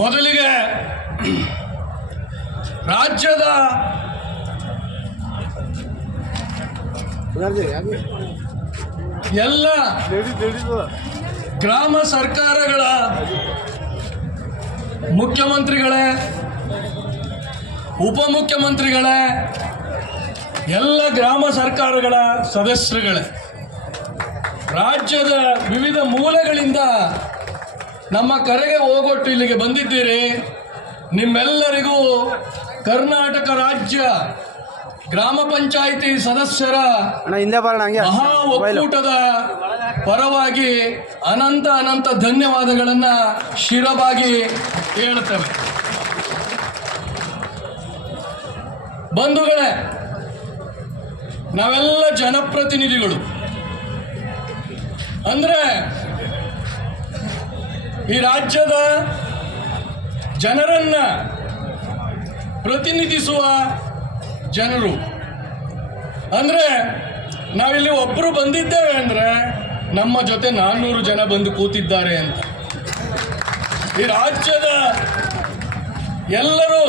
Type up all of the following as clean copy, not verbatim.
ಮೊದಲಿಗೆ ರಾಜ್ಯದ ಎಲ್ಲ ಗ್ರಾಮ ಸರ್ಕಾರಗಳ ಮುಖ್ಯಮಂತ್ರಿಗಳೇ, ಉಪಮುಖ್ಯಮಂತ್ರಿಗಳೇ, ಎಲ್ಲ ಗ್ರಾಮ ಸರ್ಕಾರಗಳ ಸದಸ್ಯರುಗಳೇ, ರಾಜ್ಯದ ವಿವಿಧ ಮೂಲೆಗಳಿಂದ ನಮ್ಮ ಕರೆಗೆ ಹೋಗೊಟ್ಟು ಇಲ್ಲಿಗೆ ಬಂದಿದ್ದೀರಿ. ನಿಮ್ಮೆಲ್ಲರಿಗೂ ಕರ್ನಾಟಕ ರಾಜ್ಯ ಗ್ರಾಮ ಪಂಚಾಯಿತಿ ಸದಸ್ಯರ ಮಹಾ ಒಕ್ಕೂಟದ ಪರವಾಗಿ ಅನಂತ ಅನಂತ ಧನ್ಯವಾದಗಳನ್ನು ಶಿರವಾಗಿ ಹೇಳ್ತೇವೆ. ಬಂಧುಗಳೇ, ನಾವೆಲ್ಲ ಜನಪ್ರತಿನಿಧಿಗಳು. ಅಂದರೆ ಈ ರಾಜ್ಯದ ಜನರನ್ನ ಪ್ರತಿನಿಧಿಸುವ ಜನರು. ಅಂದರೆ ನಾವಿಲ್ಲಿ ಒಬ್ಬರು ಬಂದಿದ್ದೇವೆ ಅಂದರೆ ನಮ್ಮ ಜೊತೆ 400 ಜನ ಬಂದು ಕೂತಿದ್ದಾರೆ ಅಂತ. ಈ ರಾಜ್ಯದ ಎಲ್ಲರೂ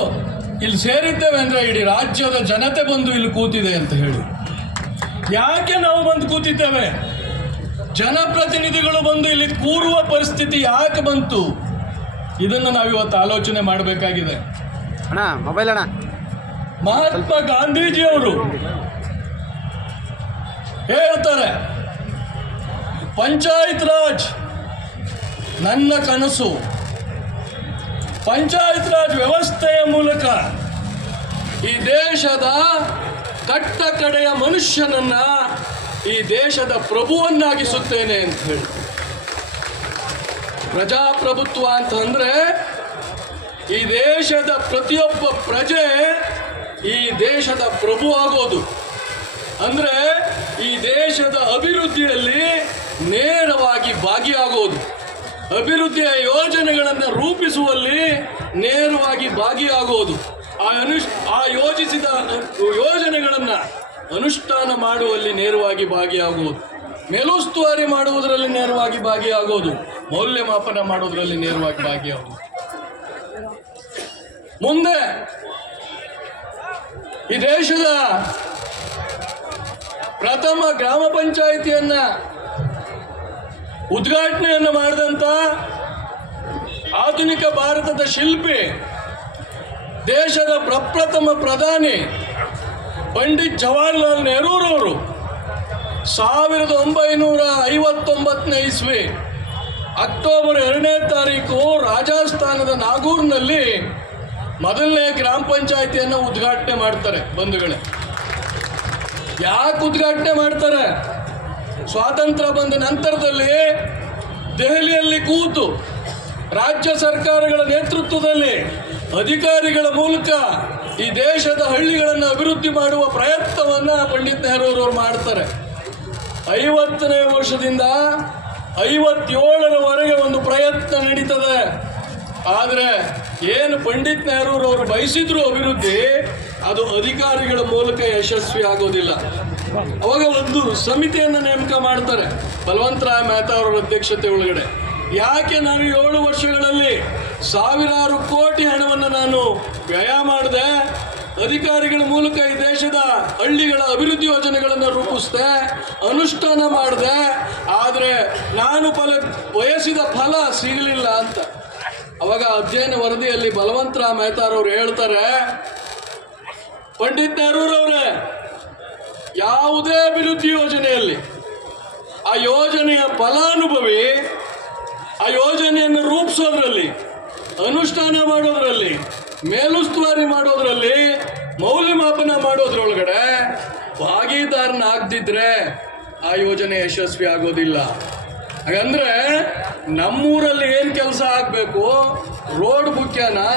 ಇಲ್ಲಿ ಸೇರಿದ್ದೇವೆ ಅಂದರೆ ಇಡೀ ರಾಜ್ಯದ ಜನತೆ ಬಂದು ಇಲ್ಲಿ ಕೂತಿದೆ ಅಂತ ಹೇಳಿ. ಯಾಕೆ ನಾವು ಬಂದು ಕೂತಿದ್ದೇವೆ? ಜನಪ್ರತಿನಿಧಿಗಳು ಬಂದು ಇಲ್ಲಿ ಕೂರುವ ಪರಿಸ್ಥಿತಿ ಯಾಕೆ ಬಂತು? ಇದನ್ನು ನಾವಿವತ್ತು ಆಲೋಚನೆ ಮಾಡಬೇಕಾಗಿದೆ. ಮಹಾತ್ಮ ಗಾಂಧೀಜಿಯವರು ಹೇಳ್ತಾರೆ, ಪಂಚಾಯತ್ ರಾಜ್ ನನ್ನ ಕನಸು. ಪಂಚಾಯತ್ ರಾಜ್ ವ್ಯವಸ್ಥೆಯ ಮೂಲಕ ಈ ದೇಶದ ಕಟ್ಟ ಕಡೆಯ ಮನುಷ್ಯನನ್ನ ಈ ದೇಶದ ಪ್ರಭುವನ್ನಾಗಿಸುತ್ತೇನೆ ಅಂತ ಹೇಳಿ. ಪ್ರಜಾಪ್ರಭುತ್ವ ಅಂತಂದ್ರೆ ಈ ದೇಶದ ಪ್ರತಿಯೊಬ್ಬ ಪ್ರಜೆ ಈ ದೇಶದ ಪ್ರಭು ಆಗೋದು. ಅಂದ್ರೆ ಈ ದೇಶದ ಅಭಿವೃದ್ಧಿಯಲ್ಲಿ ನೇರವಾಗಿ ಭಾಗಿಯಾಗೋದು, ಅಭಿವೃದ್ಧಿಯ ಯೋಜನೆಗಳನ್ನು ರೂಪಿಸುವಲ್ಲಿ ನೇರವಾಗಿ ಭಾಗಿಯಾಗೋದು, ಆ ಯೋಜಿಸಿದ ಯೋಜನೆಗಳನ್ನು ಅನುಷ್ಠಾನ ಮಾಡುವಲ್ಲಿ ನೇರವಾಗಿ ಭಾಗಿಯಾಗುವುದು, ಮೇಲುಸ್ತುವಾರಿ ಮಾಡುವುದರಲ್ಲಿ ನೇರವಾಗಿ ಭಾಗಿಯಾಗೋದು, ಮೌಲ್ಯಮಾಪನ ಮಾಡುವುದರಲ್ಲಿ ನೇರವಾಗಿ ಭಾಗಿಯಾಗುವುದು. ಮುಂದೆ ಈ ದೇಶದ ಪ್ರಥಮ ಗ್ರಾಮ ಪಂಚಾಯಿತಿಯನ್ನ ಉದ್ಘಾಟನೆಯನ್ನು ಮಾಡಿದಂಥ ಆಧುನಿಕ ಭಾರತದ ಶಿಲ್ಪಿ, ದೇಶದ ಪ್ರಪ್ರಥಮ ಪ್ರಧಾನಿ ಪಂಡಿತ್ ಜವಾಹರ್ಲಾಲ್ ನೆಹರೂರವರು 1959 ಇಸ್ವಿ ಅಕ್ಟೋಬರ್ 2ನೇ ತಾರೀಕು ರಾಜಸ್ಥಾನದ ನಾಗೂರ್ನಲ್ಲಿ ಮೊದಲನೇ ಗ್ರಾಮ ಪಂಚಾಯಿತಿಯನ್ನು ಉದ್ಘಾಟನೆ ಮಾಡ್ತಾರೆ. ಬಂಧುಗಳೇ, ಯಾಕೆ ಉದ್ಘಾಟನೆ ಮಾಡ್ತಾರೆ? ಸ್ವಾತಂತ್ರ್ಯ ಬಂದ ನಂತರದಲ್ಲಿ ದೆಹಲಿಯಲ್ಲಿ ಕೂತು ರಾಜ್ಯ ಸರ್ಕಾರಗಳ ನೇತೃತ್ವದಲ್ಲಿ ಅಧಿಕಾರಿಗಳ ಮೂಲಕ ಈ ದೇಶದ ಹಳ್ಳಿಗಳನ್ನು ಅಭಿವೃದ್ಧಿ ಮಾಡುವ ಪ್ರಯತ್ನವನ್ನು ಪಂಡಿತ್ ನೆಹರೂರವರು ಮಾಡ್ತಾರೆ. 50ನೇ ವರ್ಷದಿಂದ 57ರವರೆಗೆ ಒಂದು ಪ್ರಯತ್ನ ನಡೀತದೆ. ಆದರೆ ಏನು ಪಂಡಿತ್ ನೆಹರೂರವರು ಬಯಸಿದ್ರು ಅಭಿವೃದ್ಧಿ, ಅದು ಅಧಿಕಾರಿಗಳ ಮೂಲಕ ಯಶಸ್ವಿ ಆಗೋದಿಲ್ಲ. ಅವಾಗ ಒಂದು ಸಮಿತಿಯನ್ನು ನೇಮಕ ಮಾಡ್ತಾರೆ ಬಲವಂತರಾಯ ಮೆಹ್ತಾ ಅವರ ಅಧ್ಯಕ್ಷತೆ ಒಳಗಡೆ. ಯಾಕೆ ನಾನು 7 ವರ್ಷಗಳಲ್ಲಿ ಸಾವಿರಾರು ಕೋಟಿ ಹಣವನ್ನು ನಾನು ವ್ಯಯ ಮಾಡಿದೆ, ಅಧಿಕಾರಿಗಳ ಮೂಲಕ ಈ ದೇಶದ ಹಳ್ಳಿಗಳ ಅಭಿವೃದ್ಧಿ ಯೋಜನೆಗಳನ್ನು ರೂಪಿಸಿದೆ, ಅನುಷ್ಠಾನ ಮಾಡಿದೆ, ಆದರೆ ನಾನು ಬಯಸಿದ ಫಲ ಸಿಗಲಿಲ್ಲ ಅಂತ. ಅವಾಗ ಅಧ್ಯಯನ ವರದಿಯಲ್ಲಿ ಬಲವಂತರಾಯ ಮೆಹ್ತಾರವರು ಹೇಳ್ತಾರೆ, ಪಂಡಿತ್ ನೆಹರೂರವರೇ, ಯಾವುದೇ ಅಭಿವೃದ್ಧಿ ಯೋಜನೆಯಲ್ಲಿ ಆ ಯೋಜನೆಯ ಫಲಾನುಭವಿ ಆ ಯೋಜನೆಯನ್ನು ರೂಪಿಸೋದ್ರಲ್ಲಿ, ಅನುಷ್ಠಾನ ಮಾಡೋದ್ರಲ್ಲಿ, ಮೇಲುಸ್ತುವಾರಿ ಮಾಡೋದ್ರಲ್ಲಿ, ಮೌಲ್ಯಮಾಪನ ಮಾಡೋದ್ರೊಳಗಡೆ ಭಾಗೀದಾರನಾಗದಿದ್ರೆ ಆ ಯೋಜನೆ ಯಶಸ್ವಿ ಆಗೋದಿಲ್ಲ. ಹಾಗಂದ್ರೆ ನಮ್ಮೂರಲ್ಲಿ ಏನು ಕೆಲಸ ಆಗಬೇಕು, ರೋಡ್ ಮುಖ್ಯನಾ,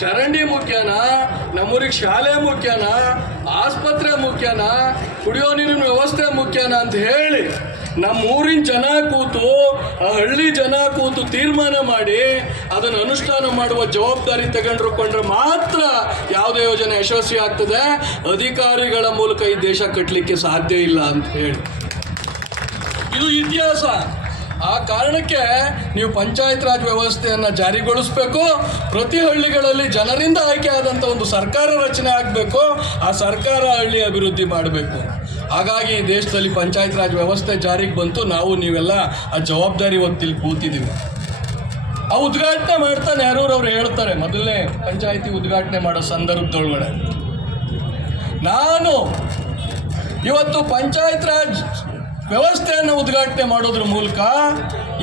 ಚರಂಡಿ ಮುಖ್ಯನಾ, ನಮ್ಮೂರಿಗೆ ಶಾಲೆ ಮುಖ್ಯನಾ, ಆಸ್ಪತ್ರೆ ಮುಖ್ಯನಾ, ಕುಡಿಯೋ ನೀರಿನ ವ್ಯವಸ್ಥೆ ಮುಖ್ಯನಾ ಅಂತ ಹೇಳಿ ನಮ್ಮೂರಿನ ಜನ ಕೂತು, ಆ ಹಳ್ಳಿ ಜನ ಕೂತು ತೀರ್ಮಾನ ಮಾಡಿ ಅದನ್ನು ಅನುಷ್ಠಾನ ಮಾಡುವ ಜವಾಬ್ದಾರಿ ತಗೊಂಡ್ರೆ ಮಾತ್ರ ಯಾವುದೇ ಯೋಜನೆ ಯಶಸ್ವಿ ಆಗ್ತದೆ. ಅಧಿಕಾರಿಗಳ ಮೂಲಕ ಈ ದೇಶ ಕಟ್ಟಲಿಕ್ಕೆ ಸಾಧ್ಯ ಇಲ್ಲ ಅಂತ ಹೇಳಿ. ಇದು ಇತಿಹಾಸ. ಆ ಕಾರಣಕ್ಕೆ ನೀವು ಪಂಚಾಯತ್ ರಾಜ್ ವ್ಯವಸ್ಥೆಯನ್ನು ಜಾರಿಗೊಳಿಸಬೇಕು. ಪ್ರತಿ ಹಳ್ಳಿಗಳಲ್ಲಿ ಜನರಿಂದ ಆಯ್ಕೆ ಆದಂಥ ಒಂದು ಸರ್ಕಾರ ರಚನೆ ಆಗಬೇಕು. ಆ ಸರ್ಕಾರ ಹಳ್ಳಿ ಅಭಿವೃದ್ಧಿ ಮಾಡಬೇಕು. ಹಾಗಾಗಿ ಈ ದೇಶದಲ್ಲಿ ಪಂಚಾಯತ್ ರಾಜ್ ವ್ಯವಸ್ಥೆ ಜಾರಿಗೆ ಬಂತು. ನಾವು ನೀವೆಲ್ಲ ಆ ಜವಾಬ್ದಾರಿ ಹೊತ್ತಿಲ್ಲಿ ಕೂತಿದ್ದೀವಿ. ಆ ಉದ್ಘಾಟನೆ ಮಾಡ್ತಾ ನೆಹರೂರವ್ರು ಹೇಳ್ತಾರೆ, ಮೊದಲನೇ ಪಂಚಾಯತಿ ಉದ್ಘಾಟನೆ ಮಾಡೋ ಸಂದರ್ಭದೊಳಗಡೆ, ನಾನು ಇವತ್ತು ಪಂಚಾಯತ್ ರಾಜ್ ವ್ಯವಸ್ಥೆಯನ್ನು ಉದ್ಘಾಟನೆ ಮಾಡೋದ್ರ ಮೂಲಕ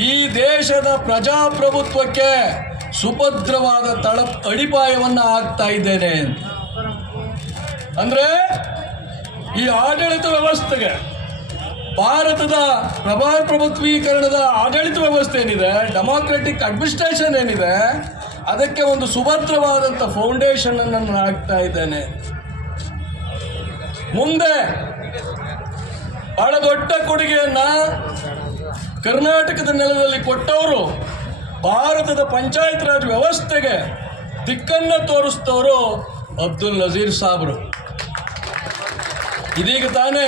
ಈ ದೇಶದ ಪ್ರಜಾಪ್ರಭುತ್ವಕ್ಕೆ ಸುಭದ್ರವಾದ ಅಡಿಪಾಯವನ್ನು ಹಾಕ್ತಾ ಇದ್ದೇನೆ. ಅಂದರೆ ಈ ಆಡಳಿತ ವ್ಯವಸ್ಥೆಗೆ, ಭಾರತದ ಪ್ರಭುತ್ವೀಕರಣದ ಆಡಳಿತ ವ್ಯವಸ್ಥೆ ಏನಿದೆ, ಡೆಮಾಕ್ರೆಟಿಕ್ ಅಡ್ಮಿನಿಸ್ಟ್ರೇಷನ್ ಏನಿದೆ, ಅದಕ್ಕೆ ಒಂದು ಸುಭದ್ರವಾದಂಥ ಫೌಂಡೇಶನ್ ಅನ್ನು ನಾನು ಹಾಕ್ತಾ ಇದ್ದೇನೆ. ಮುಂದೆ ಬಹಳ ದೊಡ್ಡ ಕೊಡುಗೆಯನ್ನ ಕರ್ನಾಟಕದ ನೆಲದಲ್ಲಿ ಕೊಟ್ಟವರು, ಭಾರತದ ಪಂಚಾಯತ್ ರಾಜ್ ವ್ಯವಸ್ಥೆಗೆ ದಿಕ್ಕನ್ನು ತೋರಿಸಿದವರು ಅಬ್ದುಲ್ ನಜೀರ್ ಸಾಬ್ರು. ಇದೀಗ ತಾನೇ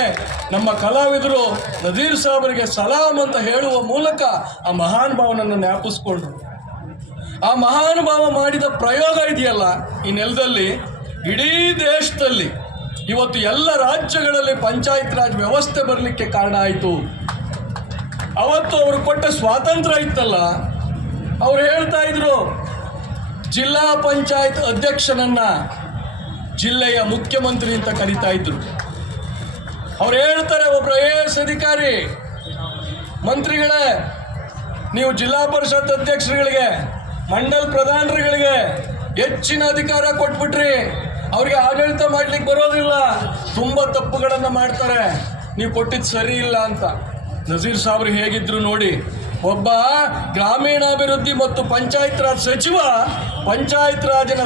ನಮ್ಮ ಕಲಾವಿದರು ನಜೀರ್ ಸಾಬ್ರಿಗೆ ಸಲಾಂ ಅಂತ ಹೇಳುವ ಮೂಲಕ ಆ ಮಹಾನುಭಾವನನ್ನು ಜ್ಞಾಪಿಸ್ಕೊಂಡ್ರು. ಆ ಮಹಾನುಭಾವ ಮಾಡಿದ ಪ್ರಯೋಗ ಇದೆಯಲ್ಲ ಈ ನೆಲದಲ್ಲಿ, ಇಡೀ ದೇಶದಲ್ಲಿ ಇವತ್ತು ಎಲ್ಲ ರಾಜ್ಯಗಳಲ್ಲಿ ಪಂಚಾಯತ್ ರಾಜ್ ವ್ಯವಸ್ಥೆ ಬರಲಿಕ್ಕೆ ಕಾರಣ ಆಯಿತು. ಅವತ್ತು ಅವರು ಕೊಟ್ಟ ಸ್ವಾತಂತ್ರ್ಯ ಇತ್ತಲ್ಲ, ಅವ್ರು ಹೇಳ್ತಾ ಇದ್ರು, ಜಿಲ್ಲಾ ಪಂಚಾಯತ್ ಅಧ್ಯಕ್ಷನನ್ನ ಜಿಲ್ಲೆಯ ಮುಖ್ಯಮಂತ್ರಿ ಅಂತ ಕರೀತಾ ಇದ್ರು. ಅವ್ರು ಹೇಳ್ತಾರೆ, ಒಬ್ಬರು IAS ಅಧಿಕಾರಿ, ಮಂತ್ರಿಗಳೇ, ನೀವು ಜಿಲ್ಲಾ ಪರಿಷತ್ ಅಧ್ಯಕ್ಷರುಗಳಿಗೆ, ಮಂಡಲ್ ಪ್ರಧಾನರುಗಳಿಗೆ ಹೆಚ್ಚಿನ ಅಧಿಕಾರ ಕೊಟ್ಬಿಟ್ರಿ, ಅವ್ರಿಗೆ ಆಡಳಿತ ಮಾಡ್ಲಿಕ್ಕೆ ಬರೋದಿಲ್ಲ, ತುಂಬ ತಪ್ಪುಗಳನ್ನು ಮಾಡ್ತಾರೆ, ನೀವು ಕೊಟ್ಟಿದ್ದು ಸರಿ ಇಲ್ಲ ಅಂತ. ನಜೀರ್ ಸಾಬ್ರು ಹೇಗಿದ್ರು ನೋಡಿ, ಒಬ್ಬ ಗ್ರಾಮೀಣಾಭಿವೃದ್ಧಿ ಮತ್ತು ಪಂಚಾಯತ್ ರಾಜ್ ಸಚಿವ ಪಂಚಾಯತ್ ರಾಜಿನ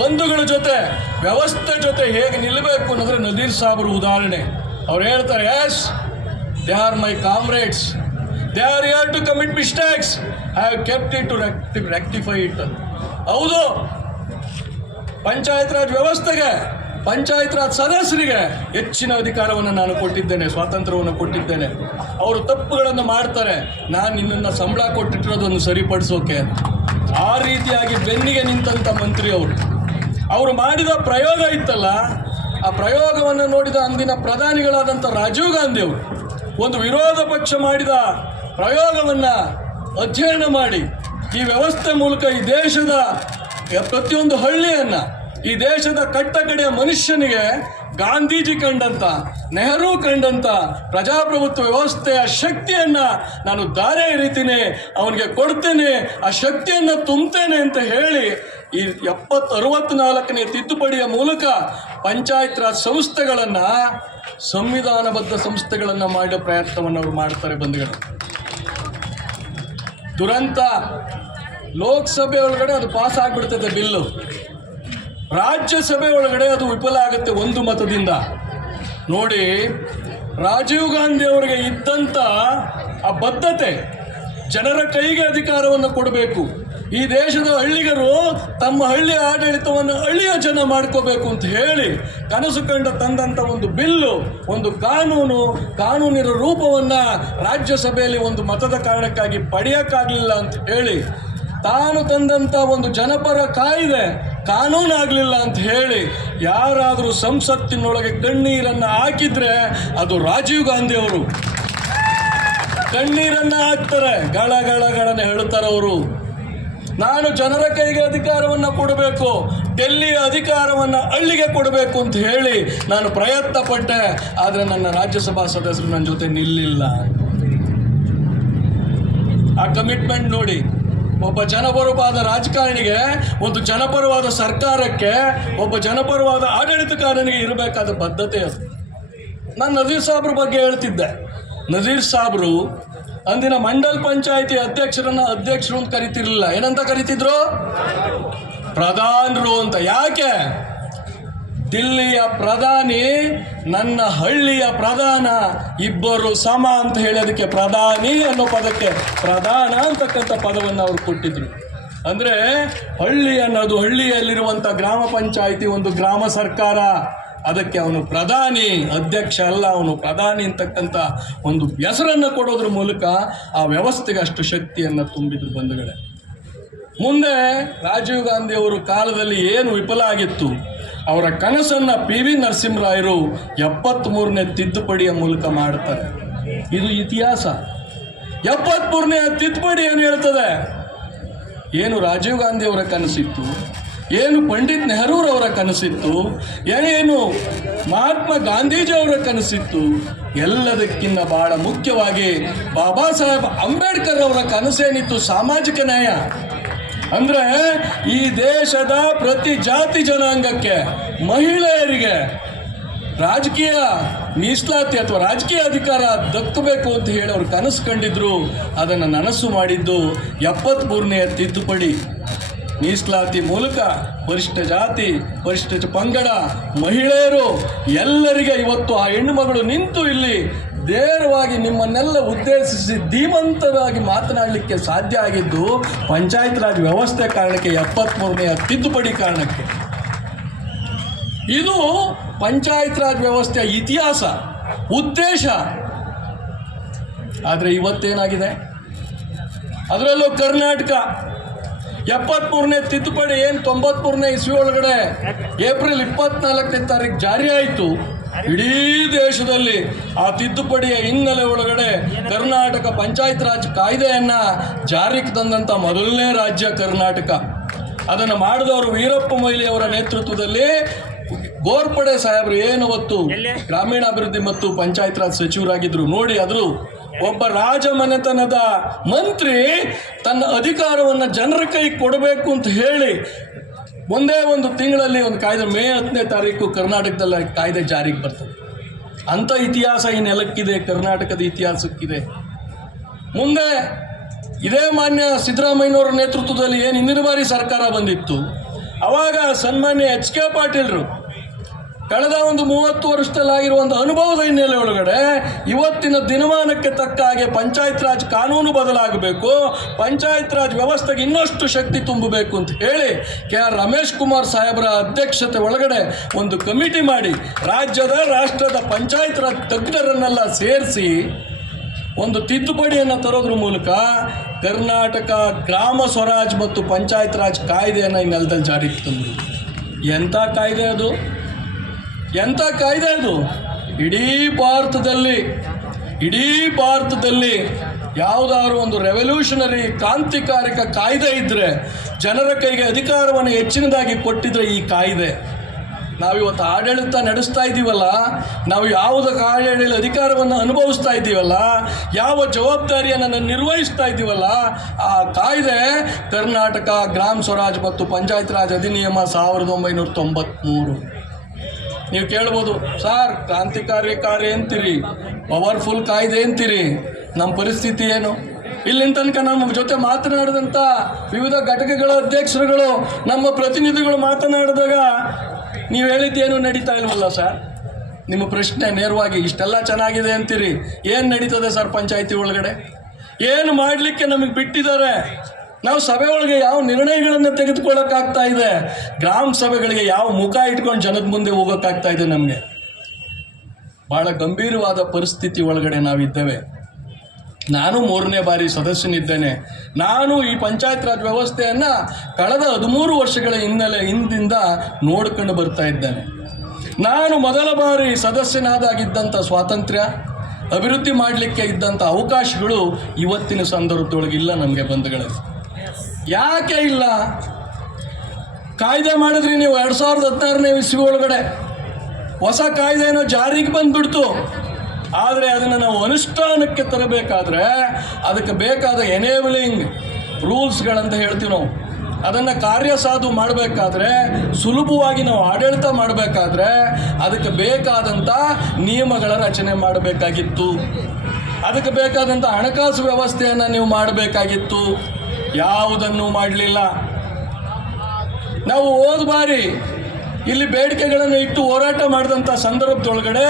ಬಂಧುಗಳ ಜೊತೆ, ವ್ಯವಸ್ಥೆ ಜೊತೆ ಹೇಗೆ ನಿಲ್ಲಬೇಕು ಅನ್ನೋದ್ರೆ ನಜೀರ್ ಸಾಬ್ರು ಉದಾಹರಣೆ. ಅವ್ರು ಹೇಳ್ತಾರೆ, yes, they are my comrades, they are here to commit mistakes, I have kept it to rectify it. ಹೌದು, ಪಂಚಾಯತ್ ರಾಜ್ ವ್ಯವಸ್ಥೆಗೆ, ಪಂಚಾಯತ್ ರಾಜ್ ಸದಸ್ಯರಿಗೆ ಹೆಚ್ಚಿನ ಅಧಿಕಾರವನ್ನು ನಾನು ಕೊಟ್ಟಿದ್ದೇನೆ, ಸ್ವಾತಂತ್ರ್ಯವನ್ನು ಕೊಟ್ಟಿದ್ದೇನೆ. ಅವರು ತಪ್ಪುಗಳನ್ನು ಮಾಡ್ತಾರೆ, ನಾನು ನಿನ್ನನ್ನು ಸಂಬಳ ಕೊಟ್ಟಿಟ್ಟಿರೋದನ್ನು ಸರಿಪಡಿಸೋಕೆ. ಆ ರೀತಿಯಾಗಿ ಬೆನ್ನಿಗೆ ನಿಂತಂಥ ಮಂತ್ರಿ ಅವರು ಮಾಡಿದ ಪ್ರಯೋಗ ಇತ್ತಲ್ಲ, ಆ ಪ್ರಯೋಗವನ್ನು ನೋಡಿದ ಅಂದಿನ ಪ್ರಧಾನಿಗಳಾದಂಥ ರಾಜೀವ್ ಗಾಂಧಿ ಅವರು ಒಂದು ವಿರೋಧ ಪಕ್ಷ ಮಾಡಿದ ಪ್ರಯೋಗವನ್ನು ಅಧ್ಯಯನ ಮಾಡಿ, ಈ ವ್ಯವಸ್ಥೆ ಮೂಲಕ ಈ ದೇಶದ ಪ್ರತಿಯೊಂದು ಹಳ್ಳಿಯನ್ನು, ಈ ದೇಶದ ಕಟ್ಟಕಡೆಯ ಮನುಷ್ಯನಿಗೆ ಗಾಂಧೀಜಿ ಕಂಡಂಥ, ನೆಹರು ಕಂಡಂಥ ಪ್ರಜಾಪ್ರಭುತ್ವ ವ್ಯವಸ್ಥೆಯ ಶಕ್ತಿಯನ್ನು ನಾನು ದಾರೆ ಎರಿತೀನಿ, ಅವನಿಗೆ ಕೊಡ್ತೇನೆ, ಆ ಶಕ್ತಿಯನ್ನು ತುಂಬುತ್ತೇನೆ ಅಂತ ಹೇಳಿ ಈ 64ನೇ ತಿದ್ದುಪಡಿಯ ಮೂಲಕ ಪಂಚಾಯತ್ ರಾಜ್ ಸಂಸ್ಥೆಗಳನ್ನು ಸಂವಿಧಾನಬದ್ಧ ಸಂಸ್ಥೆಗಳನ್ನು ಮಾಡೋ ಪ್ರಯತ್ನವನ್ನು ಅವರು ಮಾಡ್ತಾರೆ. ಬಂಧುಗಳು, ದುರಂತ ಲೋಕಸಭೆ ಒಳಗಡೆ ಅದು ಪಾಸ್ ಆಗಿಬಿಡ್ತದೆ ಬಿಲ್ಲು, ರಾಜ್ಯಸಭೆ ಒಳಗಡೆ ಅದು ವಿಫಲ ಆಗುತ್ತೆ ಒಂದು ಮತದಿಂದ. ನೋಡಿ, ರಾಜೀವ್ ಗಾಂಧಿ ಅವರಿಗೆ ಇದ್ದಂಥ ಆ ಬದ್ಧತೆ, ಜನರ ಕೈಗೆ ಅಧಿಕಾರವನ್ನು ಕೊಡಬೇಕು, ಈ ದೇಶದ ಹಳ್ಳಿಗರು ತಮ್ಮ ಹಳ್ಳಿಯ ಆಡಳಿತವನ್ನು ಹಳ್ಳಿಯ ಜನ ಮಾಡ್ಕೋಬೇಕು ಅಂತ ಹೇಳಿ ಕನಸು ಕಂಡ ತಂದಂಥ ಒಂದು ಬಿಲ್ಲು, ಒಂದು ಕಾನೂನಿನ ರೂಪವನ್ನು ರಾಜ್ಯಸಭೆಯಲ್ಲಿ ಒಂದು ಮತದ ಕಾರಣಕ್ಕಾಗಿ ಪಡೆಯೋಕ್ಕಾಗಲಿಲ್ಲ ಅಂತ ಹೇಳಿ, ತಾನು ತಂದಂಥ ಒಂದು ಜನಪರ ಕಾಯ್ದೆ ಕಾನೂನಾಗಲಿಲ್ಲ ಅಂತ ಹೇಳಿ ಯಾರಾದರೂ ಸಂಸತ್ತಿನೊಳಗೆ ಕಣ್ಣೀರನ್ನು ಹಾಕಿದ್ರೆ ಅದು ರಾಜೀವ್ ಗಾಂಧಿ ಅವರು. ಕಣ್ಣೀರನ್ನು ಹಾಕ್ತಾರೆ, ಗಳನೆ ಹೇಳ್ತಾರೆ ಅವರು. ನಾನು ಜನರ ಕೈಗೆ ಅಧಿಕಾರವನ್ನು ಕೊಡಬೇಕು, ಡೆಲ್ಲಿಯ ಅಧಿಕಾರವನ್ನು ಹಳ್ಳಿಗೆ ಕೊಡಬೇಕು ಅಂತ ಹೇಳಿ ನಾನು ಪ್ರಯತ್ನ ಪಟ್ಟೆ, ಆದರೆ ನನ್ನ ರಾಜ್ಯಸಭಾ ಸದಸ್ಯರು ನನ್ನ ಜೊತೆ ನಿಲ್ಲಿಲ್ಲ. ಆ ಕಮಿಟ್ಮೆಂಟ್ ನೋಡಿ, ಒಬ್ಬ ಜನಪರವಾದ ರಾಜಕಾರಣಿಗೆ, ಒಂದು ಜನಪರವಾದ ಸರ್ಕಾರಕ್ಕೆ, ಒಬ್ಬ ಜನಪರವಾದ ಆಡಳಿತಕಾರನಿಗೆ ಇರಬೇಕಾದ ಬದ್ಧತೆ ಅದು. ನಾನು ನಜೀರ್ ಸಾಬ್ರ ಬಗ್ಗೆ ಹೇಳ್ತಿದ್ದೆ. ನಜೀರ್ ಸಾಬ್ರು ಅಂದಿನ ಮಂಡಲ್ ಪಂಚಾಯಿತಿ ಅಧ್ಯಕ್ಷರು ಅಂತ ಕರಿತಿರ್ಲಿಲ್ಲ, ಏನಂತ ಕರಿತಿದ್ರು? ಪ್ರಧಾನರು ಅಂತ. ಯಾಕೆ? ದಿಲ್ಲಿಯ ಪ್ರಧಾನಿ ನನ್ನ ಹಳ್ಳಿಯ ಪ್ರಧಾನ, ಇಬ್ಬರು ಸಮ ಅಂತ ಹೇಳೋದಕ್ಕೆ ಪ್ರಧಾನಿ ಅನ್ನೋ ಪದಕ್ಕೆ ಪ್ರಧಾನ ಅಂತಕ್ಕಂಥ ಪದವನ್ನು ಅವರು ಕೊಟ್ಟಿದ್ರು. ಅಂದರೆ ಹಳ್ಳಿ ಅನ್ನೋದು, ಹಳ್ಳಿಯಲ್ಲಿರುವಂಥ ಗ್ರಾಮ ಪಂಚಾಯಿತಿ ಒಂದು ಗ್ರಾಮ ಸರ್ಕಾರ, ಅದಕ್ಕೆ ಅವನು ಪ್ರಧಾನಿ, ಅಧ್ಯಕ್ಷ ಅಲ್ಲ, ಅವನು ಪ್ರಧಾನಿ ಅಂತಕ್ಕಂಥ ಒಂದು ಹೆಸರನ್ನು ಕೊಡೋದ್ರ ಮೂಲಕ ಆ ವ್ಯವಸ್ಥೆಗೆ ಅಷ್ಟು ಶಕ್ತಿಯನ್ನು ತುಂಬಿದ್ರು ಬಂಧುಗಳೇ. ಮುಂದೆ ರಾಜೀವ್ ಗಾಂಧಿಯವರ ಕಾಲದಲ್ಲಿ ಏನು ವಿಫಲ ಆಗಿತ್ತು, ಅವರ ಕನಸನ್ನು PV ನರಸಿಂಹರಾಯರು 73ನೇ ತಿದ್ದುಪಡಿಯ ಮೂಲಕ ಮಾಡ್ತಾರೆ. ಇದು ಇತಿಹಾಸ. 73ನೇ ತಿದ್ದುಪಡಿ ಏನು ಹೇಳ್ತದೆ? ಏನು ರಾಜೀವ್ ಗಾಂಧಿಯವರ ಕನಸಿತ್ತು, ಏನು ಪಂಡಿತ್ ನೆಹರೂರವರ ಕನಸಿತ್ತು, ಏನು ಮಹಾತ್ಮ ಗಾಂಧೀಜಿಯವರ ಕನಸಿತ್ತು, ಎಲ್ಲದಕ್ಕಿಂತ ಬಹಳ ಮುಖ್ಯವಾಗಿ ಬಾಬಾ ಸಾಹೇಬ್ ಅಂಬೇಡ್ಕರ್ ಅವರ ಕನಸೇನಿತ್ತು? ಸಾಮಾಜಿಕ ನ್ಯಾಯ. ಅಂದರೆ ಈ ದೇಶದ ಪ್ರತಿ ಜಾತಿ ಜನಾಂಗಕ್ಕೆ, ಮಹಿಳೆಯರಿಗೆ ರಾಜಕೀಯ ಮೀಸಲಾತಿ ಅಥವಾ ರಾಜಕೀಯ ಅಧಿಕಾರ ದಕ್ಕಬೇಕು ಅಂತ ಹೇಳಿ ಅವರು ಕನಸು ಕಂಡಿದ್ರು. ಅದನ್ನು ನನಸು ಮಾಡಿದ್ದು 73ನೇ ತಿದ್ದುಪಡಿ. ಮೀಸಲಾತಿ ಮೂಲಕ ಪರಿಶಿಷ್ಟ ಜಾತಿ, ಪರಿಶಿಷ್ಟ ಪಂಗಡ, ಮಹಿಳೆಯರು ಎಲ್ಲರಿಗೆ ಇವತ್ತು ಆ ಹೆಣ್ಣುಮಗಳು ನಿಂತು ಇಲ್ಲಿ ನೇರವಾಗಿ ನಿಮ್ಮನ್ನೆಲ್ಲ ಉದ್ದೇಶಿಸಿ ಧೀಮಂತವಾಗಿ ಮಾತನಾಡಲಿಕ್ಕೆ ಸಾಧ್ಯ ಆಗಿದ್ದು ಪಂಚಾಯತ್ ರಾಜ್ ವ್ಯವಸ್ಥೆ ಕಾರಣಕ್ಕೆ, 73ನೇ ತಿದ್ದುಪಡಿ ಕಾರಣಕ್ಕೆ. ಇದು ಪಂಚಾಯತ್ ರಾಜ್ ವ್ಯವಸ್ಥೆಯ ಇತಿಹಾಸ, ಉದ್ದೇಶ. ಆದರೆ ಇವತ್ತೇನಾಗಿದೆ? ಅದರಲ್ಲೂ ಕರ್ನಾಟಕ 73ನೇ ತಿದ್ದುಪಡಿ ಏನು 93ನೇ ಇಸ್ವಿ ಒಳಗಡೆ ಏಪ್ರಿಲ್ 24ನೇ ತಾರೀಕು ಜಾರಿ ಆಯಿತು. ಇಡೀ ದೇಶದಲ್ಲಿ ಆ ತಿದ್ದುಪಡಿಯ ಹಿನ್ನೆಲೆ ಒಳಗಡೆ ಕರ್ನಾಟಕ ಪಂಚಾಯತ್ ರಾಜ್ ಕಾಯ್ದೆಯನ್ನು ಜಾರಿಗೆ ತಂದಂಥ ಮೊದಲನೇ ರಾಜ್ಯ ಕರ್ನಾಟಕ. ಅದನ್ನು ಮಾಡಿದವರು ವೀರಪ್ಪ ಮೊಯ್ಲಿ ಅವರ ನೇತೃತ್ವದಲ್ಲಿ ಗೋರ್ಪಡೆ ಸಾಹೇಬರು ಏನು ಹೊತ್ತು ಗ್ರಾಮೀಣಾಭಿವೃದ್ಧಿ ಮತ್ತು ಪಂಚಾಯತ್ ರಾಜ್ ಸಚಿವರಾಗಿದ್ದರು. ನೋಡಿ, ಆದರೂ ಒಬ್ಬ ರಾಜಮನೆತನದ ಮಂತ್ರಿ ತನ್ನ ಅಧಿಕಾರವನ್ನು ಜನರ ಕೈ ಕೊಡಬೇಕು ಅಂತ ಹೇಳಿ ಒಂದೇ ಒಂದು ತಿಂಗಳಲ್ಲಿ ಒಂದು ಕಾಯ್ದೆ, ಮೇ 10ನೇ ತಾರೀಕು ಕರ್ನಾಟಕದಲ್ಲಿ ಕಾಯ್ದೆ ಜಾರಿಗೆ ಬರ್ತದೆ. ಅಂಥ ಇತಿಹಾಸ ಈ ನೆಲಕ್ಕಿದೆ, ಕರ್ನಾಟಕದ ಇತಿಹಾಸಕ್ಕಿದೆ. ಮುಂದೆ ಇದೇ ಮಾನ್ಯ ಸಿದ್ದರಾಮಯ್ಯನವರ ನೇತೃತ್ವದಲ್ಲಿ ಏನು ಹಿಂದಿನ ಬಾರಿ ಸರ್ಕಾರ ಬಂದಿತ್ತು, ಆವಾಗ ಸನ್ಮಾನ್ಯ HK ಪಾಟೀಲರು ಕಳೆದ ಒಂದು 30 ವರ್ಷದಲ್ಲಾಗಿರುವಂಥ ಅನುಭವದ ಹಿನ್ನೆಲೆ ಒಳಗಡೆ ಇವತ್ತಿನ ದಿನಮಾನಕ್ಕೆ ತಕ್ಕ ಹಾಗೆ ಪಂಚಾಯತ್ ರಾಜ್ ಕಾನೂನು ಬದಲಾಗಬೇಕು, ಪಂಚಾಯತ್ ರಾಜ್ ವ್ಯವಸ್ಥೆಗೆ ಇನ್ನಷ್ಟು ಶಕ್ತಿ ತುಂಬಬೇಕು ಅಂತ ಹೇಳಿ KR ರಮೇಶ್ ಕುಮಾರ್ ಸಾಹೇಬರ ಅಧ್ಯಕ್ಷತೆ ಒಳಗಡೆ ಒಂದು ಕಮಿಟಿ ಮಾಡಿ ರಾಷ್ಟ್ರದ ಪಂಚಾಯತ್ ರಾಜ್ ತಜ್ಞರನ್ನೆಲ್ಲ ಸೇರಿಸಿ ಒಂದು ತಿದ್ದುಪಡಿಯನ್ನು ತರೋದ್ರ ಮೂಲಕ ಕರ್ನಾಟಕ ಗ್ರಾಮ ಸ್ವರಾಜ್ ಮತ್ತು ಪಂಚಾಯತ್ ರಾಜ್ ಕಾಯ್ದೆಯನ್ನು ಈ ನೆಲದಲ್ಲಿ ಜಾರಿಗೆ ತಂದರು. ಎಂಥ ಕಾಯ್ದೆ ಅದು? ಎಂಥ ಕಾಯ್ದೆ ಅದು? ಇಡೀ ಭಾರತದಲ್ಲಿ ಯಾವುದಾದ್ರು ಒಂದು ರೆವಲ್ಯೂಷನರಿ ಕ್ರಾಂತಿಕಾರಕ ಕಾಯ್ದೆ ಇದ್ದರೆ, ಜನರ ಕೈಗೆ ಅಧಿಕಾರವನ್ನು ಹೆಚ್ಚಿನದಾಗಿ ಕೊಟ್ಟಿದ್ರೆ ಈ ಕಾಯ್ದೆ. ನಾವಿವತ್ತು ಆಡಳಿತ ನಡೆಸ್ತಾ ಇದ್ದೀವಲ್ಲ, ನಾವು ಯಾವುದಕ್ಕೆ ಆಡಳಿತ ಅಧಿಕಾರವನ್ನು ಅನುಭವಿಸ್ತಾ ಇದ್ದೀವಲ್ಲ, ಯಾವ ಜವಾಬ್ದಾರಿಯನ್ನು ನಿರ್ವಹಿಸ್ತಾ ಇದ್ದೀವಲ್ಲ, ಆ ಕಾಯ್ದೆ ಕರ್ನಾಟಕ ಗ್ರಾಮ ಸ್ವರಾಜ್ ಮತ್ತು ಪಂಚಾಯತ್ ರಾಜ್ ಅಧಿನಿಯಮ 1993. ನೀವು ಕೇಳ್ಬೋದು, ಸರ್ ಕ್ರಾಂತಿಕಾರಿ ಅಂತೀರಿ, ಪವರ್ಫುಲ್ ಕಾಯ್ದೆ ಅಂತೀರಿ, ನಮ್ಮ ಪರಿಸ್ಥಿತಿ ಏನು? ಇಲ್ಲಿನ ತನಕ ನಮ್ಮ ಜೊತೆ ಮಾತನಾಡಿದಂಥ ವಿವಿಧ ಘಟಕಗಳ ಅಧ್ಯಕ್ಷರುಗಳು, ನಮ್ಮ ಪ್ರತಿನಿಧಿಗಳು ಮಾತನಾಡಿದಾಗ ನೀವು ಹೇಳಿದ್ದೇನು ನಡೀತಾ ಇಲ್ವಲ್ಲ ಸರ್? ನಿಮ್ಮ ಪ್ರಶ್ನೆ ನೇರವಾಗಿ, ಇಷ್ಟೆಲ್ಲ ಚೆನ್ನಾಗಿದೆ ಅಂತೀರಿ, ಏನು ನಡೀತದೆ ಸರ್ ಪಂಚಾಯತಿ ಒಳಗಡೆ? ಏನು ಮಾಡಲಿಕ್ಕೆ ನಮಗೆ ಬಿಟ್ಟಿದ್ದಾರೆ? ನಾವು ಸಭೆ ಒಳಗೆ ಯಾವ ನಿರ್ಣಯಗಳನ್ನು ತೆಗೆದುಕೊಳ್ಳೋಕ್ಕಾಗ್ತಾ ಇದೆ? ಗ್ರಾಮ ಸಭೆಗಳಿಗೆ ಯಾವ ಮುಖ ಇಟ್ಕೊಂಡು ಜನದ ಮುಂದೆ ಹೋಗೋಕ್ಕಾಗ್ತಾ ಇದೆ? ನಮಗೆ ಭಾಳ ಗಂಭೀರವಾದ ಪರಿಸ್ಥಿತಿ ಒಳಗಡೆ ನಾವಿದ್ದೇವೆ. ನಾನು 3ನೇ ಬಾರಿ ಸದಸ್ಯನಿದ್ದೇನೆ. ನಾನು ಈ ಪಂಚಾಯತ್ ರಾಜ್ ವ್ಯವಸ್ಥೆಯನ್ನು ಕಳೆದ 13 ವರ್ಷಗಳ ಹಿಂದಿಂದ ನೋಡ್ಕೊಂಡು ಬರ್ತಾ ಇದ್ದೇನೆ. ನಾನು ಮೊದಲ ಬಾರಿ ಸದಸ್ಯನಾದಾಗಿದ್ದಂಥ ಸ್ವಾತಂತ್ರ್ಯ, ಅಭಿವೃದ್ಧಿ ಮಾಡಲಿಕ್ಕೆ ಇದ್ದಂಥ ಅವಕಾಶಗಳು ಇವತ್ತಿನ ಸಂದರ್ಭದೊಳಗೆ ಇಲ್ಲ ನಮಗೆ ಬಂಧುಗಳೇ. ಯಾಕೆ ಇಲ್ಲ? ಕಾಯ್ದೆ ಮಾಡಿದ್ರಿ ನೀವು 2016ನೇ ಇಸ್ವಿ ಒಳಗಡೆ, ಹೊಸ ಕಾಯ್ದೆ ಏನೋ ಜಾರಿಗೆ ಬಂದುಬಿಡ್ತು. ಆದರೆ ಅದನ್ನು ನಾವು ಅನುಷ್ಠಾನಕ್ಕೆ ತರಬೇಕಾದ್ರೆ ಅದಕ್ಕೆ ಬೇಕಾದ ಎನೇಬಲಿಂಗ್ ರೂಲ್ಸ್ಗಳಂತ ಹೇಳ್ತೀವಿ ನಾವು. ಅದನ್ನು ಕಾರ್ಯಸಾಧು ಮಾಡಬೇಕಾದ್ರೆ, ಸುಲಭವಾಗಿ ನಾವು ಆಡಳಿತ ಮಾಡಬೇಕಾದ್ರೆ ಅದಕ್ಕೆ ಬೇಕಾದಂಥ ನಿಯಮಗಳ ರಚನೆ ಮಾಡಬೇಕಾಗಿತ್ತು. ಅದಕ್ಕೆ ಬೇಕಾದಂಥ ಹಣಕಾಸು ವ್ಯವಸ್ಥೆಯನ್ನು ನೀವು ಮಾಡಬೇಕಾಗಿತ್ತು. ಯಾವುದನ್ನು ಮಾಡಲಿಲ್ಲ. ನಾವು ಹೋದ ಬಾರಿ ಇಲ್ಲಿ ಬೇಡಿಕೆಗಳನ್ನು ಇಟ್ಟು ಹೋರಾಟ ಮಾಡಿದಂಥ ಸಂದರ್ಭದೊಳಗಡೆ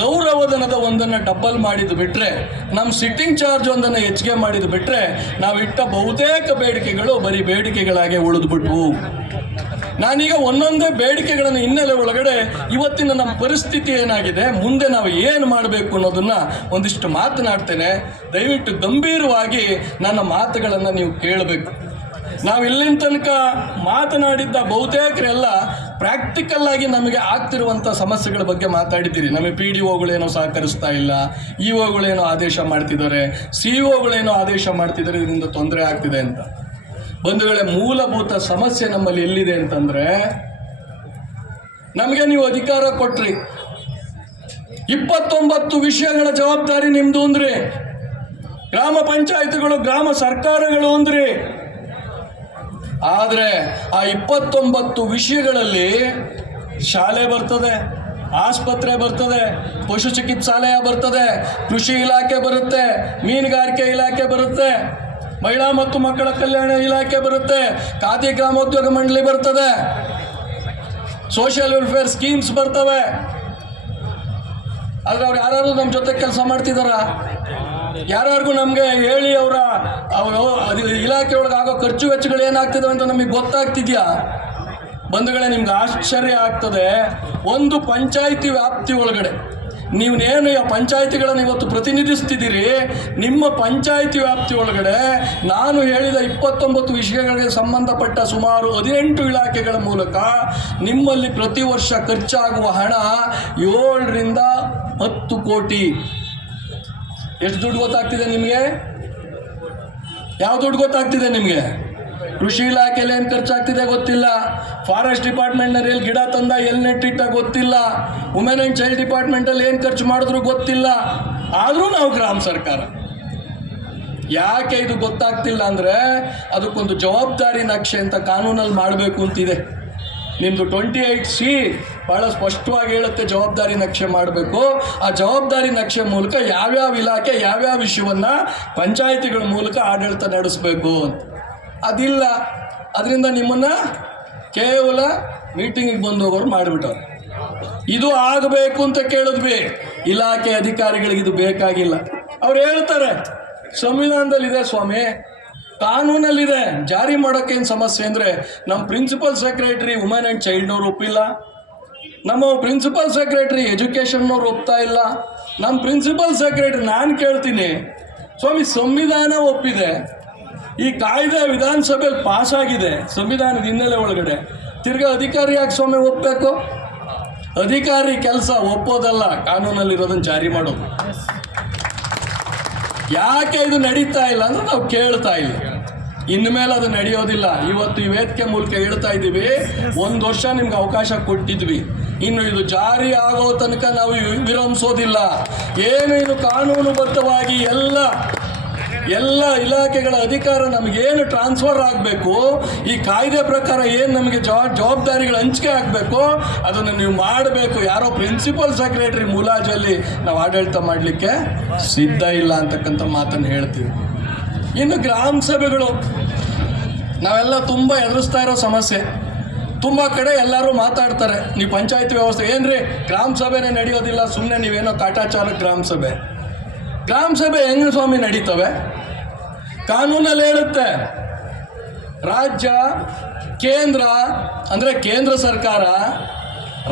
ಗೌರವಧನದ ಒಂದನ್ನು ಡಬಲ್ ಮಾಡಿದ್ದು ಬಿಟ್ಟರೆ, ನಮ್ಮ ಸಿಟ್ಟಿಂಗ್ ಚಾರ್ಜ್ ಒಂದನ್ನು ಹೆಚ್ಚಿಗೆ ಮಾಡಿದ್ದು ಬಿಟ್ಟರೆ, ನಾವು ಇಟ್ಟ ಬಹುತೇಕ ಬೇಡಿಕೆಗಳು ಬರೀ ಬೇಡಿಕೆಗಳಾಗೆ ಉಳಿದುಬಿಟ್ವು. ನಾನೀಗ ಒಂದೊಂದೇ ಬೇಡಿಕೆಗಳನ್ನು ಹಿನ್ನೆಲೆ ಒಳಗಡೆ ಇವತ್ತಿನ ನಮ್ಮ ಪರಿಸ್ಥಿತಿ ಏನಾಗಿದೆ, ಮುಂದೆ ನಾವು ಏನು ಮಾಡಬೇಕು ಅನ್ನೋದನ್ನ ಒಂದಿಷ್ಟು ಮಾತನಾಡ್ತೇನೆ. ದಯವಿಟ್ಟು ಗಂಭೀರವಾಗಿ ನನ್ನ ಮಾತುಗಳನ್ನು ನೀವು ಕೇಳಬೇಕು. ನಾವು ಇಲ್ಲಿನ ತನಕ ಮಾತನಾಡಿದ್ದ ಬಹುತೇಕರೆಲ್ಲ ಪ್ರಾಕ್ಟಿಕಲ್ ಆಗಿ ನಮಗೆ ಆಗ್ತಿರುವಂಥ ಸಮಸ್ಯೆಗಳ ಬಗ್ಗೆ ಮಾತಾಡಿದ್ದೀರಿ. ನಮಗೆ PDOಗಳೇನೋ ಸಹಕರಿಸ್ತಾ ಇಲ್ಲ, EOಗಳೇನೋ ಆದೇಶ ಮಾಡ್ತಿದ್ದಾರೆ, COಗಳೇನೋ ಆದೇಶ ಮಾಡ್ತಿದ್ದಾರೆ, ಇದರಿಂದ ತೊಂದರೆ ಆಗ್ತಿದೆ ಅಂತ. ಬಂಧುಗಳೇ, ಮೂಲಭೂತ ಸಮಸ್ಯೆ ನಮ್ಮಲ್ಲಿ ಎಲ್ಲಿದೆ ಅಂತಂದ್ರೆ, ನಮಗೆ ನೀವು ಅಧಿಕಾರ ಕೊಟ್ರಿ, 29 ವಿಷಯಗಳ ಜವಾಬ್ದಾರಿ ನಿಮ್ದು ಅಂದ್ರಿ, ಗ್ರಾಮ ಪಂಚಾಯತ್ಗಳು ಗ್ರಾಮ ಸರ್ಕಾರಗಳು ಅಂದ್ರಿ. ಆದರೆ ಆ 29 ವಿಷಯಗಳಲ್ಲಿ ಶಾಲೆ ಬರ್ತದೆ, ಆಸ್ಪತ್ರೆ ಬರ್ತದೆ, ಪಶು ಚಿಕಿತ್ಸಾಲಯ ಬರ್ತದೆ, ಕೃಷಿ ಇಲಾಖೆ ಬರುತ್ತೆ, ಮೀನುಗಾರಿಕೆ ಇಲಾಖೆ ಬರುತ್ತೆ, ಮಹಿಳಾ ಮತ್ತು ಮಕ್ಕಳ ಕಲ್ಯಾಣ ಇಲಾಖೆ ಬರುತ್ತೆ, ಖಾದಿ ಗ್ರಾಮೋದ್ಯೋಗ ಮಂಡಳಿ ಬರ್ತದೆ, ಸೋಷಿಯಲ್ ವೆಲ್ಫೇರ್ ಸ್ಕೀಮ್ಸ್ ಬರ್ತವೆ. ಆದರೆ ಅವ್ರು ಯಾರು ನಮ್ಮ ಜೊತೆ ಕೆಲಸ ಮಾಡ್ತಿದಾರ? ಯಾರ್ಯಾರಿಗೂ ನಮಗೆ ಹೇಳಿ ಅವರು ಇಲಾಖೆ ಒಳಗೆ ಆಗೋ ಖರ್ಚು ವೆಚ್ಚಗಳು ಏನಾಗ್ತದೆ ಅಂತ ನಮಗೆ ಗೊತ್ತಾಗ್ತಿದ್ಯಾ? ಬಂಧುಗಳೇ, ನಿಮ್ಗೆ ಆಶ್ಚರ್ಯ ಆಗ್ತದೆ. ಒಂದು ಪಂಚಾಯಿತಿ ವ್ಯಾಪ್ತಿ ಒಳಗಡೆ ನೀವೇನು ಪಂಚಾಯಿತಿಗಳನ್ನು ಇವತ್ತು ಪ್ರತಿನಿಧಿಸ್ತಿದ್ದೀರಿ, ನಿಮ್ಮ ಪಂಚಾಯಿತಿ ವ್ಯಾಪ್ತಿ ಒಳಗಡೆ ನಾನು ಹೇಳಿದ 29 ವಿಷಯಗಳಿಗೆ ಸಂಬಂಧಪಟ್ಟ ಸುಮಾರು 18 ಇಲಾಖೆಗಳ ಮೂಲಕ ನಿಮ್ಮಲ್ಲಿ ಪ್ರತಿ ವರ್ಷ ಖರ್ಚಾಗುವ ಹಣ 7 ರಿಂದ 10 ಕೋಟಿ. ಎಷ್ಟು ದುಡ್ಡು ಗೊತ್ತಾಗ್ತಿದೆ ನಿಮಗೆ? ಯಾವ ದುಡ್ಡು ಗೊತ್ತಾಗ್ತಿದೆ ನಿಮಗೆ? ಕೃಷಿ ಇಲಾಖೆಯಲ್ಲಿ ಏನು ಖರ್ಚಾಗ್ತಿದೆ ಗೊತ್ತಿಲ್ಲ, ಫಾರೆಸ್ಟ್ ಡಿಪಾರ್ಟ್ಮೆಂಟ್ನಲ್ಲಿ ಎಲ್ಲಿ ಗಿಡ ತಂದ ಎಲ್ಲಿ ನೆಟ್ಟಿಟ್ಟ ಗೊತ್ತಿಲ್ಲ, ವುಮೆನ್ ಆ್ಯಂಡ್ ಚೈಲ್ಡ್ ಡಿಪಾರ್ಟ್ಮೆಂಟಲ್ಲಿ ಏನು ಖರ್ಚು ಮಾಡಿದ್ರು ಗೊತ್ತಿಲ್ಲ. ಆದರೂ ನಾವು ಗ್ರಾಮ ಸರ್ಕಾರ. ಯಾಕೆ ಇದು ಗೊತ್ತಾಗ್ತಿಲ್ಲ ಅಂದರೆ, ಅದಕ್ಕೊಂದು ಜವಾಬ್ದಾರಿ ನಕ್ಷೆ ಅಂತ ಕಾನೂನಲ್ಲಿ ಮಾಡಬೇಕು ಅಂತಿದೆ. ನಿಮ್ಮದು 28C ಭಾಳ ಸ್ಪಷ್ಟವಾಗಿ ಹೇಳುತ್ತೆ, ಜವಾಬ್ದಾರಿ ನಕ್ಷೆ ಮಾಡಬೇಕು. ಆ ಜವಾಬ್ದಾರಿ ನಕ್ಷೆ ಮೂಲಕ ಯಾವ್ಯಾವ ಇಲಾಖೆ ಯಾವ್ಯಾವ ವಿಷಯವನ್ನು ಪಂಚಾಯಿತಿಗಳ ಮೂಲಕ ಆಡಳಿತ ನಡೆಸಬೇಕು ಅಂತ. ಅದಿಲ್ಲ. ಅದರಿಂದ ನಿಮ್ಮನ್ನು ಕೇವಲ ಮೀಟಿಂಗಿಗೆ ಬಂದು ಹೋಗೋರು ಮಾಡಿಬಿಟ್ಟವ್ರು. ಇದು ಆಗಬೇಕು ಅಂತ ಕೇಳಿದ್ವಿ, ಇಲಾಖೆ ಅಧಿಕಾರಿಗಳಿಗೆ ಇದು ಬೇಕಾಗಿಲ್ಲ. ಅವ್ರು ಹೇಳ್ತಾರೆ ಸಂವಿಧಾನದಲ್ಲಿದೆ ಸ್ವಾಮಿ, ಕಾನೂನಲ್ಲಿದೆ, ಜಾರಿ ಮಾಡೋಕ್ಕೇನು ಸಮಸ್ಯೆ ಅಂದರೆ, ನಮ್ಮ ಪ್ರಿನ್ಸಿಪಲ್ ಸೆಕ್ರೆಟರಿ ವುಮೆನ್ ಆ್ಯಂಡ್ ಚೈಲ್ಡ್ನವ್ರು ಒಪ್ಪಿಲ್ಲ, ನಮ್ಮ ಪ್ರಿನ್ಸಿಪಲ್ ಸೆಕ್ರೆಟರಿ ಎಜುಕೇಷನ್ನವ್ರು ಒಪ್ತಾ ಇಲ್ಲ, ನಮ್ಮ ಪ್ರಿನ್ಸಿಪಲ್ ಸೆಕ್ರೆಟರಿ. ನಾನು ಕೇಳ್ತೀನಿ ಸ್ವಾಮಿ, ಸಂವಿಧಾನ ಒಪ್ಪಿದೆ, ಈ ಕಾಯ್ದೆ ವಿಧಾನಸಭೆಯಲ್ಲಿ ಪಾಸ್ ಆಗಿದೆ ಸಂವಿಧಾನದ ಹಿನ್ನೆಲೆ ಒಳಗಡೆ, ತಿರ್ಗಾ ಅಧಿಕಾರಿ ಯಾಕೆ ಸ್ವಾಮಿ ಒಪ್ಪಬೇಕು? ಅಧಿಕಾರಿ ಕೆಲಸ ಒಪ್ಪೋದಲ್ಲ, ಕಾನೂನಲ್ಲಿರೋದನ್ನು ಜಾರಿ ಮಾಡೋದು. ಯಾಕೆ ಇದು ನಡೀತಾ ಇಲ್ಲ ಅಂದ್ರೆ ನಾವು ಕೇಳ್ತಾ ಇಲ್ಲ. ಇನ್ಮೇಲೆ ಅದು ನಡೆಯೋದಿಲ್ಲ. ಇವತ್ತು ಈ ವೇದಿಕೆ ಮೂಲಕ ಹೇಳ್ತಾ ಇದ್ದೀವಿ, 1 ವರ್ಷ ನಿಮ್ಗೆ ಅವಕಾಶ ಕೊಟ್ಟಿದ್ವಿ, ಇನ್ನು ಇದು ಜಾರಿ ಆಗೋ ತನಕ ನಾವು ವಿರಮಿಸೋದಿಲ್ಲ. ಏನು ಇದು ಕಾನೂನುಬದ್ಧವಾಗಿ ಎಲ್ಲ ಇಲಾಖೆಗಳ ಅಧಿಕಾರ ನಮಗೇನು ಟ್ರಾನ್ಸ್ಫರ್ ಆಗಬೇಕು, ಈ ಕಾಯ್ದೆ ಪ್ರಕಾರ ಏನು ನಮಗೆ ಜವಾಬ್ದಾರಿಗಳ ಹಂಚಿಕೆ ಆಗಬೇಕು, ಅದನ್ನು ನೀವು ಮಾಡಬೇಕು. ಯಾರೋ ಪ್ರಿನ್ಸಿಪಲ್ ಸೆಕ್ರೆಟರಿ ಮುಲಾಜಲ್ಲಿ ನಾವು ಆಡಳಿತ ಮಾಡಲಿಕ್ಕೆ ಸಿದ್ಧ ಇಲ್ಲ ಅಂತಕ್ಕಂಥ ಮಾತನ್ನು ಹೇಳ್ತೀವಿ. ಇನ್ನು ಗ್ರಾಮ ಸಭೆಗಳು ನಾವೆಲ್ಲ ತುಂಬ ಎದುರಿಸ್ತಾ ಇರೋ ಸಮಸ್ಯೆ. ತುಂಬ ಕಡೆ ಎಲ್ಲರೂ ಮಾತಾಡ್ತಾರೆ, ನೀವು ಪಂಚಾಯತಿ ವ್ಯವಸ್ಥೆ ಏನ್ರಿ ಗ್ರಾಮ ಸಭೆನೇ ನಡೆಯೋದಿಲ್ಲ, ಸುಮ್ಮನೆ ನೀವೇನೋ ಕಾಟಾಚಾರ. ಗ್ರಾಮ ಸಭೆ ಹೆಂಗೆ ಸ್ವಾಮಿ ನಡೀತವೆ? ಕಾನೂನಲ್ಲಿ ಹೇಳುತ್ತೆ, ರಾಜ್ಯ ಕೇಂದ್ರ ಅಂದರೆ ಕೇಂದ್ರ ಸರ್ಕಾರ,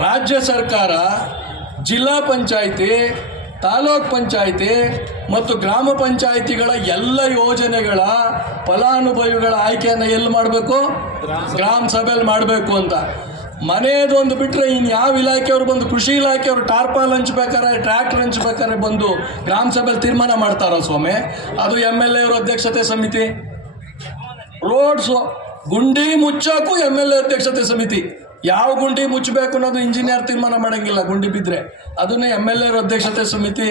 ರಾಜ್ಯ ಸರ್ಕಾರ, ಜಿಲ್ಲಾ ಪಂಚಾಯಿತಿ, ತಾಲೂಕ್ ಪಂಚಾಯಿತಿ ಮತ್ತು ಗ್ರಾಮ ಪಂಚಾಯಿತಿಗಳ ಎಲ್ಲ ಯೋಜನೆಗಳ ಫಲಾನುಭವಿಗಳ ಆಯ್ಕೆಯನ್ನು ಎಲ್ಲಿ ಮಾಡಬೇಕು? ಗ್ರಾಮ ಸಭೆಯಲ್ಲಿ ಮಾಡಬೇಕು ಅಂತ. ಮನೆಯದೊಂದು ಬಿಟ್ಟರೆ ಇನ್ನು ಯಾವ ಇಲಾಖೆಯವರು ಬಂದು, ಕೃಷಿ ಇಲಾಖೆಯವರು ಟಾರ್ಪಾಲ್ ಹಂಚ್ಬೇಕಾರೆ, ಟ್ರ್ಯಾಕ್ಟರ್ ಹಂಚ್ಬೇಕಾರೆ ಬಂದು ಗ್ರಾಮ ಸಭೆಯಲ್ಲಿ ತೀರ್ಮಾನ ಮಾಡ್ತಾರೋ ಸ್ವಾಮಿ? ಅದು MLA ಅವರ ಅಧ್ಯಕ್ಷತೆ ಸಮಿತಿ. ರೋಡ್ಸು ಗುಂಡಿ ಮುಚ್ಚೋಕ್ಕೂ MLA ಅಧ್ಯಕ್ಷತೆ ಸಮಿತಿ. ಯಾವ ಗುಂಡಿ ಮುಚ್ಚಬೇಕು ಅನ್ನೋದು ಇಂಜಿನಿಯರ್ ತೀರ್ಮಾನ ಮಾಡೋಂಗಿಲ್ಲ, ಗುಂಡಿ ಬಿದ್ದರೆ ಅದನ್ನೇ MLA ಅವರ ಅಧ್ಯಕ್ಷತೆ ಸಮಿತಿ.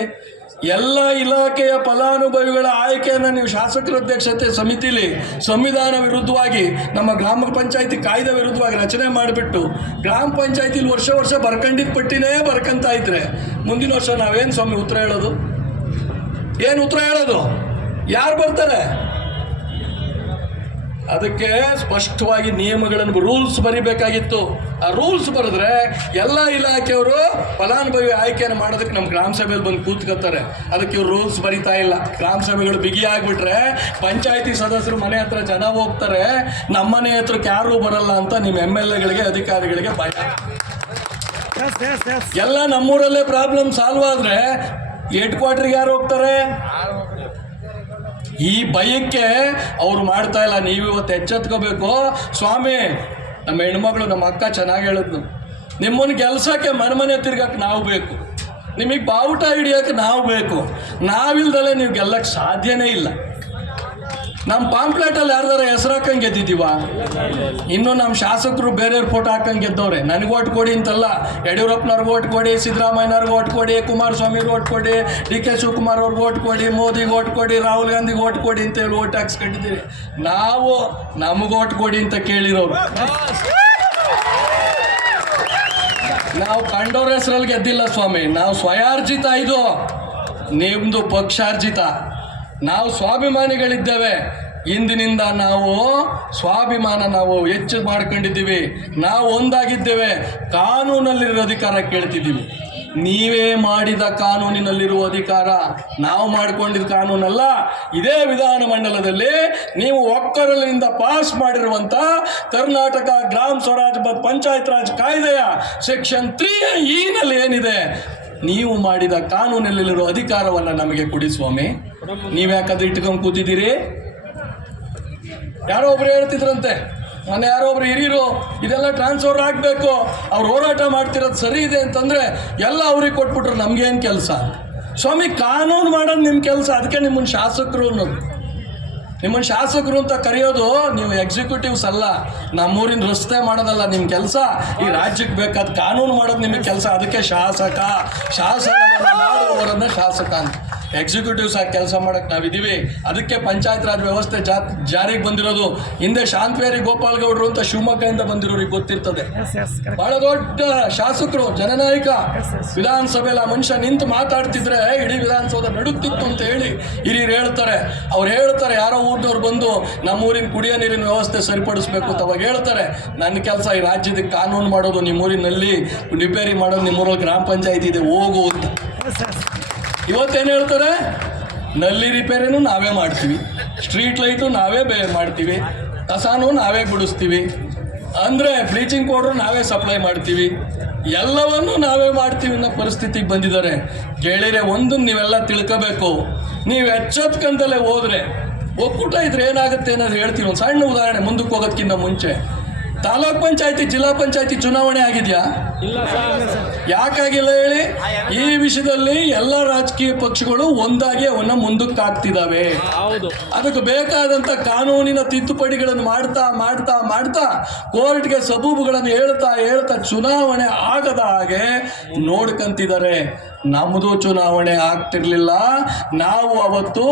ಎಲ್ಲ ಇಲಾಖೆಯ ಫಲಾನುಭವಿಗಳ ಆಯ್ಕೆಯನ್ನು ನೀವು ಶಾಸಕರ ಅಧ್ಯಕ್ಷತೆ ಸಮಿತಿಲಿ ಸಂವಿಧಾನ ವಿರುದ್ಧವಾಗಿ, ನಮ್ಮ ಗ್ರಾಮ ಪಂಚಾಯಿತಿ ಕಾಯ್ದೆ ವಿರುದ್ಧವಾಗಿ ರಚನೆ ಮಾಡಿಬಿಟ್ಟು ಗ್ರಾಮ ಪಂಚಾಯಿತಿಲಿ ವರ್ಷ ಬರ್ಕೊಂಡಿದ್ದ ಪಟ್ಟಿನೇ ಬರ್ಕೊಂತ ಇದ್ರೆ ಮುಂದಿನ ವರ್ಷ ನಾವೇನು ಸ್ವಾಮಿ ಉತ್ತರ ಹೇಳೋದು? ಏನು ಉತ್ತರ ಹೇಳೋದು? ಯಾರು ಬರ್ತಾರೆ? ಅದಕ್ಕೆ ಸ್ಪಷ್ಟವಾಗಿ ನಿಯಮಗಳನ್ನು ರೂಲ್ಸ್ ಬರಿಬೇಕಾಗಿತ್ತು. ಆ ರೂಲ್ಸ್ ಬರೆದ್ರೆ ಎಲ್ಲ ಇಲಾಖೆಯವರು ಫಲಾನುಭವಿ ಆಯ್ಕೆಯನ್ನು ಮಾಡೋದಕ್ಕೆ ನಮ್ಮ ಗ್ರಾಮ ಸಭೆಯಲ್ಲಿ ಬಂದು ಕೂತ್ಕೊತಾರೆ. ಅದಕ್ಕೆ ಇವ್ರು ರೂಲ್ಸ್ ಬರಿತಾ ಇಲ್ಲ. ಗ್ರಾಮ ಸಭೆಗಳು ಬಿಗಿ ಆಗಿಬಿಟ್ರೆ ಪಂಚಾಯತಿ ಸದಸ್ಯರು ಮನೆ ಹತ್ರ ಜನ ಹೋಗ್ತಾರೆ, ನಮ್ಮನೆ ಹತ್ರಕ್ಕೆ ಯಾರೂ ಬರಲ್ಲ ಅಂತ ನಿಮ್ಮ MLAಗಳಿಗೆ ಅಧಿಕಾರಿಗಳಿಗೆ ಭಯ. ಎಲ್ಲ ನಮ್ಮೂರಲ್ಲೇ ಪ್ರಾಬ್ಲಮ್ ಸಾಲ್ವ್ ಆದ್ರೆ ಹೆಡ್ ಕ್ವಾರ್ಟರ್ಗೆ ಯಾರು ಹೋಗ್ತಾರೆ? ಈ ಭಯಕ್ಕೆ ಅವ್ರು ಮಾಡ್ತಾ ಇಲ್ಲ. ನೀವು ಇವತ್ತು ಎಚ್ಚೆತ್ಕೋಬೇಕು. ಸ್ವಾಮಿ, ನಮ್ಮ ಹೆಣ್ಮಗಳು, ನಮ್ಮ ಅಕ್ಕ ಚೆನ್ನಾಗಿ ಹೇಳಿದ್ನು, ನಿಮ್ಮನ್ನು ಗೆಲ್ಸೋಕ್ಕೆ ಮನೆ ತಿರ್ಗಕ್ಕೆ ನಾವು ಬೇಕು, ನಿಮಗೆ ಬಾವುಟ ಹಿಡಿಯೋಕ್ಕೆ ನಾವು ಬೇಕು. ನಾವಿಲ್ದಲೇ ನೀವು ಗೆಲ್ಲಕ್ಕೆ ಸಾಧ್ಯನೇ ಇಲ್ಲ. ನಮ್ಮ ಪಾಂಪ್ಲೆಟಲ್ಲಿ ಯಾರ್ದಾರ ಹೆಸರು ಹಾಕಂಗೆ ಗೆದ್ದಿದ್ದೀವ? ಇನ್ನು ನಮ್ಮ ಶಾಸಕರು ಬೇರೆಯವ್ರ ಫೋಟೋ ಹಾಕಂಗೆ ಗೆದ್ದವ್ರೆ. ನನಗೆ ಓಟ್ ಕೊಡಿ ಅಂತಲ್ಲ, ಯಡಿಯೂರಪ್ಪನವ್ರಿಗೆ ಓಟ್ ಕೊಡಿ, ಸಿದ್ದರಾಮಯ್ಯನವ್ರಿಗೆ ಓಟ್ ಕೊಡಿ, ಕುಮಾರಸ್ವಾಮಿಗೆ ಓಟ್ ಕೊಡಿ, DK ಶಿವಕುಮಾರ್ ಅವ್ರಿಗೆ ಓಟ್ ಕೊಡಿ, ಮೋದಿಗೆ ಓಟ್ ಕೊಡಿ, ರಾಹುಲ್ ಗಾಂಧಿಗೆ ಓಟ್ ಕೊಡಿ ಅಂತೇಳಿ ಓಟ್ ಹಾಕ್ಸ್ಕೊಂಡಿದ್ದೀವಿ. ನಾವು ನಮಗೆ ಓಟ್ ಕೊಡಿ ಅಂತ ಕೇಳಿರೋರು. ನಾವು ಕಂಡವ್ರ ಹೆಸರಲ್ಲಿ ಗೆದ್ದಿಲ್ಲ ಸ್ವಾಮಿ, ನಾವು ಸ್ವಯಾರ್ಜಿತ. ಇದು ನಿಮ್ಮದು ಪಕ್ಷಾರ್ಜಿತ. ನಾವು ಸ್ವಾಭಿಮಾನಿಗಳಿದ್ದೇವೆ. ಇಂದಿನಿಂದ ನಾವು ಸ್ವಾಭಿಮಾನ ನಾವು ಹೆಚ್ಚು ಮಾಡ್ಕೊಂಡಿದ್ದೀವಿ. ನಾವು ಒಂದಾಗಿದ್ದೇವೆ. ಕಾನೂನಲ್ಲಿರೋ ಅಧಿಕಾರ ಕೇಳ್ತಿದ್ದೀವಿ. ನೀವೇ ಮಾಡಿದ ಕಾನೂನಿನಲ್ಲಿರುವ ಅಧಿಕಾರ, ನಾವು ಮಾಡಿಕೊಂಡಿದ್ದ ಕಾನೂನಲ್ಲ. ಇದೇ ವಿಧಾನಮಂಡಲದಲ್ಲಿ ನೀವು ಒಕ್ಕರಲಿನಿಂದ ಪಾಸ್ ಮಾಡಿರುವಂಥ ಕರ್ನಾಟಕ ಗ್ರಾಮ ಸ್ವರಾಜ್ ಮತ್ತು ಪಂಚಾಯತ್ ರಾಜ್ ಕಾಯ್ದೆಯ ಸೆಕ್ಷನ್ 3E ನಲ್ಲಿ ಏನಿದೆ, ನೀವು ಮಾಡಿದ ಕಾನೂನಲ್ಲಿರೋ ಅಧಿಕಾರವನ್ನು ನಮಗೆ ಕೊಡಿ ಸ್ವಾಮಿ. ನೀವ್ಯಾಕಂದ್ರೆ ಇಟ್ಕೊಂಡು ಕೂತಿದ್ದೀರಿ? ಯಾರೋ ಒಬ್ರು ಹೇಳ್ತಿದ್ರಂತೆ ಮೊನ್ನೆ, ಯಾರೋ ಒಬ್ರು ಹಿರಿಯರು, ಇದೆಲ್ಲ ಟ್ರಾನ್ಸ್ಫರ್ ಆಗಬೇಕು, ಅವ್ರು ಹೋರಾಟ ಮಾಡ್ತಿರೋದು ಸರಿ ಇದೆ ಅಂತಂದರೆ ಎಲ್ಲ ಅವ್ರಿಗೆ ಕೊಟ್ಬಿಟ್ರು, ನಮಗೇನು ಕೆಲಸ? ಸ್ವಾಮಿ, ಕಾನೂನು ಮಾಡೋದು ನಿಮ್ಮ ಕೆಲಸ. ಅದಕ್ಕೆ ನಿಮ್ಮನ್ನು ಶಾಸಕರು ಅನ್ನೋದು. ನಿಮ್ಮನ್ನು ಶಾಸಕರು ಅಂತ ಕರೆಯೋದು ನೀವು ಎಕ್ಸಿಕ್ಯೂಟಿವ್ಸ್ ಅಲ್ಲ. ನಮ್ಮೂರಿನ ರಸ್ತೆ ಮಾಡೋದಲ್ಲ ನಿಮ್ಮ ಕೆಲಸ. ಈ ರಾಜ್ಯಕ್ಕೆ ಬೇಕಾದ ಕಾನೂನು ಮಾಡೋದು ನಿಮಗೆ ಕೆಲಸ. ಅದಕ್ಕೆ ಶಾಸಕ ಮಾಡುವವರನ್ನ ಶಾಸಕ ಅಂತ. ಎಕ್ಸಿಕ್ಯೂಟಿವ್ಸ್ ಆಗಿ ಕೆಲಸ ಮಾಡೋಕ್ಕೆ ನಾವಿದ್ದೀವಿ. ಅದಕ್ಕೆ ಪಂಚಾಯತ್ ರಾಜ್ ವ್ಯವಸ್ಥೆ ಜಾರಿಗೆ ಬಂದಿರೋದು. ಹಿಂದೆ ಶಾಂತವೇರಿ ಗೋಪಾಲ್ ಗೌಡರು ಅಂತ ಶಿವಮೊಗ್ಗದಿಂದ ಬಂದಿರೋರಿಗೆ ಗೊತ್ತಿರ್ತದೆ. ಬಹಳ ದೊಡ್ಡ ಶಾಸಕರು, ಜನನಾಯಕ. ವಿಧಾನಸಭೆಯಲ್ಲಿ ಆ ಮನುಷ್ಯ ನಿಂತು ಮಾತಾಡ್ತಿದ್ರೆ ಇಡೀ ವಿಧಾನಸೌಧ ನಡುತ್ತಿತ್ತು ಅಂತ ಹೇಳಿ ಹಿರಿಯರು ಹೇಳ್ತಾರೆ. ಅವ್ರು ಹೇಳ್ತಾರೆ, ಯಾರೋ ಊರಿನವ್ರು ಬಂದು ನಮ್ಮೂರಿನ ಕುಡಿಯೋ ನೀರಿನ ವ್ಯವಸ್ಥೆ ಸರಿಪಡಿಸ್ಬೇಕು ಅಂತ ಅವಾಗ ಹೇಳ್ತಾರೆ, ನನ್ನ ಕೆಲಸ ಈ ರಾಜ್ಯದ ಕಾನೂನು ಮಾಡೋದು, ನಿಮ್ಮೂರಿನಲ್ಲಿ ರಿಪೇರಿ ಮಾಡೋದು, ನಿಮ್ಮೂರಲ್ಲಿ ಗ್ರಾಮ ಪಂಚಾಯತಿ ಇದೆ ಹೋಗು ಅಂತ. ಇವತ್ತೇನು ಹೇಳ್ತಾರೆ? ನಲ್ಲಿ ರಿಪೇರಿನೂ ನಾವೇ ಮಾಡ್ತೀವಿ, ಸ್ಟ್ರೀಟ್ ಲೈಟು ನಾವೇ ಮಾಡ್ತೀವಿ, ಕಸಾನು ನಾವೇ ಗುಡಿಸ್ತೀವಿ, ಅಂದರೆ ಬ್ಲೀಚಿಂಗ್ ಪೌಡ್ರು ನಾವೇ ಸಪ್ಲೈ ಮಾಡ್ತೀವಿ, ಎಲ್ಲವನ್ನೂ ನಾವೇ ಮಾಡ್ತೀವಿ ಅನ್ನೋ ಪರಿಸ್ಥಿತಿಗೆ ಬಂದಿದ್ದಾರೆ. ಗೆಳೆಯರೆ, ಒಂದನ್ನು ನೀವೆಲ್ಲ ತಿಳ್ಕೋಬೇಕು. ನೀವು ಎಚ್ಚೆತ್ಕೊಂಡಲ್ಲೇ ಹೋದರೆ, ಒಕ್ಕೂಟ ಇದ್ರೆ ಏನಾಗುತ್ತೆ ಅನ್ನೋದು ಹೇಳ್ತೀವಿ. ಒಂದು ಸಣ್ಣ ಉದಾಹರಣೆ ಮುಂದಕ್ಕೆ ಹೋಗೋದಕ್ಕಿಂತ ಮುಂಚೆ, ತಾಲೂಕ್ ಪಂಚಾಯತಿ ಜಿಲ್ಲಾ ಪಂಚಾಯತಿ ಚುನಾವಣೆ ಆಗಿದೆಯಾ? ಯಾಕಾಗಿಲ್ಲ ಹೇಳಿ? ಈ ವಿಷಯದಲ್ಲಿ ಎಲ್ಲ ರಾಜಕೀಯ ಪಕ್ಷಗಳು ಒಂದಾಗಿ ಅವನ್ನ ಮುಂದಕ್ಕೆ ಹಾಕ್ತಿದ್ದಾವೆ. ಅದಕ್ಕೆ ಬೇಕಾದಂತ ಕಾನೂನಿನ ತಿದ್ದುಪಡಿಗಳನ್ನು ಮಾಡ್ತಾ ಮಾಡ್ತಾ ಮಾಡ್ತಾ ಕೋರ್ಟ್ಗೆ ಸಬೂಬುಗಳನ್ನು ಹೇಳ್ತಾ ಚುನಾವಣೆ ಆಗದ ಹಾಗೆ ನೋಡ್ಕಂತಿದ್ದಾರೆ. ನಮ್ಮದು ಚುನಾವಣೆ ಆಗ್ತಿರ್ಲಿಲ್ಲ. ನಾವು ಅವತ್ತು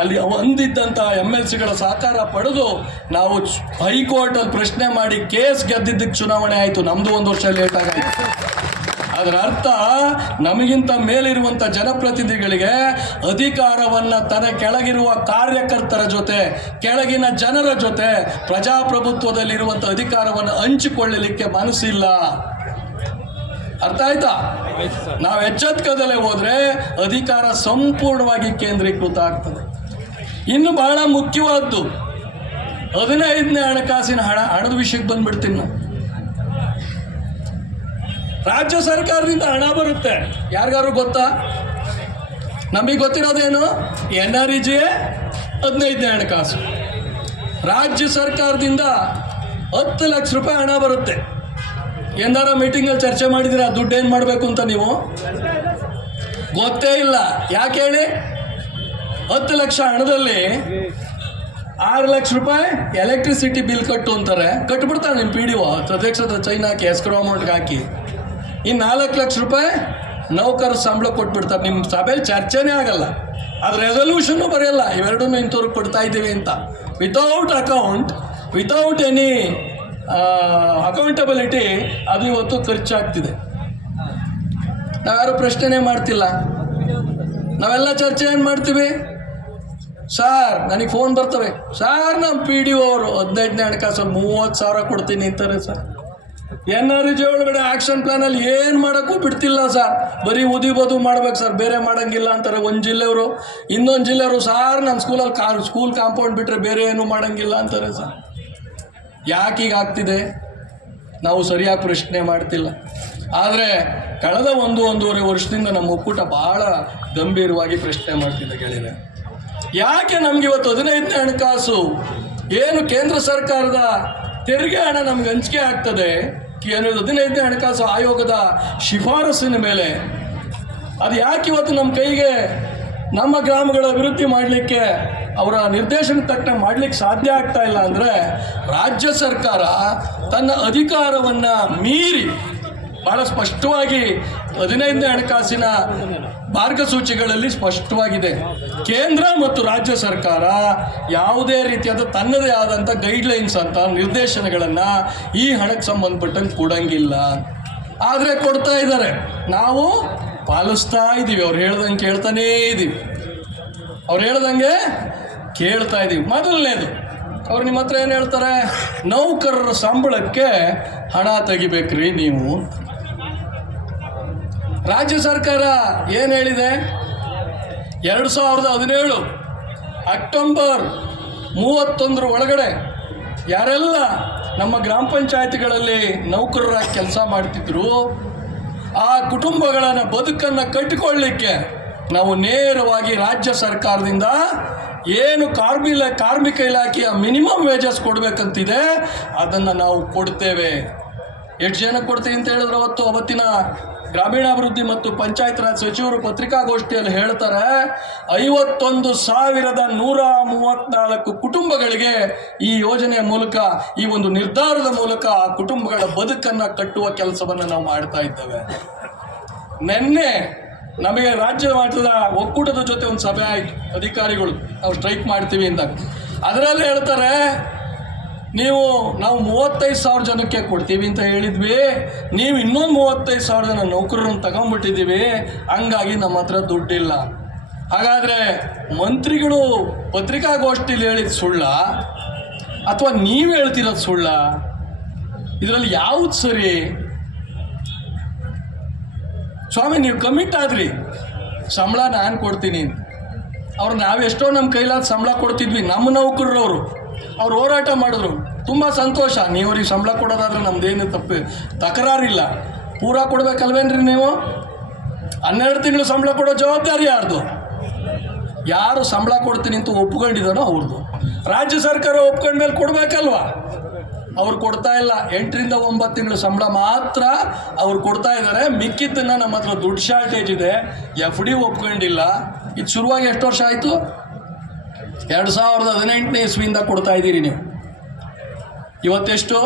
ಅಲ್ಲಿ ಹೊಂದಿದ್ದಂಥ MLCಗಳ ಸಹಕಾರ ಪಡೆದು ನಾವು ಹೈಕೋರ್ಟಲ್ಲಿ ಪ್ರಶ್ನೆ ಮಾಡಿ ಕೇಸ್ ಗೆದ್ದಿದ್ದಕ್ಕೆ ಚುನಾವಣೆ ಆಯಿತು. ನಮ್ಮದು 1 ವರ್ಷ ಲೇಟ್ ಆಗಾಯಿತು. ಅದರ ಅರ್ಥ, ನಮಗಿಂತ ಮೇಲಿರುವಂಥ ಜನಪ್ರತಿನಿಧಿಗಳಿಗೆ ಅಧಿಕಾರವನ್ನು ತನ್ನ ಕೆಳಗಿರುವ ಕಾರ್ಯಕರ್ತರ ಜೊತೆ, ಕೆಳಗಿನ ಜನರ ಜೊತೆ ಪ್ರಜಾಪ್ರಭುತ್ವದಲ್ಲಿರುವಂಥ ಅಧಿಕಾರವನ್ನು ಹಂಚಿಕೊಳ್ಳಲಿಕ್ಕೆ ಮನಸ್ಸಿಲ್ಲ. ಅರ್ಥ ಆಯ್ತಾ? ನಾವು ಎಚ್ಚೆತ್ಕದಲ್ಲೇ ಹೋದ್ರೆ ಅಧಿಕಾರ ಸಂಪೂರ್ಣವಾಗಿ ಕೇಂದ್ರೀಕೃತ ಆಗ್ತದೆ. ಇನ್ನು ಬಹಳ ಮುಖ್ಯವಾದ್ದು 15ನೇ ಹಣಕಾಸಿನ ಹಣದ ವಿಷಯಕ್ಕೆ ಬಂದ್ಬಿಡ್ತೀನಿ ನಾವು. ರಾಜ್ಯ ಸರ್ಕಾರದಿಂದ ಹಣ ಬರುತ್ತೆ. ಯಾರಿಗಾರು ಗೊತ್ತಾ? ನಮಗೆ ಗೊತ್ತಿರೋದೇನು? NREGA 15ನೇ ಹಣಕಾಸು. ರಾಜ್ಯ ಸರ್ಕಾರದಿಂದ 10 ಲಕ್ಷ ರೂಪಾಯಿ ಹಣ ಬರುತ್ತೆ. ಎಂದಾರ ಮೀಟಿಂಗಲ್ಲಿ ಚರ್ಚೆ ಮಾಡಿದ್ದೀರಾ ದುಡ್ಡು ಏನು ಮಾಡಬೇಕು ಅಂತ? ನೀವು ಗೊತ್ತೇ ಇಲ್ಲ. ಯಾಕೆ ಹೇಳಿ? 10 ಲಕ್ಷ ಹಣದಲ್ಲಿ 6 ಲಕ್ಷ ರೂಪಾಯಿ ಎಲೆಕ್ಟ್ರಿಸಿಟಿ ಬಿಲ್ ಕಟ್ಟು ಅಂತಾರೆ. ಕಟ್ಬಿಡ್ತಾರೆ ನಿಮ್ಮ PDO ಅಧ್ಯಕ್ಷದ ಚೈನ್ ಹಾಕಿ ಎಸ್ಕ್ರೋ ಅಮೌಂಟ್ಗೆ ಹಾಕಿ. ಇನ್ನು 4 ಲಕ್ಷ ರೂಪಾಯಿ ನೌಕರ ಸಂಬಳ ಕೊಟ್ಬಿಡ್ತಾರೆ. ನಿಮ್ಮ ಸಭೆಯಲ್ಲಿ ಚರ್ಚೆನೇ ಆಗಲ್ಲ, ಅದು ರೆಸಲ್ಯೂಷನ್ನು ಬರೆಯಲ್ಲ. ಇವೆರಡನ್ನೂ ಇಂಥವ್ರಿಗೆ ಕೊಡ್ತಾ ಇದ್ದೀವಿ ಅಂತ. Without account, without any accountability ಅದು ಇವತ್ತು ಖರ್ಚಾಗ್ತಿದೆ. ನಾವ್ಯಾರು ಪ್ರಶ್ನೆನೇ ಮಾಡ್ತಿಲ್ಲ. ನಾವೆಲ್ಲ ಚರ್ಚೆ ಏನು ಮಾಡ್ತೀವಿ? ಸರ್ ನನಗೆ ಫೋನ್ ಬರ್ತವೆ, ಸರ್ ನಮ್ಮ ಪಿ ಡಿ ಅವರು 15ನೇ ಹಣಕಾಸಲ್ಲಿ 30,000 ಕೊಡ್ತೀನಿ ಅಂತಾರೆ ಸರ್. NREG ಒಳಗಡೆ ಆಕ್ಷನ್ ಪ್ಲಾನಲ್ಲಿ ಏನು ಮಾಡೋಕ್ಕೂ ಬಿಡ್ತಿಲ್ಲ ಸರ್, ಬರೀ ಉದಿಬೋದು ಮಾಡ್ಬೇಕು ಸರ್, ಬೇರೆ ಮಾಡೋಂಗಿಲ್ಲ ಅಂತಾರೆ ಒಂದು ಜಿಲ್ಲೆಯವರು. ಇನ್ನೊಂದು ಜಿಲ್ಲೆಯವರು ಸಾರ್ ನಮ್ಮ ಸ್ಕೂಲಲ್ಲಿ ಸ್ಕೂಲ್ ಕಾಂಪೌಂಡ್ ಬಿಟ್ಟರೆ ಬೇರೆ ಏನೂ ಮಾಡೋಂಗಿಲ್ಲ ಅಂತಾರೆ ಸರ್. ಯಾಕೆ ಹೀಗಾಗ್ತಿದೆ ನಾವು ಸರಿಯಾಗಿ ಪ್ರಶ್ನೆ ಮಾಡ್ತಿಲ್ಲ. ಆದರೆ ಕಳೆದ 1-1.5 ವರ್ಷದಿಂದ ನಮ್ಮ ಒಕ್ಕೂಟ ಭಾಳ ಗಂಭೀರವಾಗಿ ಪ್ರಶ್ನೆ ಮಾಡ್ತಿದ್ದೆ ಗೆಳೆಯರೆ. ಯಾಕೆ ನಮ್ಗೆ ಇವತ್ತು 15ನೇ ಹಣಕಾಸು ಏನು ಕೇಂದ್ರ ಸರ್ಕಾರದ ತೆರಿಗೆ ಹಣ ನಮ್ಗೆ ಹಂಚಿಕೆ ಆಗ್ತದೆ, 15ನೇ ಹಣಕಾಸು ಆಯೋಗದ ಶಿಫಾರಸ್ಸಿನ ಮೇಲೆ, ಅದು ಯಾಕೆ ಇವತ್ತು ನಮ್ಮ ಕೈಗೆ ನಮ್ಮ ಗ್ರಾಮಗಳ ಅಭಿವೃದ್ಧಿ ಮಾಡಲಿಕ್ಕೆ ಅವರ ನಿರ್ದೇಶನ ತಕ್ಕ ಮಾಡಲಿಕ್ಕೆ ಸಾಧ್ಯ ಆಗ್ತಾ ಇಲ್ಲ ಅಂದರೆ, ರಾಜ್ಯ ಸರ್ಕಾರ ತನ್ನ ಅಧಿಕಾರವನ್ನು ಮೀರಿ ಭಾಳ ಸ್ಪಷ್ಟವಾಗಿ 15ನೇ ಹಣಕಾಸಿನ ಮಾರ್ಗಸೂಚಿಗಳಲ್ಲಿ ಸ್ಪಷ್ಟವಾಗಿದೆ. ಕೇಂದ್ರ ಮತ್ತು ರಾಜ್ಯ ಸರ್ಕಾರ ಯಾವುದೇ ರೀತಿಯಾದ ತನ್ನದೇ ಆದಂಥ ಗೈಡ್ಲೈನ್ಸ್ ಅಂತ ನಿರ್ದೇಶನಗಳನ್ನು ಈ ಹಣಕ್ಕೆ ಸಂಬಂಧಪಟ್ಟಂಗೆ ಕೊಡಂಗಿಲ್ಲ. ಆದರೆ ಕೊಡ್ತಾ ಇದ್ದಾರೆ, ನಾವು ಪಾಲಿಸ್ತಾ ಇದ್ದೀವಿ. ಅವ್ರು ಹೇಳ್ದಂಗೆ ಕೇಳ್ತಾನೇ ಇದ್ದೀವಿ, ಅವ್ರು ಹೇಳ್ದಂಗೆ ಕೇಳ್ತಾ ಇದ್ದೀವಿ. ಮೊದಲನೇದು, ಅವ್ರು ನಿಮ್ಮ ಹತ್ರ ಏನು ಹೇಳ್ತಾರೆ, ನೌಕರರ ಸಂಬಳಕ್ಕೆ ಹಣ ತೆಗಿಬೇಕ್ರಿ ನೀವು. ರಾಜ್ಯ ಸರ್ಕಾರ ಏನು ಹೇಳಿದೆ, 2017 ಅಕ್ಟೋಬರ್ 31 ಒಳಗಡೆ ಯಾರೆಲ್ಲ ನಮ್ಮ ಗ್ರಾಮ ಪಂಚಾಯತಿಗಳಲ್ಲಿ ನೌಕರರಾಗಿ ಕೆಲಸ ಮಾಡ್ತಿದ್ರು ಆ ಕುಟುಂಬಗಳನ್ನು ಬದುಕನ್ನು ಕಟ್ಟಿಕೊಳ್ಳಲಿಕ್ಕೆ ನಾವು ನೇರವಾಗಿ ರಾಜ್ಯ ಸರ್ಕಾರದಿಂದ ಏನು ಕಾರ್ಮಿಕ ಇಲಾಖೆಯ ಮಿನಿಮಮ್ ವೇಜಸ್ ಕೊಡಬೇಕಂತಿದೆ ಅದನ್ನು ನಾವು ಕೊಡ್ತೇವೆ. ಎಷ್ಟು ಜನಕ್ಕೆ ಕೊಡ್ತೀವಿ ಅಂತ ಹೇಳಿದ್ರೆ ಅವತ್ತಿನ ಗ್ರಾಮೀಣಾಭಿವೃದ್ಧಿ ಮತ್ತು ಪಂಚಾಯತ್ ರಾಜ್ ಸಚಿವರು ಪತ್ರಿಕಾಗೋಷ್ಠಿಯಲ್ಲಿ ಹೇಳ್ತಾರೆ, 51,134 ಕುಟುಂಬಗಳಿಗೆ ಈ ಯೋಜನೆಯ ಮೂಲಕ, ಈ ಒಂದು ನಿರ್ಧಾರದ ಮೂಲಕ ಆ ಕುಟುಂಬಗಳ ಬದುಕನ್ನು ಕಟ್ಟುವ ಕೆಲಸವನ್ನು ನಾವು ಮಾಡ್ತಾ ಇದ್ದೇವೆ. ನಿನ್ನೆ ನಮಗೆ ರಾಜ್ಯ ಮಟ್ಟದ ಒಕ್ಕೂಟದ ಜೊತೆ ಒಂದು ಸಭೆ ಆಯಿತು, ಅಧಿಕಾರಿಗಳು ನಾವು ಸ್ಟ್ರೈಕ್ ಮಾಡ್ತೀವಿ ಅಂತ. ಅದರಲ್ಲಿ ಹೇಳ್ತಾರೆ, ನಾವು 35,000 ಜನಕ್ಕೆ ಕೊಡ್ತೀವಿ ಅಂತ ಹೇಳಿದ್ವಿ, ನೀವು ಇನ್ನೊಂದು 35,000 ಜನ ನೌಕರರನ್ನು ತಗೊಂಡ್ಬಿಟ್ಟಿದ್ದೀವಿ, ಹಂಗಾಗಿ ನಮ್ಮ ಹತ್ರ ದುಡ್ಡಿಲ್ಲ. ಹಾಗಾದರೆ ಮಂತ್ರಿಗಳು ಪತ್ರಿಕಾಗೋಷ್ಠಿಯಲ್ಲಿ ಹೇಳಿದ ಸುಳ್ಳ ಅಥವಾ ನೀವು ಹೇಳ್ತಿರೋದು ಸುಳ್ಳ? ಇದರಲ್ಲಿ ಯಾವುದು ಸರಿ? ಸ್ವಾಮಿ ನೀವು ಕಮಿಟ್ ಆದ್ರಿ, ಸಂಬಳ ನಾನು ಕೊಡ್ತೀನಿ. ನಾವೆಷ್ಟೋ ನಮ್ಮ ಕೈಲಾದ ಸಂಬಳ ಕೊಡ್ತಿದ್ವಿ, ನಮ್ಮ ನೌಕರರವರು ಅವ್ರು ಹೋರಾಟ ಮಾಡಿದ್ರು, ತುಂಬ ಸಂತೋಷ. ನೀವು ಅವ್ರಿಗೆ ಸಂಬಳ ಕೊಡೋದಾದ್ರೆ ನಮ್ದೇನು ತಕರಾರಿಲ್ಲ. ಪೂರಾ ಕೊಡ್ಬೇಕಲ್ವೇನ್ರಿ ನೀವು? 12 ತಿಂಗಳು ಸಂಬಳ ಕೊಡೋ ಜವಾಬ್ದಾರಿ ಯಾರ್ದು? ಯಾರು ಸಂಬಳ ಕೊಡ್ತೀನಿ ಅಂತ ಒಪ್ಕೊಂಡಿದ್ದಾನೋ ಅವ್ರದ್ದು. ರಾಜ್ಯ ಸರ್ಕಾರ ಒಪ್ಕೊಂಡ್ಮೇಲೆ ಕೊಡಬೇಕಲ್ವ? ಅವ್ರು ಕೊಡ್ತಾ ಇಲ್ಲ. 8ರಿಂದ 9 ತಿಂಗಳು ಸಂಬಳ ಮಾತ್ರ ಅವ್ರು ಕೊಡ್ತಾ ಇದ್ದಾರೆ. ಮಿಕ್ಕಿದ್ದನ್ನು ನಮ್ಮ ಹತ್ರ ದುಡ್ಡು ಶಾರ್ಟೇಜ್ ಇದೆ, FD ಒಪ್ಕೊಂಡಿಲ್ಲ. ಇದು ಶುರುವಾಗಿ ಎಷ್ಟು ವರ್ಷ ಆಯಿತು? 2018ನೇ ಇಸ್ವಿಯಿಂದ ಕೊಡ್ತಾ ಇದ್ದೀರಿ ನೀವು. ಇವತ್ತೆಷ್ಟು?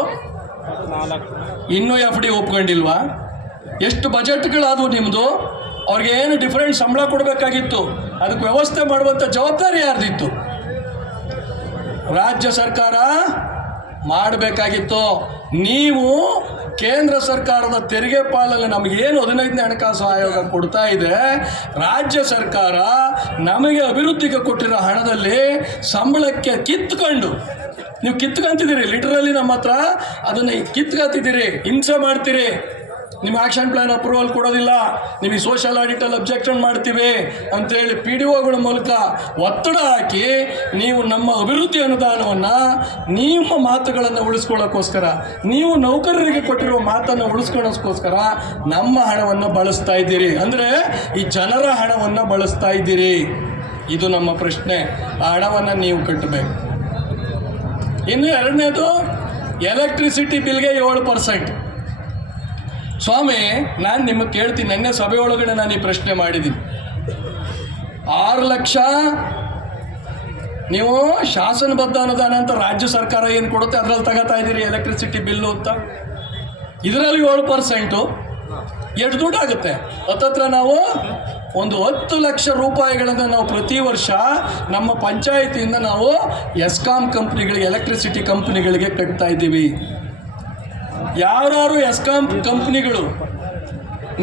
ಇನ್ನೂ FD ಒಪ್ಕೊಂಡಿಲ್ವಾ? ಎಷ್ಟು ಬಜೆಟ್ಗಳಾದವು ನಿಮ್ಮದು? ಅವ್ರಿಗೆ ಏನು ಡಿಫರೆಂಟ್ ಸಂಬಳ ಕೊಡಬೇಕಾಗಿತ್ತು, ಅದಕ್ಕೆ ವ್ಯವಸ್ಥೆ ಮಾಡುವಂಥ ಜವಾಬ್ದಾರಿ ಯಾರ್ದಿತ್ತು? ರಾಜ್ಯ ಸರ್ಕಾರ ಮಾಡಬೇಕಾಗಿತ್ತು. ನೀವು ಕೇಂದ್ರ ಸರ್ಕಾರದ ತೆರಿಗೆ ಪಾಲನೆ ನಮಗೇನು 15ನೇ ಹಣಕಾಸು ಆಯೋಗ ಕೊಡ್ತಾ ಇದೆ, ರಾಜ್ಯ ಸರ್ಕಾರ ನಮಗೆ ಅಭಿವೃದ್ಧಿಗೆ ಕೊಟ್ಟಿರೋ ಹಣದಲ್ಲಿ ಸಂಬಳಕ್ಕೆ ನೀವು ಕಿತ್ಕೊಂತಿದ್ದೀರಿ. ಲಿಟರಲಿ ನಮ್ಮ ಹತ್ರ ಅದನ್ನು ಕಿತ್ಕೊತಿದ್ದೀರಿ, ಹಿಂಸೆ ಮಾಡ್ತೀರಿ. ನಿಮ್ಮ ಆ್ಯಕ್ಷನ್ ಪ್ಲ್ಯಾನ್ ಅಪ್ರೂವಲ್ ಕೊಡೋದಿಲ್ಲ, ನಿಮಗೆ ಸೋಷಿಯಲ್ ಆಡಿಟಲ್ಲಿ ಅಬ್ಜೆಕ್ಷನ್ ಮಾಡ್ತೀವಿ ಅಂತೇಳಿ PDOಗಳ ಮೂಲಕ ಒತ್ತಡ ಹಾಕಿ ನೀವು ನಮ್ಮ ಅಭಿವೃದ್ಧಿ ಅನುದಾನವನ್ನು ನಿಮ್ಮ ಮಾತುಗಳನ್ನು ಉಳಿಸ್ಕೊಳ್ಳೋಕ್ಕೋಸ್ಕರ, ನೀವು ನೌಕರರಿಗೆ ಕೊಟ್ಟಿರುವ ಮಾತನ್ನು ಉಳಿಸ್ಕೊಳ್ಳೋಕ್ಕೋಸ್ಕರ ನಮ್ಮ ಹಣವನ್ನು ಬಳಸ್ತಾ ಇದ್ದೀರಿ. ಅಂದರೆ ಈ ಜನರ ಹಣವನ್ನು ಬಳಸ್ತಾ ಇದ್ದೀರಿ. ಇದು ನಮ್ಮ ಪ್ರಶ್ನೆ. ಆ ಹಣವನ್ನು ನೀವು ಕಟ್ಟಬೇಕು. ಇನ್ನು ಎರಡನೇದು, ಎಲೆಕ್ಟ್ರಿಸಿಟಿ ಬಿಲ್ಗೆ 7%. ಸ್ವಾಮಿ ನಾನು ನಿಮಗೆ ಕೇಳ್ತೀನಿ, ನೆನ್ನೆ ಸಭೆಯೊಳಗಡೆ ನಾನು ಈ ಪ್ರಶ್ನೆ ಮಾಡಿದ್ದೀನಿ. 6 ಲಕ್ಷ ನೀವು ಶಾಸನಬದ್ಧ ಅನುದಾನ ಅಂತ ರಾಜ್ಯ ಸರ್ಕಾರ ಏನು ಕೊಡುತ್ತೆ ಅದರಲ್ಲಿ ತಗೋತಾ ಇದ್ದೀರಿ ಎಲೆಕ್ಟ್ರಿಸಿಟಿ ಬಿಲ್ಲು ಅಂತ. ಇದರಲ್ಲಿ 7% ಎಷ್ಟು ದುಡ್ಡು ಆಗುತ್ತೆ? ಹತ್ತತ್ರ ನಾವು ಒಂದು 10 ಲಕ್ಷ ರೂಪಾಯಿಗಳನ್ನು ನಾವು ಪ್ರತಿ ವರ್ಷ ನಮ್ಮ ಪಂಚಾಯಿತಿಯಿಂದ ನಾವು ಎಸ್ಕಾಂ ಕಂಪ್ನಿಗಳಿಗೆ, ಎಲೆಕ್ಟ್ರಿಸಿಟಿ ಕಂಪ್ನಿಗಳಿಗೆ ಕಟ್ತಾ ಇದ್ದೀವಿ. ಯಾರು ಎಸ್ಕಾಂ ಕಂಪ್ನಿಗಳು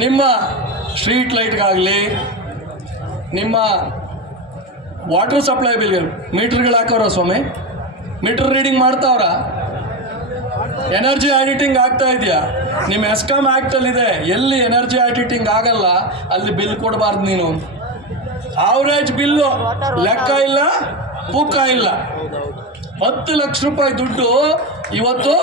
ನಿಮ್ಮ ಸ್ಟ್ರೀಟ್ ಲೈಟ್ಗಾಗಲಿ, ನಿಮ್ಮ ವಾಟರ್ ಸಪ್ಲೈ ಬಿಲ್ ಮೀಟರ್ಗಳು ಹಾಕವ್ರ ಸ್ವಾಮಿ, ಮೀಟರ್ ರೀಡಿಂಗ್ ಮಾಡ್ತಾವ್ರ, ಎನರ್ಜಿ ಆಡಿಟಿಂಗ್ ಆಗ್ತಾ ಇದೆಯಾ? ನಿಮ್ಮ ಎಸ್ಕಾಮ್ ಆ್ಯಕ್ಟಲ್ಲಿದೆ, ಎಲ್ಲಿ ಎನರ್ಜಿ ಆಡಿಟಿಂಗ್ ಆಗಲ್ಲ ಅಲ್ಲಿ ಬಿಲ್ ಕೊಡಬಾರ್ದು ನೀನು. ಆವ್ರೇಜ್ ಬಿಲ್ಲು ಲೆಕ್ಕ ಇಲ್ಲ, ತೂಕ ಇಲ್ಲ. 10 ಲಕ್ಷ ರೂಪಾಯಿ ದುಡ್ಡು ಇವತ್ತು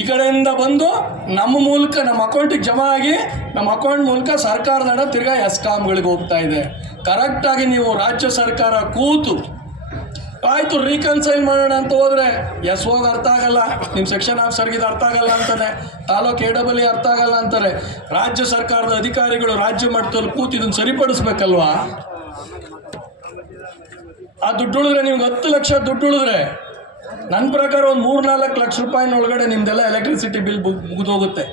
ಈ ಕಡೆಯಿಂದ ಬಂದು ನಮ್ಮ ಮೂಲಕ ನಮ್ಮ ಅಕೌಂಟಿಗೆ ಜಮಾ ಆಗಿ ನಮ್ಮ ಅಕೌಂಟ್ ಮೂಲಕ ಸರ್ಕಾರದ ಹಣ ತಿರ್ಗಾ ಎಸ್ಕಾಮ್ಗಳಿಗೆ ಹೋಗ್ತಾ ಇದೆ. ಕರೆಕ್ಟಾಗಿ ನೀವು ರಾಜ್ಯ ಸರ್ಕಾರ ಕೂತು ಆಯಿತು ರೀಕನ್ಸೈಲ್ ಮಾಡೋಣ ಅಂತ ಹೋದರೆ ಹೋಗಿ ಅರ್ಥ ಆಗಲ್ಲ, ನಿಮ್ಮ ಸೆಕ್ಷನ್ ಆಫೀಸರ್ಗೆ ಇದು ಅರ್ಥ ಆಗಲ್ಲ ಅಂತಾನೆ, ತಾಲೂಕು AEE ಅರ್ಥ ಆಗಲ್ಲ ಅಂತಾರೆ. ರಾಜ್ಯ ಸರ್ಕಾರದ ಅಧಿಕಾರಿಗಳು ರಾಜ್ಯ ಮಟ್ಟದಲ್ಲಿ ಕೂತು ಇದನ್ನು ಸರಿಪಡಿಸ್ಬೇಕಲ್ವಾ? ಆ ದುಡ್ಡು ಉಳಿದ್ರೆ ನಿಮ್ಗೆ 10 ಲಕ್ಷ ದುಡ್ಡು ಉಳಿದ್ರೆ ನನ್ನ ಪ್ರಕಾರ ಒಂದು 3-4 ಲಕ್ಷ ರೂಪಾಯಿನೊಳಗಡೆ ನಿಮ್ದೆಲ್ಲ ಎಲೆಕ್ಟ್ರಿಸಿಟಿ ಬಿಲ್ ಮುಗಿದೋಗುತ್ತೆ.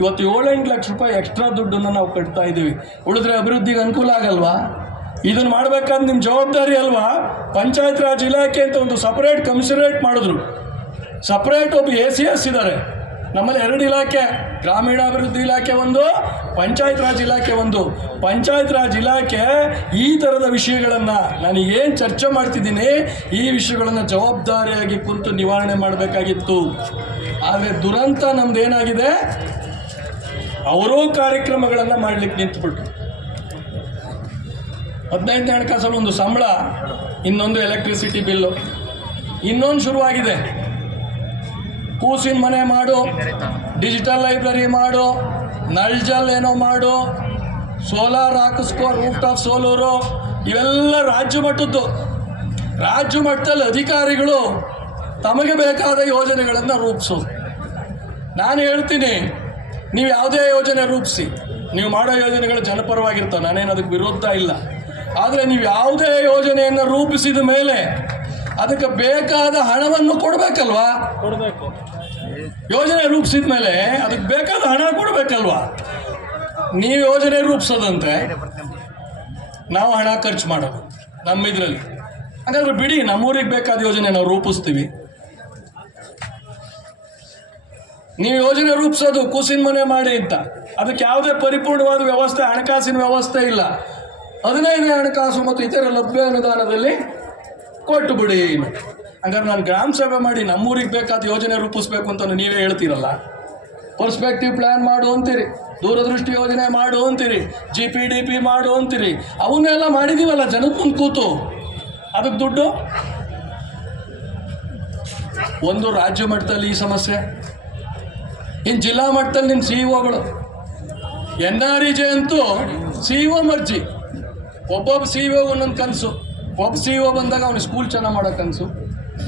ಇವತ್ತು 7-8 ಲಕ್ಷ ರೂಪಾಯಿ ಎಕ್ಸ್ಟ್ರಾ ದುಡ್ಡನ್ನು ನಾವು ಕಟ್ತಾ ಇದ್ದೀವಿ. ಉಳಿದ್ರೆ ಅಭಿವೃದ್ಧಿಗೆ ಅನುಕೂಲ ಆಗಲ್ವಾ? ಇದನ್ನು ಮಾಡಬೇಕಾದ್ರೆ ನಿಮ್ಮ ಜವಾಬ್ದಾರಿ ಅಲ್ವಾ? ಪಂಚಾಯತ್ ರಾಜ್ ಇಲಾಖೆ ಅಂತ ಒಂದು ಸಪರೇಟ್ ಕಮಿಷನರೇಟ್ ಮಾಡಿದ್ರು, ಸಪರೇಟ್ ಒಬ್ಬ ACS ಇದ್ದಾರೆ. ನಮ್ಮಲ್ಲಿ 2 ಇಲಾಖೆ, ಗ್ರಾಮೀಣಾಭಿವೃದ್ಧಿ ಇಲಾಖೆ ಒಂದು, ಪಂಚಾಯತ್ ರಾಜ್ ಇಲಾಖೆ ಒಂದು. ಪಂಚಾಯತ್ ರಾಜ್ ಇಲಾಖೆ ಈ ಥರದ ವಿಷಯಗಳನ್ನು ನಾನು ಏನು ಚರ್ಚೆ ಮಾಡ್ತಿದ್ದೀನಿ, ಈ ವಿಷಯಗಳನ್ನು ಜವಾಬ್ದಾರಿಯಾಗಿ ಕುಂತು ನಿವಾರಣೆ ಮಾಡಬೇಕಾಗಿತ್ತು. ಆದರೆ ದುರಂತ ನಮ್ದು ಏನಾಗಿದೆ, ಅವರೂ ಕಾರ್ಯಕ್ರಮಗಳನ್ನು ಮಾಡಲಿಕ್ಕೆ ನಿಂತುಬಿಟ್ರು. 15ನೇ ಹಣಕಾಸಲ್ಲಿ ಒಂದು ಸಂಬಳ, ಇನ್ನೊಂದು ಎಲೆಕ್ಟ್ರಿಸಿಟಿ ಬಿಲ್ಲು, ಇನ್ನೊಂದು ಶುರುವಾಗಿದೆ. ಕೂಸಿನ ಮನೆ ಮಾಡು, ಡಿಜಿಟಲ್ ಲೈಬ್ರರಿ ಮಾಡು, ನಲ್ ಜಲ್ ಏನೋ ಮಾಡು, ಸೋಲಾರ್ ಹಾಕಿಸ್ಕೋ, ರೂಫ್ ಟಾಪ್ ಸೋಲೂರು, ಇವೆಲ್ಲ ರಾಜ್ಯ ಮಟ್ಟದ್ದು. ರಾಜ್ಯ ಮಟ್ಟದಲ್ಲಿ ಅಧಿಕಾರಿಗಳು ತಮಗೆ ಬೇಕಾದ ಯೋಜನೆಗಳನ್ನು ರೂಪಿಸೋದು. ನಾನು ಹೇಳ್ತೀನಿ, ನೀವು ಯಾವುದೇ ಯೋಜನೆ ರೂಪಿಸಿ, ನೀವು ಮಾಡೋ ಯೋಜನೆಗಳು ಜನಪರವಾಗಿರ್ತವೆ, ನಾನೇನು ಅದಕ್ಕೆ ವಿರೋಧ ಇಲ್ಲ. ಆದರೆ ನೀವು ಯಾವುದೇ ಯೋಜನೆಯನ್ನು ರೂಪಿಸಿದ ಮೇಲೆ ಅದಕ್ಕೆ ಬೇಕಾದ ಹಣವನ್ನು ಕೊಡಬೇಕಲ್ವಾ? ಕೊಡಬೇಕು. ಯೋಜನೆ ರೂಪಿಸಿದ ಮೇಲೆ ಅದಕ್ಕೆ ಬೇಕಾದ ಹಣ ಕೊಡಬೇಕಲ್ವಾ? ನೀವು ಯೋಜನೆ ರೂಪಿಸೋದಂತೆ ನಾವು ಹಣ ಖರ್ಚು ಮಾಡೋದು ನಮ್ಮ ಇದರಲ್ಲಿ. ಹಾಗಾದ್ರೆ ಬಿಡಿ, ನಮ್ಮೂರಿಗೆ ಬೇಕಾದ ಯೋಜನೆ ನಾವು ರೂಪಿಸ್ತೀವಿ. ನೀವು ಯೋಜನೆ ರೂಪಿಸೋದು ಕೂಸಿನ ಮನೆ ಮಾಡಿ ಅಂತ, ಅದಕ್ಕೆ ಯಾವುದೇ ಪರಿಪೂರ್ಣವಾದ ವ್ಯವಸ್ಥೆ, ಹಣಕಾಸಿನ ವ್ಯವಸ್ಥೆ ಇಲ್ಲ. 15ನೇ ಹಣಕಾಸು ಮತ್ತು ಇತರ ಲಭ್ಯ ಅನುದಾನದಲ್ಲಿ ಕೊಟ್ಟು ಬಿಡಿ. ಹಂಗಾರೆ ನಾನು ಗ್ರಾಮ ಸಭೆ ಮಾಡಿ ನಮ್ಮೂರಿಗೆ ಬೇಕಾದ ಯೋಜನೆ ರೂಪಿಸ್ಬೇಕು ಅಂತ ನೀವೇ ಹೇಳ್ತೀರಲ್ಲ. ಪರ್ಸ್ಪೆಕ್ಟಿವ್ ಪ್ಲ್ಯಾನ್ ಮಾಡು ಅಂತೀರಿ, ದೂರದೃಷ್ಟಿ ಯೋಜನೆ ಮಾಡು ಅಂತೀರಿ, GPDP ಮಾಡು ಅಂತೀರಿ. ಅವನ್ನೆಲ್ಲ ಮಾಡಿದ್ದೀವಲ್ಲ ಜನದ ಮುಂದೆ ಕೂತು. ಅದಕ್ಕೆ ದುಡ್ಡು ಒಂದು ರಾಜ್ಯ ಮಟ್ಟದಲ್ಲಿ ಈ ಸಮಸ್ಯೆ, ಇನ್ನು ಜಿಲ್ಲಾ ಮಟ್ಟದಲ್ಲಿ ನಿಮ್ಮ CEO NREJ ಅಂತೂ CEO ಮರ್ಜಿ. ಒಬ್ಬೊಬ್ಬ CEO ಒಂದೊಂದು ಕನಸು. ಒಬ್ಬ CEO ಬಂದಾಗ ಅವನಿಗೆ ಸ್ಕೂಲ್ ಚೆನ್ನಾಗಿ ಮಾಡೋ ಕನಸು,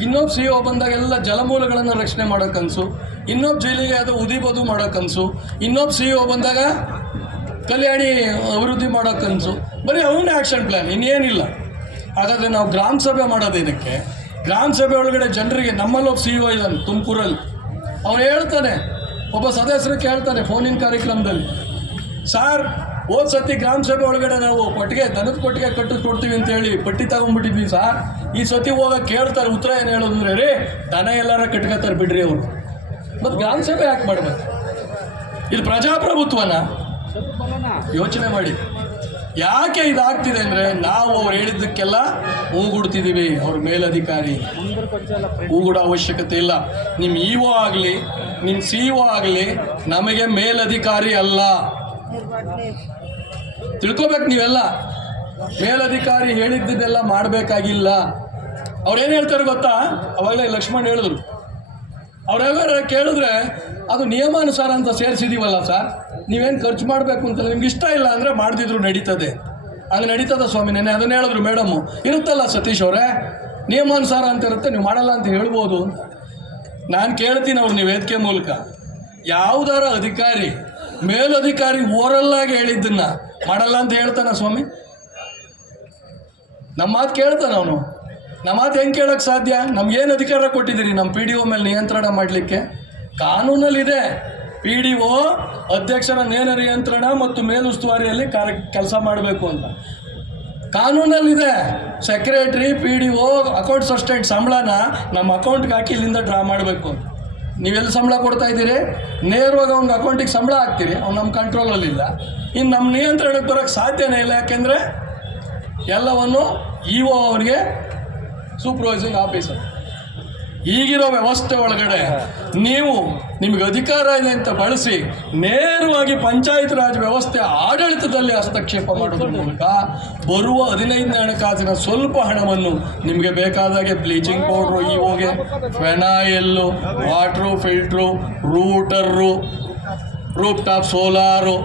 ಇನ್ನೊಬ್ಬ CEO ಬಂದಾಗ ಎಲ್ಲ ಜಲಮೂಲಗಳನ್ನು ರಕ್ಷಣೆ ಮಾಡೋ ಕನಸು, ಇನ್ನೊಬ್ಬ ಜಿಲ್ಲೆಗೆ ಅದು ಉದಿಬದು ಮಾಡೋ ಕನಸು, ಇನ್ನೊಬ್ಬ CEO ಬಂದಾಗ ಕಲ್ಯಾಣಿ ಅಭಿವೃದ್ಧಿ ಮಾಡೋ ಕನಸು. ಬರೀ ಅವನೇ ಆ್ಯಕ್ಷನ್ ಪ್ಲ್ಯಾನ್, ಇನ್ನೇನಿಲ್ಲ. ಹಾಗಾದರೆ ನಾವು ಗ್ರಾಮ ಸಭೆ ಮಾಡೋದೇನಕ್ಕೆ? ಗ್ರಾಮ ಸಭೆ ಒಳಗಡೆ ಜನರಿಗೆ, ನಮ್ಮಲ್ಲೊಬ್ಬ CEO ಇದ್ದಾನೆ ತುಮಕೂರಲ್ಲಿ, ಅವನು ಹೇಳ್ತಾನೆ, ಒಬ್ಬ ಸದಸ್ಯರು ಕೇಳ್ತಾನೆ ಫೋನಿನ ಕಾರ್ಯಕ್ರಮದಲ್ಲಿ, ಸಾರ್ ಹೋದ ಸತಿ ಗ್ರಾಮ ಸಭೆ ಒಳಗಡೆ ನಾವು ದನದ ಕೊಟ್ಟಿಗೆ ಕಟ್ಟಿಸ್ಕೊಡ್ತೀವಿ ಅಂತ ಹೇಳಿ ಪಟ್ಟಿ ತಗೊಂಡ್ಬಿಟ್ಟಿದ್ವಿ ಸಾರ್, ಈ ಸತಿ ಹೋದಾಗ ಕೇಳ್ತಾರೆ, ಉತ್ತರ ಏನು ಹೇಳೋದ್ರೆ ರೀ ದನ ಎಲ್ಲಾರ ಕಟ್ಕೋತಾರೆ ಬಿಡ್ರಿ ಅವರು. ಮತ್ತು ಗ್ರಾಮ ಸಭೆ ಯಾಕೆ ಮಾಡಬೇಕು? ಇದು ಪ್ರಜಾಪ್ರಭುತ್ವನ? ಯೋಚನೆ ಮಾಡಿ. ಯಾಕೆ ಇದಾಗ್ತಿದೆ ಅಂದರೆ ನಾವು ಅವ್ರು ಹೇಳಿದ್ದಕ್ಕೆಲ್ಲ ಹೂಗುಡ್ತಿದ್ದೀವಿ. ಅವ್ರ ಮೇಲಧಿಕಾರಿ ಹೂಗುಡೋ ಅವಶ್ಯಕತೆ ಇಲ್ಲ. ನಿಮ್ಮ EO ಆಗಲಿ, ನಿಮ್ಮ CEO ಆಗಲಿ ನಮಗೆ ಮೇಲಧಿಕಾರಿ ಅಲ್ಲ. ತಿಳ್ಕೊಬೇಕು ನೀವೆಲ್ಲ. ಮೇಲಧಿಕಾರಿ ಹೇಳಿದ್ದನ್ನೆಲ್ಲ ಮಾಡಬೇಕಾಗಿಲ್ಲ. ಅವ್ರೇನು ಹೇಳ್ತಾರೆ ಗೊತ್ತಾ? ಅವಾಗಲೇ ಲಕ್ಷ್ಮಣ್ ಹೇಳಿದ್ರು, ಅವ್ರೆಲ್ಲ ಕೇಳಿದ್ರೆ ಅದು ನಿಯಮಾನುಸಾರ ಅಂತ ಸೇರಿಸಿದೀವಲ್ಲ ಸರ್, ನೀವೇನು ಖರ್ಚು ಮಾಡಬೇಕು ಅಂತ ನಿಮ್ಗೆ ಇಷ್ಟ ಇಲ್ಲ ಅಂದರೆ ಮಾಡ್ದಿದ್ರು ನಡೀತದೆ. ಹಂಗೆ ನಡೀತದ ಸ್ವಾಮಿ, ನೆನೆ ಅದನ್ನು ಹೇಳಿದ್ರು ಮೇಡಮ್ಮು. ಇರುತ್ತಲ್ಲ ಸತೀಶ್ ಅವರೇ, ನಿಯಮಾನುಸಾರ ಅಂತ ಇರುತ್ತೆ, ನೀವು ಮಾಡಲ್ಲ ಅಂತ ಹೇಳ್ಬೋದು ಅಂತ. ನಾನು ಕೇಳ್ತೀನಿ ಅವ್ರು ನೀವು ವೇದಿಕೆ ಮೂಲಕ, ಯಾವುದಾರ ಅಧಿಕಾರಿ ಮೇಲಧಿಕಾರಿ ಓರಲ್ಲಾಗಿ ಹೇಳಿದ್ದನ್ನು ಮಾಡಲ್ಲ ಅಂತ ಹೇಳ್ತಾನ ಸ್ವಾಮಿ? ನಮ್ಮ ಮಾತು ಕೇಳ್ತಾನೆ ಅವನು? ನಮ್ಮ ಮಾತು ಹೆಂಗೆ ಕೇಳೋಕ್ಕೆ ಸಾಧ್ಯ? ನಮ್ಗೇನು ಅಧಿಕಾರ ಕೊಟ್ಟಿದ್ದೀರಿ ನಮ್ಮ PDO ಮೇಲೆ ನಿಯಂತ್ರಣ ಮಾಡಲಿಕ್ಕೆ? ಕಾನೂನಲ್ಲಿದೆ, PDO ಅಧ್ಯಕ್ಷರ ನೇರ ನಿಯಂತ್ರಣ ಮತ್ತು ಮೇಲುಸ್ತುವಾರಿಯಲ್ಲಿ ಕೆಲಸ ಮಾಡಬೇಕು ಅಂತ ಕಾನೂನಲ್ಲಿದೆ. ಸೆಕ್ರೆಟ್ರಿ, PDO, ಅಕೌಂಟ್ಸ್ ಅಸಿಸ್ಟೆಂಟ್ ಸಂಬಳನ ನಮ್ಮ ಅಕೌಂಟ್ಗೆ ಹಾಕಿ ಇಲ್ಲಿಂದ ಡ್ರಾ ಮಾಡಬೇಕು ಅಂತ. ನೀವೆಲ್ಲಿ ಸಂಬಳ ಕೊಡ್ತಾ ಇದ್ದೀರಿ? ನೇರವಾಗಿ ಅವ್ನ ಅಕೌಂಟಿಗೆ ಸಂಬಳ ಹಾಕ್ತೀರಿ, ಅವ್ನು ನಮ್ಮ ಕಂಟ್ರೋಲಲ್ಲಿಲ್ಲ. ಇನ್ನು ನಮ್ಮ ನಿಯಂತ್ರಣಕ್ಕೆ ಬರೋಕ್ಕೆ ಸಾಧ್ಯನೇ ಇಲ್ಲ. ಯಾಕೆಂದರೆ ಎಲ್ಲವನ್ನು ಇಒ ಅವರಿಗೆ ಸೂಪರ್ವೈಸಿಂಗ್ ಆಫೀಸರ್. ಈಗಿರೋ ವ್ಯವಸ್ಥೆ ಒಳಗಡೆ ನೀವು ನಿಮಗೆ ಅಧಿಕಾರ ಇದೆ ಅಂತ ಬಳಸಿ ನೇರವಾಗಿ ಪಂಚಾಯತ್ ರಾಜ್ ವ್ಯವಸ್ಥೆ ಆಡಳಿತದಲ್ಲಿ ಹಸ್ತಕ್ಷೇಪ ಮಾಡೋದ್ರ ಮೂಲಕ ಬರುವ 15ನೇ ಹಣಕಾಸಿನ ಸ್ವಲ್ಪ ಹಣವನ್ನು ನಿಮಗೆ ಬೇಕಾದಾಗೆ ಬ್ಲೀಚಿಂಗ್ ಪೌಡ್ರು, ಇಒಗೆ phenyl, water filter, router, rooftop solar,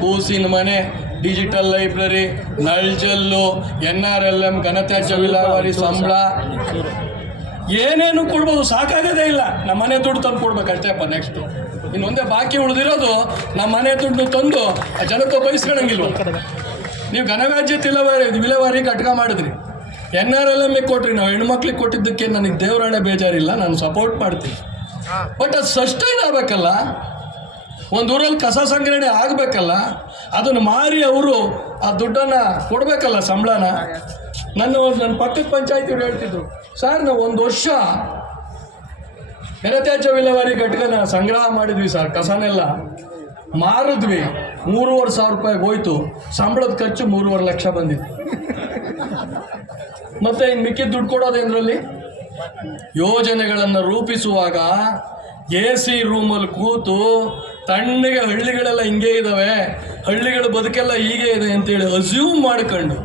ಕೂಸಿನ ಮನೆ, ಡಿಜಿಟಲ್ ಲೈಬ್ರರಿ, ನಳ್ಜಲ್ಲು, NRLM, ಘನತ್ಯಾಜ್ಯ ವಿಲೇವಾರಿ ಸಂಬಳ, ಏನೇನು ಕೊಡ್ಬೋದು. ಸಾಕಾಗೋದೇ ಇಲ್ಲ. ನಮ್ಮ ಮನೆ ದುಡ್ಡು ತಂದು ಕೊಡ್ಬೇಕಷ್ಟೇಪ್ಪ. ನೆಕ್ಸ್ಟು ಇನ್ನೊಂದೇ ಬಾಕಿ ಉಳಿದಿರೋದು ನಮ್ಮ ಮನೆ ದುಡ್ಡು ತಂದು ಆ ಜನಕ್ಕೆ ಬಯಸ್ಕೊಳಂಗಿಲ್ವ. ನೀವು ಘನತ್ಯಾಜ್ಯ ವಿಲೇವಾರಿ ಕಟ್ಕ ಮಾಡಿದ್ರಿ, NRLM ಕೊಟ್ರಿ, ನಾವು ಹೆಣ್ಮಕ್ಳಿಗೆ ಕೊಟ್ಟಿದ್ದಕ್ಕೆ ನನಗೆ ದೇವರಾಣೆ ಬೇಜಾರಿಲ್ಲ, ನಾನು ಸಪೋರ್ಟ್ ಮಾಡ್ತೀನಿ. ಬಟ್ ಅದು ಸಸ್ಟೈನ್ ಆಗಬೇಕಲ್ಲ. ಒಂದು ಊರಲ್ಲಿ ಕಸ ಸಂಗ್ರಹಣೆ ಆಗಬೇಕಲ್ಲ, ಅದನ್ನು ಮಾರಿ ಅವರು ಆ ದುಡ್ಡನ್ನು ಕೊಡಬೇಕಲ್ಲ, ಸಂಬಳನ. ನನ್ನ ಪಕ್ಕದ ಪಂಚಾಯತಿಯವ್ರು ಹೇಳ್ತಿದ್ರು, ಸರ್ ನಾವು 1 ವರ್ಷ ಘನತ್ಯಾಜ್ಯ ವಿಲೇವಾರಿ ಘಟಕನ ಸಂಗ್ರಹ ಮಾಡಿದ್ವಿ ಸರ್, ಕಸನೆಲ್ಲ ಮಾರಿದ್ವಿ, 3,500 ರೂಪಾಯಿಗೆ ಹೋಯ್ತು, ಸಂಬಳದ ಖರ್ಚು 3.5 ಲಕ್ಷ ಬಂದಿತ್ತು. ಮತ್ತೆ ಇನ್ನು ಮಿಕ್ಕಿದ ದುಡ್ಡು ಕೊಡೋದೇಂದ್ರಲ್ಲಿ? ಯೋಜನೆಗಳನ್ನು ರೂಪಿಸುವಾಗ AC ರೂಮಲ್ಲಿ ಕೂತು ತಣ್ಣಗೆ ಹಳ್ಳಿಗಳೆಲ್ಲ ಹಿಂಗೆ ಇದ್ದಾವೆ, ಹಳ್ಳಿಗಳ ಬದುಕೆಲ್ಲ ಹೀಗೆ ಇದೆ ಅಂತೇಳಿ ಅಸ್ಯೂಮ್ ಮಾಡ್ಕೊಂಡು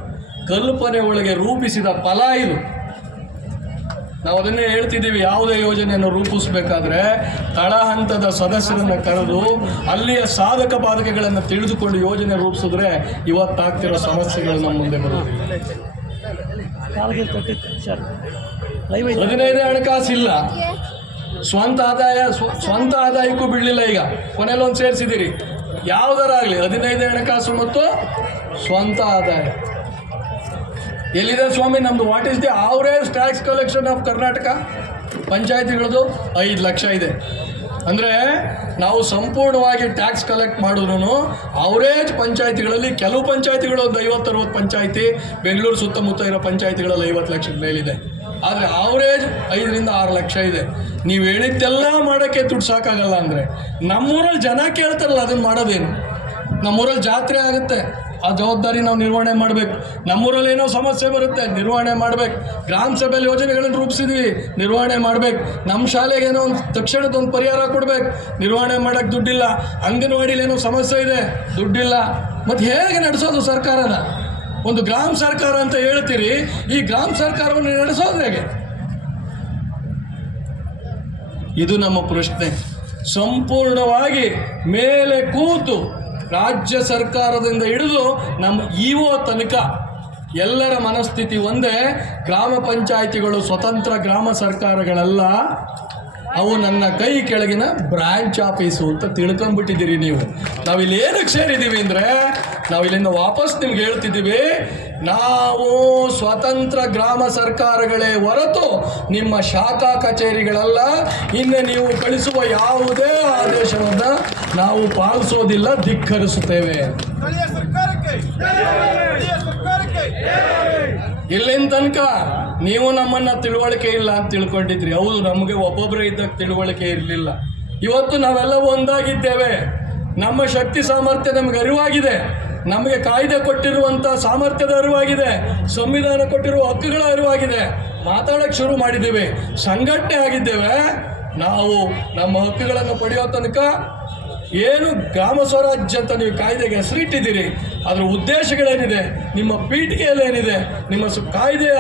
ಕಲ್ಪನೆ ಒಳಗೆ ರೂಪಿಸಿದ ಫಲ ಇದು. ನಾವು ಅದನ್ನೇ ಹೇಳ್ತಿದ್ದೀವಿ, ಯಾವುದೇ ಯೋಜನೆಯನ್ನು ರೂಪಿಸಬೇಕಾದ್ರೆ ತಳ ಹಂತದ ಸದಸ್ಯರನ್ನು ಕರೆದು ಅಲ್ಲಿಯ ಸಾಧಕ ಬಾಧಕಗಳನ್ನು ತಿಳಿದುಕೊಂಡು ಯೋಜನೆ ರೂಪಿಸಿದ್ರೆ ಇವತ್ತಾಗ್ತಿರೋ ಸಮಸ್ಯೆಗಳು ನಮ್ಮ ಮುಂದೆ ಬರುವುದಿಲ್ಲ. 15ನೇ ಹಣಕಾಸು ಇಲ್ಲ, ಸ್ವಂತ ಆದಾಯಕ್ಕೂ ಬಿಡಲಿಲ್ಲ. ಈಗ ಕೊನೆಯಲ್ಲೊಂದು ಸೇರಿಸಿದ್ದೀರಿ, ಯಾವುದರಾಗಲಿ 15ನೇ ಹಣಕಾಸು ಮತ್ತು ಸ್ವಂತ ಆದಾಯ ಎಲ್ಲಿದೆ ಸ್ವಾಮಿ ನಮ್ಮದು? What is the average tax collection of Karnataka? ಪಂಚಾಯತಿಗಳದು 5 ಲಕ್ಷ ಇದೆ. ಅಂದರೆ ನಾವು ಸಂಪೂರ್ಣವಾಗಿ ಟ್ಯಾಕ್ಸ್ ಕಲೆಕ್ಟ್ ಮಾಡಿದ್ರು ಅವರೇಜ್ ಪಂಚಾಯತಿಗಳಲ್ಲಿ ಕೆಲವು ಪಂಚಾಯತಿಗಳು ಒಂದು 50-60 ಪಂಚಾಯತಿ, ಬೆಂಗಳೂರು ಸುತ್ತಮುತ್ತ ಇರೋ ಪಂಚಾಯತಿಗಳಲ್ಲಿ 50 ಲಕ್ಷದ ಮೇಲಿದೆ. ಆದರೆ ಆವರೇಜ್ 5ರಿಂದ 6 ಲಕ್ಷ ಇದೆ. ನೀವು ಹೇಳಿದ್ದೆಲ್ಲ ಮಾಡೋಕ್ಕೆ ದುಡ್ಡು ಸಾಕಾಗಲ್ಲ ಅಂದರೆ ನಮ್ಮೂರಲ್ಲಿ ಜನ ಕೇಳ್ತಾರಲ್ಲ, ಅದನ್ನು ಮಾಡೋದೇನು? ನಮ್ಮೂರಲ್ಲಿ ಜಾತ್ರೆ ಆಗುತ್ತೆ, ಆ ಜವಾಬ್ದಾರಿ ನಾವು ನಿರ್ವಹಣೆ ಮಾಡಬೇಕು. ನಮ್ಮೂರಲ್ಲಿ ಏನೋ ಸಮಸ್ಯೆ ಬರುತ್ತೆ, ನಿರ್ವಹಣೆ ಮಾಡಬೇಕು. ಗ್ರಾಮ ಸಭೆಯಲ್ಲಿ ಯೋಜನೆಗಳನ್ನು ರೂಪಿಸಿದ್ವಿ, ನಿರ್ವಹಣೆ ಮಾಡಬೇಕು. ನಮ್ಮ ಶಾಲೆಗೆ ಏನೋ ಒಂದು ತಕ್ಷಣದೊಂದು ಪರಿಹಾರ ಕೊಡಬೇಕು, ನಿರ್ವಹಣೆ ಮಾಡೋಕ್ಕೆ ದುಡ್ಡಿಲ್ಲ. ಅಂಗನವಾಡಿಲಿ ಏನೋ ಸಮಸ್ಯೆ ಇದೆ, ದುಡ್ಡಿಲ್ಲ. ಮತ್ತು ಹೇಗೆ ನಡೆಸೋದು ಸರ್ಕಾರನ? ಒಂದು ಗ್ರಾಮ ಸರ್ಕಾರ ಅಂತ ಹೇಳ್ತೀರಿ, ಈ ಗ್ರಾಮ ಸರ್ಕಾರವನ್ನು ನಡೆಸೋದು ಹೇಗೆ? ಇದು ನಮ್ಮ ಪ್ರಶ್ನೆ. ಸಂಪೂರ್ಣವಾಗಿ ಮೇಲೆ ಕೂತು ರಾಜ್ಯ ಸರ್ಕಾರದಿಂದ ಹಿಡಿದು ನಮ್ಮ ಇಒ ತನಕ ಎಲ್ಲರ ಮನಸ್ಥಿತಿ ಒಂದೇ. ಗ್ರಾಮ ಪಂಚಾಯಿತಿಗಳು ಸ್ವತಂತ್ರ ಗ್ರಾಮ ಸರ್ಕಾರಗಳೆಲ್ಲ, ಅವು ನನ್ನ ಕೈ ಕೆಳಗಿನ ಬ್ರಾಂಚ್ ಆಫೀಸು ಅಂತ ತಿಳ್ಕೊಂಬಿಟ್ಟಿದ್ದೀರಿ ನೀವು. ನಾವಿಲ್ಲಿ ಏನಕ್ಕೆ ಸೇರಿದ್ದೀವಿ ಅಂದರೆ, ನಾವಿಲ್ಲಿಂದ ವಾಪಸ್ ನಿಮ್ಗೆ ಹೇಳ್ತಿದ್ದೀವಿ, ನಾವು ಸ್ವತಂತ್ರ ಗ್ರಾಮ ಸರ್ಕಾರಗಳೇ ಹೊರತು ನಿಮ್ಮ ಶಾಖಾ ಕಚೇರಿಗಳಲ್ಲ. ಇನ್ನು ನೀವು ಕಳಿಸುವ ಯಾವುದೇ ಆದೇಶವನ್ನು ನಾವು ಪಾಲಿಸೋದಿಲ್ಲ, ಧಿಕ್ಕರಿಸುತ್ತೇವೆ. ಇಲ್ಲಿನ ತನಕ ನೀವು ನಮ್ಮನ್ನು ತಿಳುವಳಿಕೆ ಇಲ್ಲ ಅಂತ ತಿಳ್ಕೊಂಡಿದ್ರಿ. ಹೌದು, ನಮಗೆ ಒಬ್ಬೊಬ್ಬರೇ ಇದ್ದಾಗ ತಿಳುವಳಿಕೆ ಇರಲಿಲ್ಲ. ಇವತ್ತು ನಾವೆಲ್ಲ ಒಂದಾಗಿದ್ದೇವೆ. ನಮ್ಮ ಶಕ್ತಿ ಸಾಮರ್ಥ್ಯ ನಮಗೆ ಅರಿವಾಗಿದೆ. ನಮಗೆ ಕಾಯ್ದೆ ಕೊಟ್ಟಿರುವಂಥ ಸಾಮರ್ಥ್ಯದ ಅರಿವಾಗಿದೆ, ಸಂವಿಧಾನ ಕೊಟ್ಟಿರುವ ಹಕ್ಕುಗಳ ಅರಿವಾಗಿದೆ. ಮಾತಾಡೋಕ್ಕೆ ಶುರು ಮಾಡಿದ್ದೇವೆ, ಸಂಘಟನೆ ಆಗಿದ್ದೇವೆ. ನಾವು ನಮ್ಮ ಹಕ್ಕುಗಳನ್ನು ಪಡೆಯೋ ತನಕ ಏನು ಗ್ರಾಮ ಸ್ವರಾಜ್ಯ ಅಂತ ನೀವು ಕಾಯ್ದೆಗೆ ಹೆಸರಿಟ್ಟಿದ್ದೀರಿ, ಅದರ ಉದ್ದೇಶಗಳೇನಿದೆ, ನಿಮ್ಮ ಪೀಠಿಕೆಯಲ್ಲೇನಿದೆ, ನಿಮ್ಮ ಕಾಯ್ದೆಯ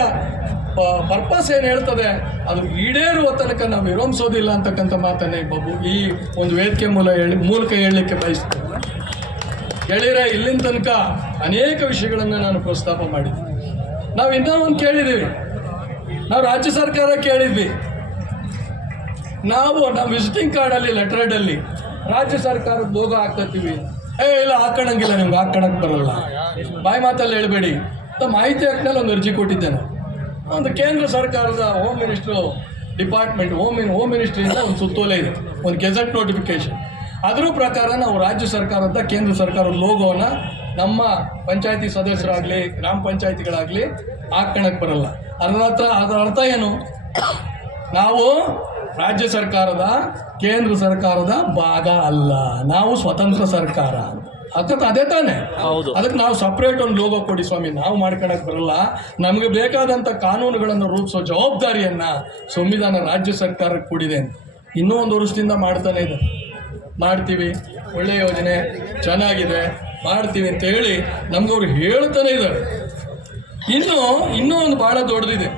ಪರ್ಪಸ್ ಏನು ಹೇಳ್ತದೆ, ಅದು ಈಡೇರುವ ತನಕ ನಾವು ವಿರಮಿಸೋದಿಲ್ಲ ಅಂತಕ್ಕಂಥ ಮಾತನ್ನೇ ಬಾಬು ಈ ಒಂದು ವೇದಿಕೆ ಮೂಲಕ ಹೇಳಲಿಕ್ಕೆ ಬಯಸ್ತೇನೆ. ಗೆಳೆಯರೆ, ಇಲ್ಲಿನ ತನಕ ಅನೇಕ ವಿಷಯಗಳನ್ನು ನಾನು ಪ್ರಸ್ತಾಪ ಮಾಡಿದ್ದೆ. ನಾವು ಇನ್ನೂ ಒಂದು ಕೇಳಿದ್ದೀವಿ, ನಾವು ರಾಜ್ಯ ಸರ್ಕಾರ ಕೇಳಿದ್ವಿ. ನಾವು ನಮ್ಮ ವಿಸಿಟಿಂಗ್ ಕಾರ್ಡಲ್ಲಿ ಲೆಟರ್ಡಲ್ಲಿ ರಾಜ್ಯ ಸರ್ಕಾರದ ಲೋಗೋ ಹಾಕ್ತೀವಿ. ಇಲ್ಲ, ಹಾಕೋಣಂಗಿಲ್ಲ, ನಿಮ್ಗೆ ಹಾಕೋಣಕ್ಕೆ ಬರಲ್ಲ, ಬಾಯಿ ಮಾತಲ್ಲಿ ಹೇಳಬೇಡಿ ಅಂತ ಮಾಹಿತಿ ಹಾಕ್ನಲ್ಲಿ ಒಂದು ಅರ್ಜಿ ಕೊಟ್ಟಿದ್ದೇನೆ. ಒಂದು ಕೇಂದ್ರ ಸರ್ಕಾರದ ಹೋಮ್ ಮಿನಿಸ್ಟ್ರು ಡಿಪಾರ್ಟ್ಮೆಂಟ್, ಹೋಮ್ ಮಿನಿಸ್ಟ್ರಿಯಿಂದ ಒಂದು ಸುತ್ತೋಲೆ ಇದೆ, ಒಂದು ಗೆಜೆಟ್ ನೋಟಿಫಿಕೇಶನ್. ಅದರ ಪ್ರಕಾರ ನಾವು ರಾಜ್ಯ ಸರ್ಕಾರದ ಕೇಂದ್ರ ಸರ್ಕಾರದ ಲೋಗೋನ ನಮ್ಮ ಪಂಚಾಯತಿ ಸದಸ್ಯರಾಗಲಿ ಗ್ರಾಮ ಪಂಚಾಯತಿಗಳಾಗಲಿ ಹಾಕೋಣಕ್ಕೆ ಬರಲ್ಲ. ಅದರ ಅರ್ಥ ಏನು? ನಾವು ರಾಜ್ಯ ಸರ್ಕಾರದ ಕೇಂದ್ರ ಸರ್ಕಾರದ ಭಾಗ ಅಲ್ಲ, ನಾವು ಸ್ವತಂತ್ರ ಸರ್ಕಾರ. ಅದಕ್ಕೆ ಅದೇ ತಾನೆ. ಹೌದು. ಅದಕ್ಕೆ ನಾವು ಸಪ್ರೇಟ್ ಒಂದು ಲೋಗೋ ಕೊಡಿ ಸ್ವಾಮಿ, ನಾವು ಮಾಡ್ಕೊಳಕ್ ಬರಲ್ಲ. ನಮಗೆ ಬೇಕಾದಂಥ ಕಾನೂನುಗಳನ್ನು ರೂಪಿಸೋ ಜವಾಬ್ದಾರಿಯನ್ನ ಸಂವಿಧಾನ ರಾಜ್ಯ ಸರ್ಕಾರಕ್ಕೆ ಕೊಡಿದೆ. ಇನ್ನೂ ಒಂದು ವರ್ಷದಿಂದ ಮಾಡ್ತಾನೆ ಇದೆ. ಮಾಡ್ತೀವಿ, ಒಳ್ಳೆ ಯೋಜನೆ ಚೆನ್ನಾಗಿದೆ, ಮಾಡ್ತೀವಿ ಅಂತ ಹೇಳಿ ನಮ್ಗವ್ರು ಹೇಳ್ತಾನೆ ಇದ್ದಾರೆ. ಇನ್ನೂ ಒಂದು ಭಾಳ ದೊಡ್ಡದಿದೆ,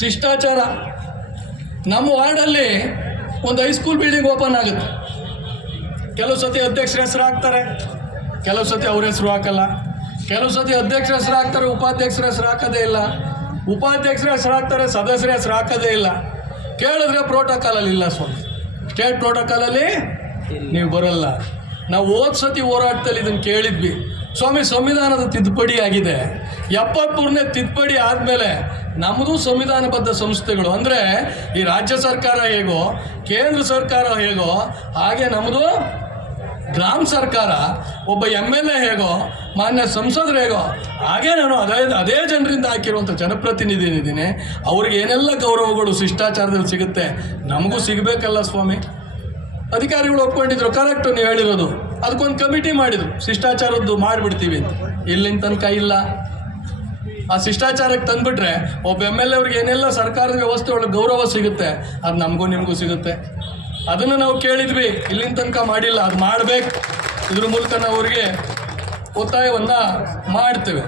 ಶಿಷ್ಟಾಚಾರ. ನಮ್ಮ ವಾರ್ಡಲ್ಲಿ ಒಂದು ಹೈಸ್ಕೂಲ್ ಬಿಲ್ಡಿಂಗ್ ಓಪನ್ ಆಗುತ್ತೆ. ಕೆಲವು ಸತಿ ಅಧ್ಯಕ್ಷರ ಹೆಸರು ಹಾಕ್ತಾರೆ, ಕೆಲವು ಸತಿ ಅವ್ರ ಹೆಸರು ಹಾಕಲ್ಲ. ಕೆಲವು ಸತಿ ಅಧ್ಯಕ್ಷರ ಹೆಸರು ಹಾಕ್ತಾರೆ, ಉಪಾಧ್ಯಕ್ಷರ ಹೆಸರು ಹಾಕೋದೇ ಇಲ್ಲ. ಉಪಾಧ್ಯಕ್ಷರ ಹೆಸರು ಹಾಕ್ತಾರೆ, ಸದಸ್ಯರ ಹೆಸರು ಹಾಕೋದೇ ಇಲ್ಲ. ಕೇಳಿದ್ರೆ ಪ್ರೋಟೋಕಾಲಲ್ಲಿ ಇಲ್ಲ ಸ್ವಾಮಿ, ಸ್ಟೇಟ್ ಪ್ರೋಟೋಕಾಲಲ್ಲಿ ನೀವು ಬರಲ್ಲ. ನಾವು ಹೋದ ಸತಿ ಹೋರಾಟದಲ್ಲಿ ಇದನ್ನು ಕೇಳಿದ್ವಿ, ಸ್ವಾಮಿ ಸಂವಿಧಾನದ ತಿದ್ದುಪಡಿ ಆಗಿದೆ, 73ನೇ ತಿದ್ದುಪಡಿ ಆದಮೇಲೆ ನಮ್ಮದು ಸಂವಿಧಾನಬದ್ಧ ಸಂಸ್ಥೆಗಳು ಅಂದರೆ ಈ ರಾಜ್ಯ ಸರ್ಕಾರ ಹೇಗೋ ಕೇಂದ್ರ ಸರ್ಕಾರ ಹೇಗೋ ಹಾಗೆ ನಮ್ಮದು ಗ್ರಾಮ ಸರ್ಕಾರ, ಒಬ್ಬ MLA ಹೇಗೋ ಮಾನ್ಯ ಸಂಸದರು ಹೇಗೋ ಹಾಗೆ ನಾನು ಅದೇ ಜನರಿಂದ ಹಾಕಿರುವಂಥ ಜನಪ್ರತಿನಿಧಿನಿದ್ದೀನಿ. ಅವ್ರಿಗೆ ಏನೆಲ್ಲ ಗೌರವಗಳು ಶಿಷ್ಟಾಚಾರದಲ್ಲಿ ಸಿಗುತ್ತೆ ನಮಗೂ ಸಿಗಬೇಕಲ್ಲ ಸ್ವಾಮಿ. ಅಧಿಕಾರಿಗಳು ಒಪ್ಕೊಂಡಿದ್ರು, ಕರೆಕ್ಟು ನೀವು ಹೇಳಿರೋದು. ಅದಕ್ಕೊಂದು ಕಮಿಟಿ ಮಾಡಿದ್ರು, ಶಿಷ್ಟಾಚಾರದ್ದು ಮಾಡಿಬಿಡ್ತೀವಿ ಅಂತ. ಇಲ್ಲಿನ ತನಕ ಇಲ್ಲ. ಆ ಶಿಷ್ಟಾಚಾರಕ್ಕೆ ತಂದುಬಿಟ್ರೆ ಒಬ್ಬ MLA ಅವ್ರಿಗೆ ಏನೆಲ್ಲ ಸರ್ಕಾರದ ವ್ಯವಸ್ಥೆ ಒಳಗೆ ಗೌರವ ಸಿಗುತ್ತೆ ಅದು ನಮಗೂ ನಿಮಗೂ ಸಿಗುತ್ತೆ. ಅದನ್ನು ನಾವು ಕೇಳಿದ್ವಿ, ಇಲ್ಲಿನ ತನಕ ಮಾಡಿಲ್ಲ. ಅದು ಮಾಡಬೇಕು. ಇದ್ರ ಮೂಲಕ ನಾವು ಅವರಿಗೆ ಒತ್ತಾಯವನ್ನು ಮಾಡ್ತೇವೆ.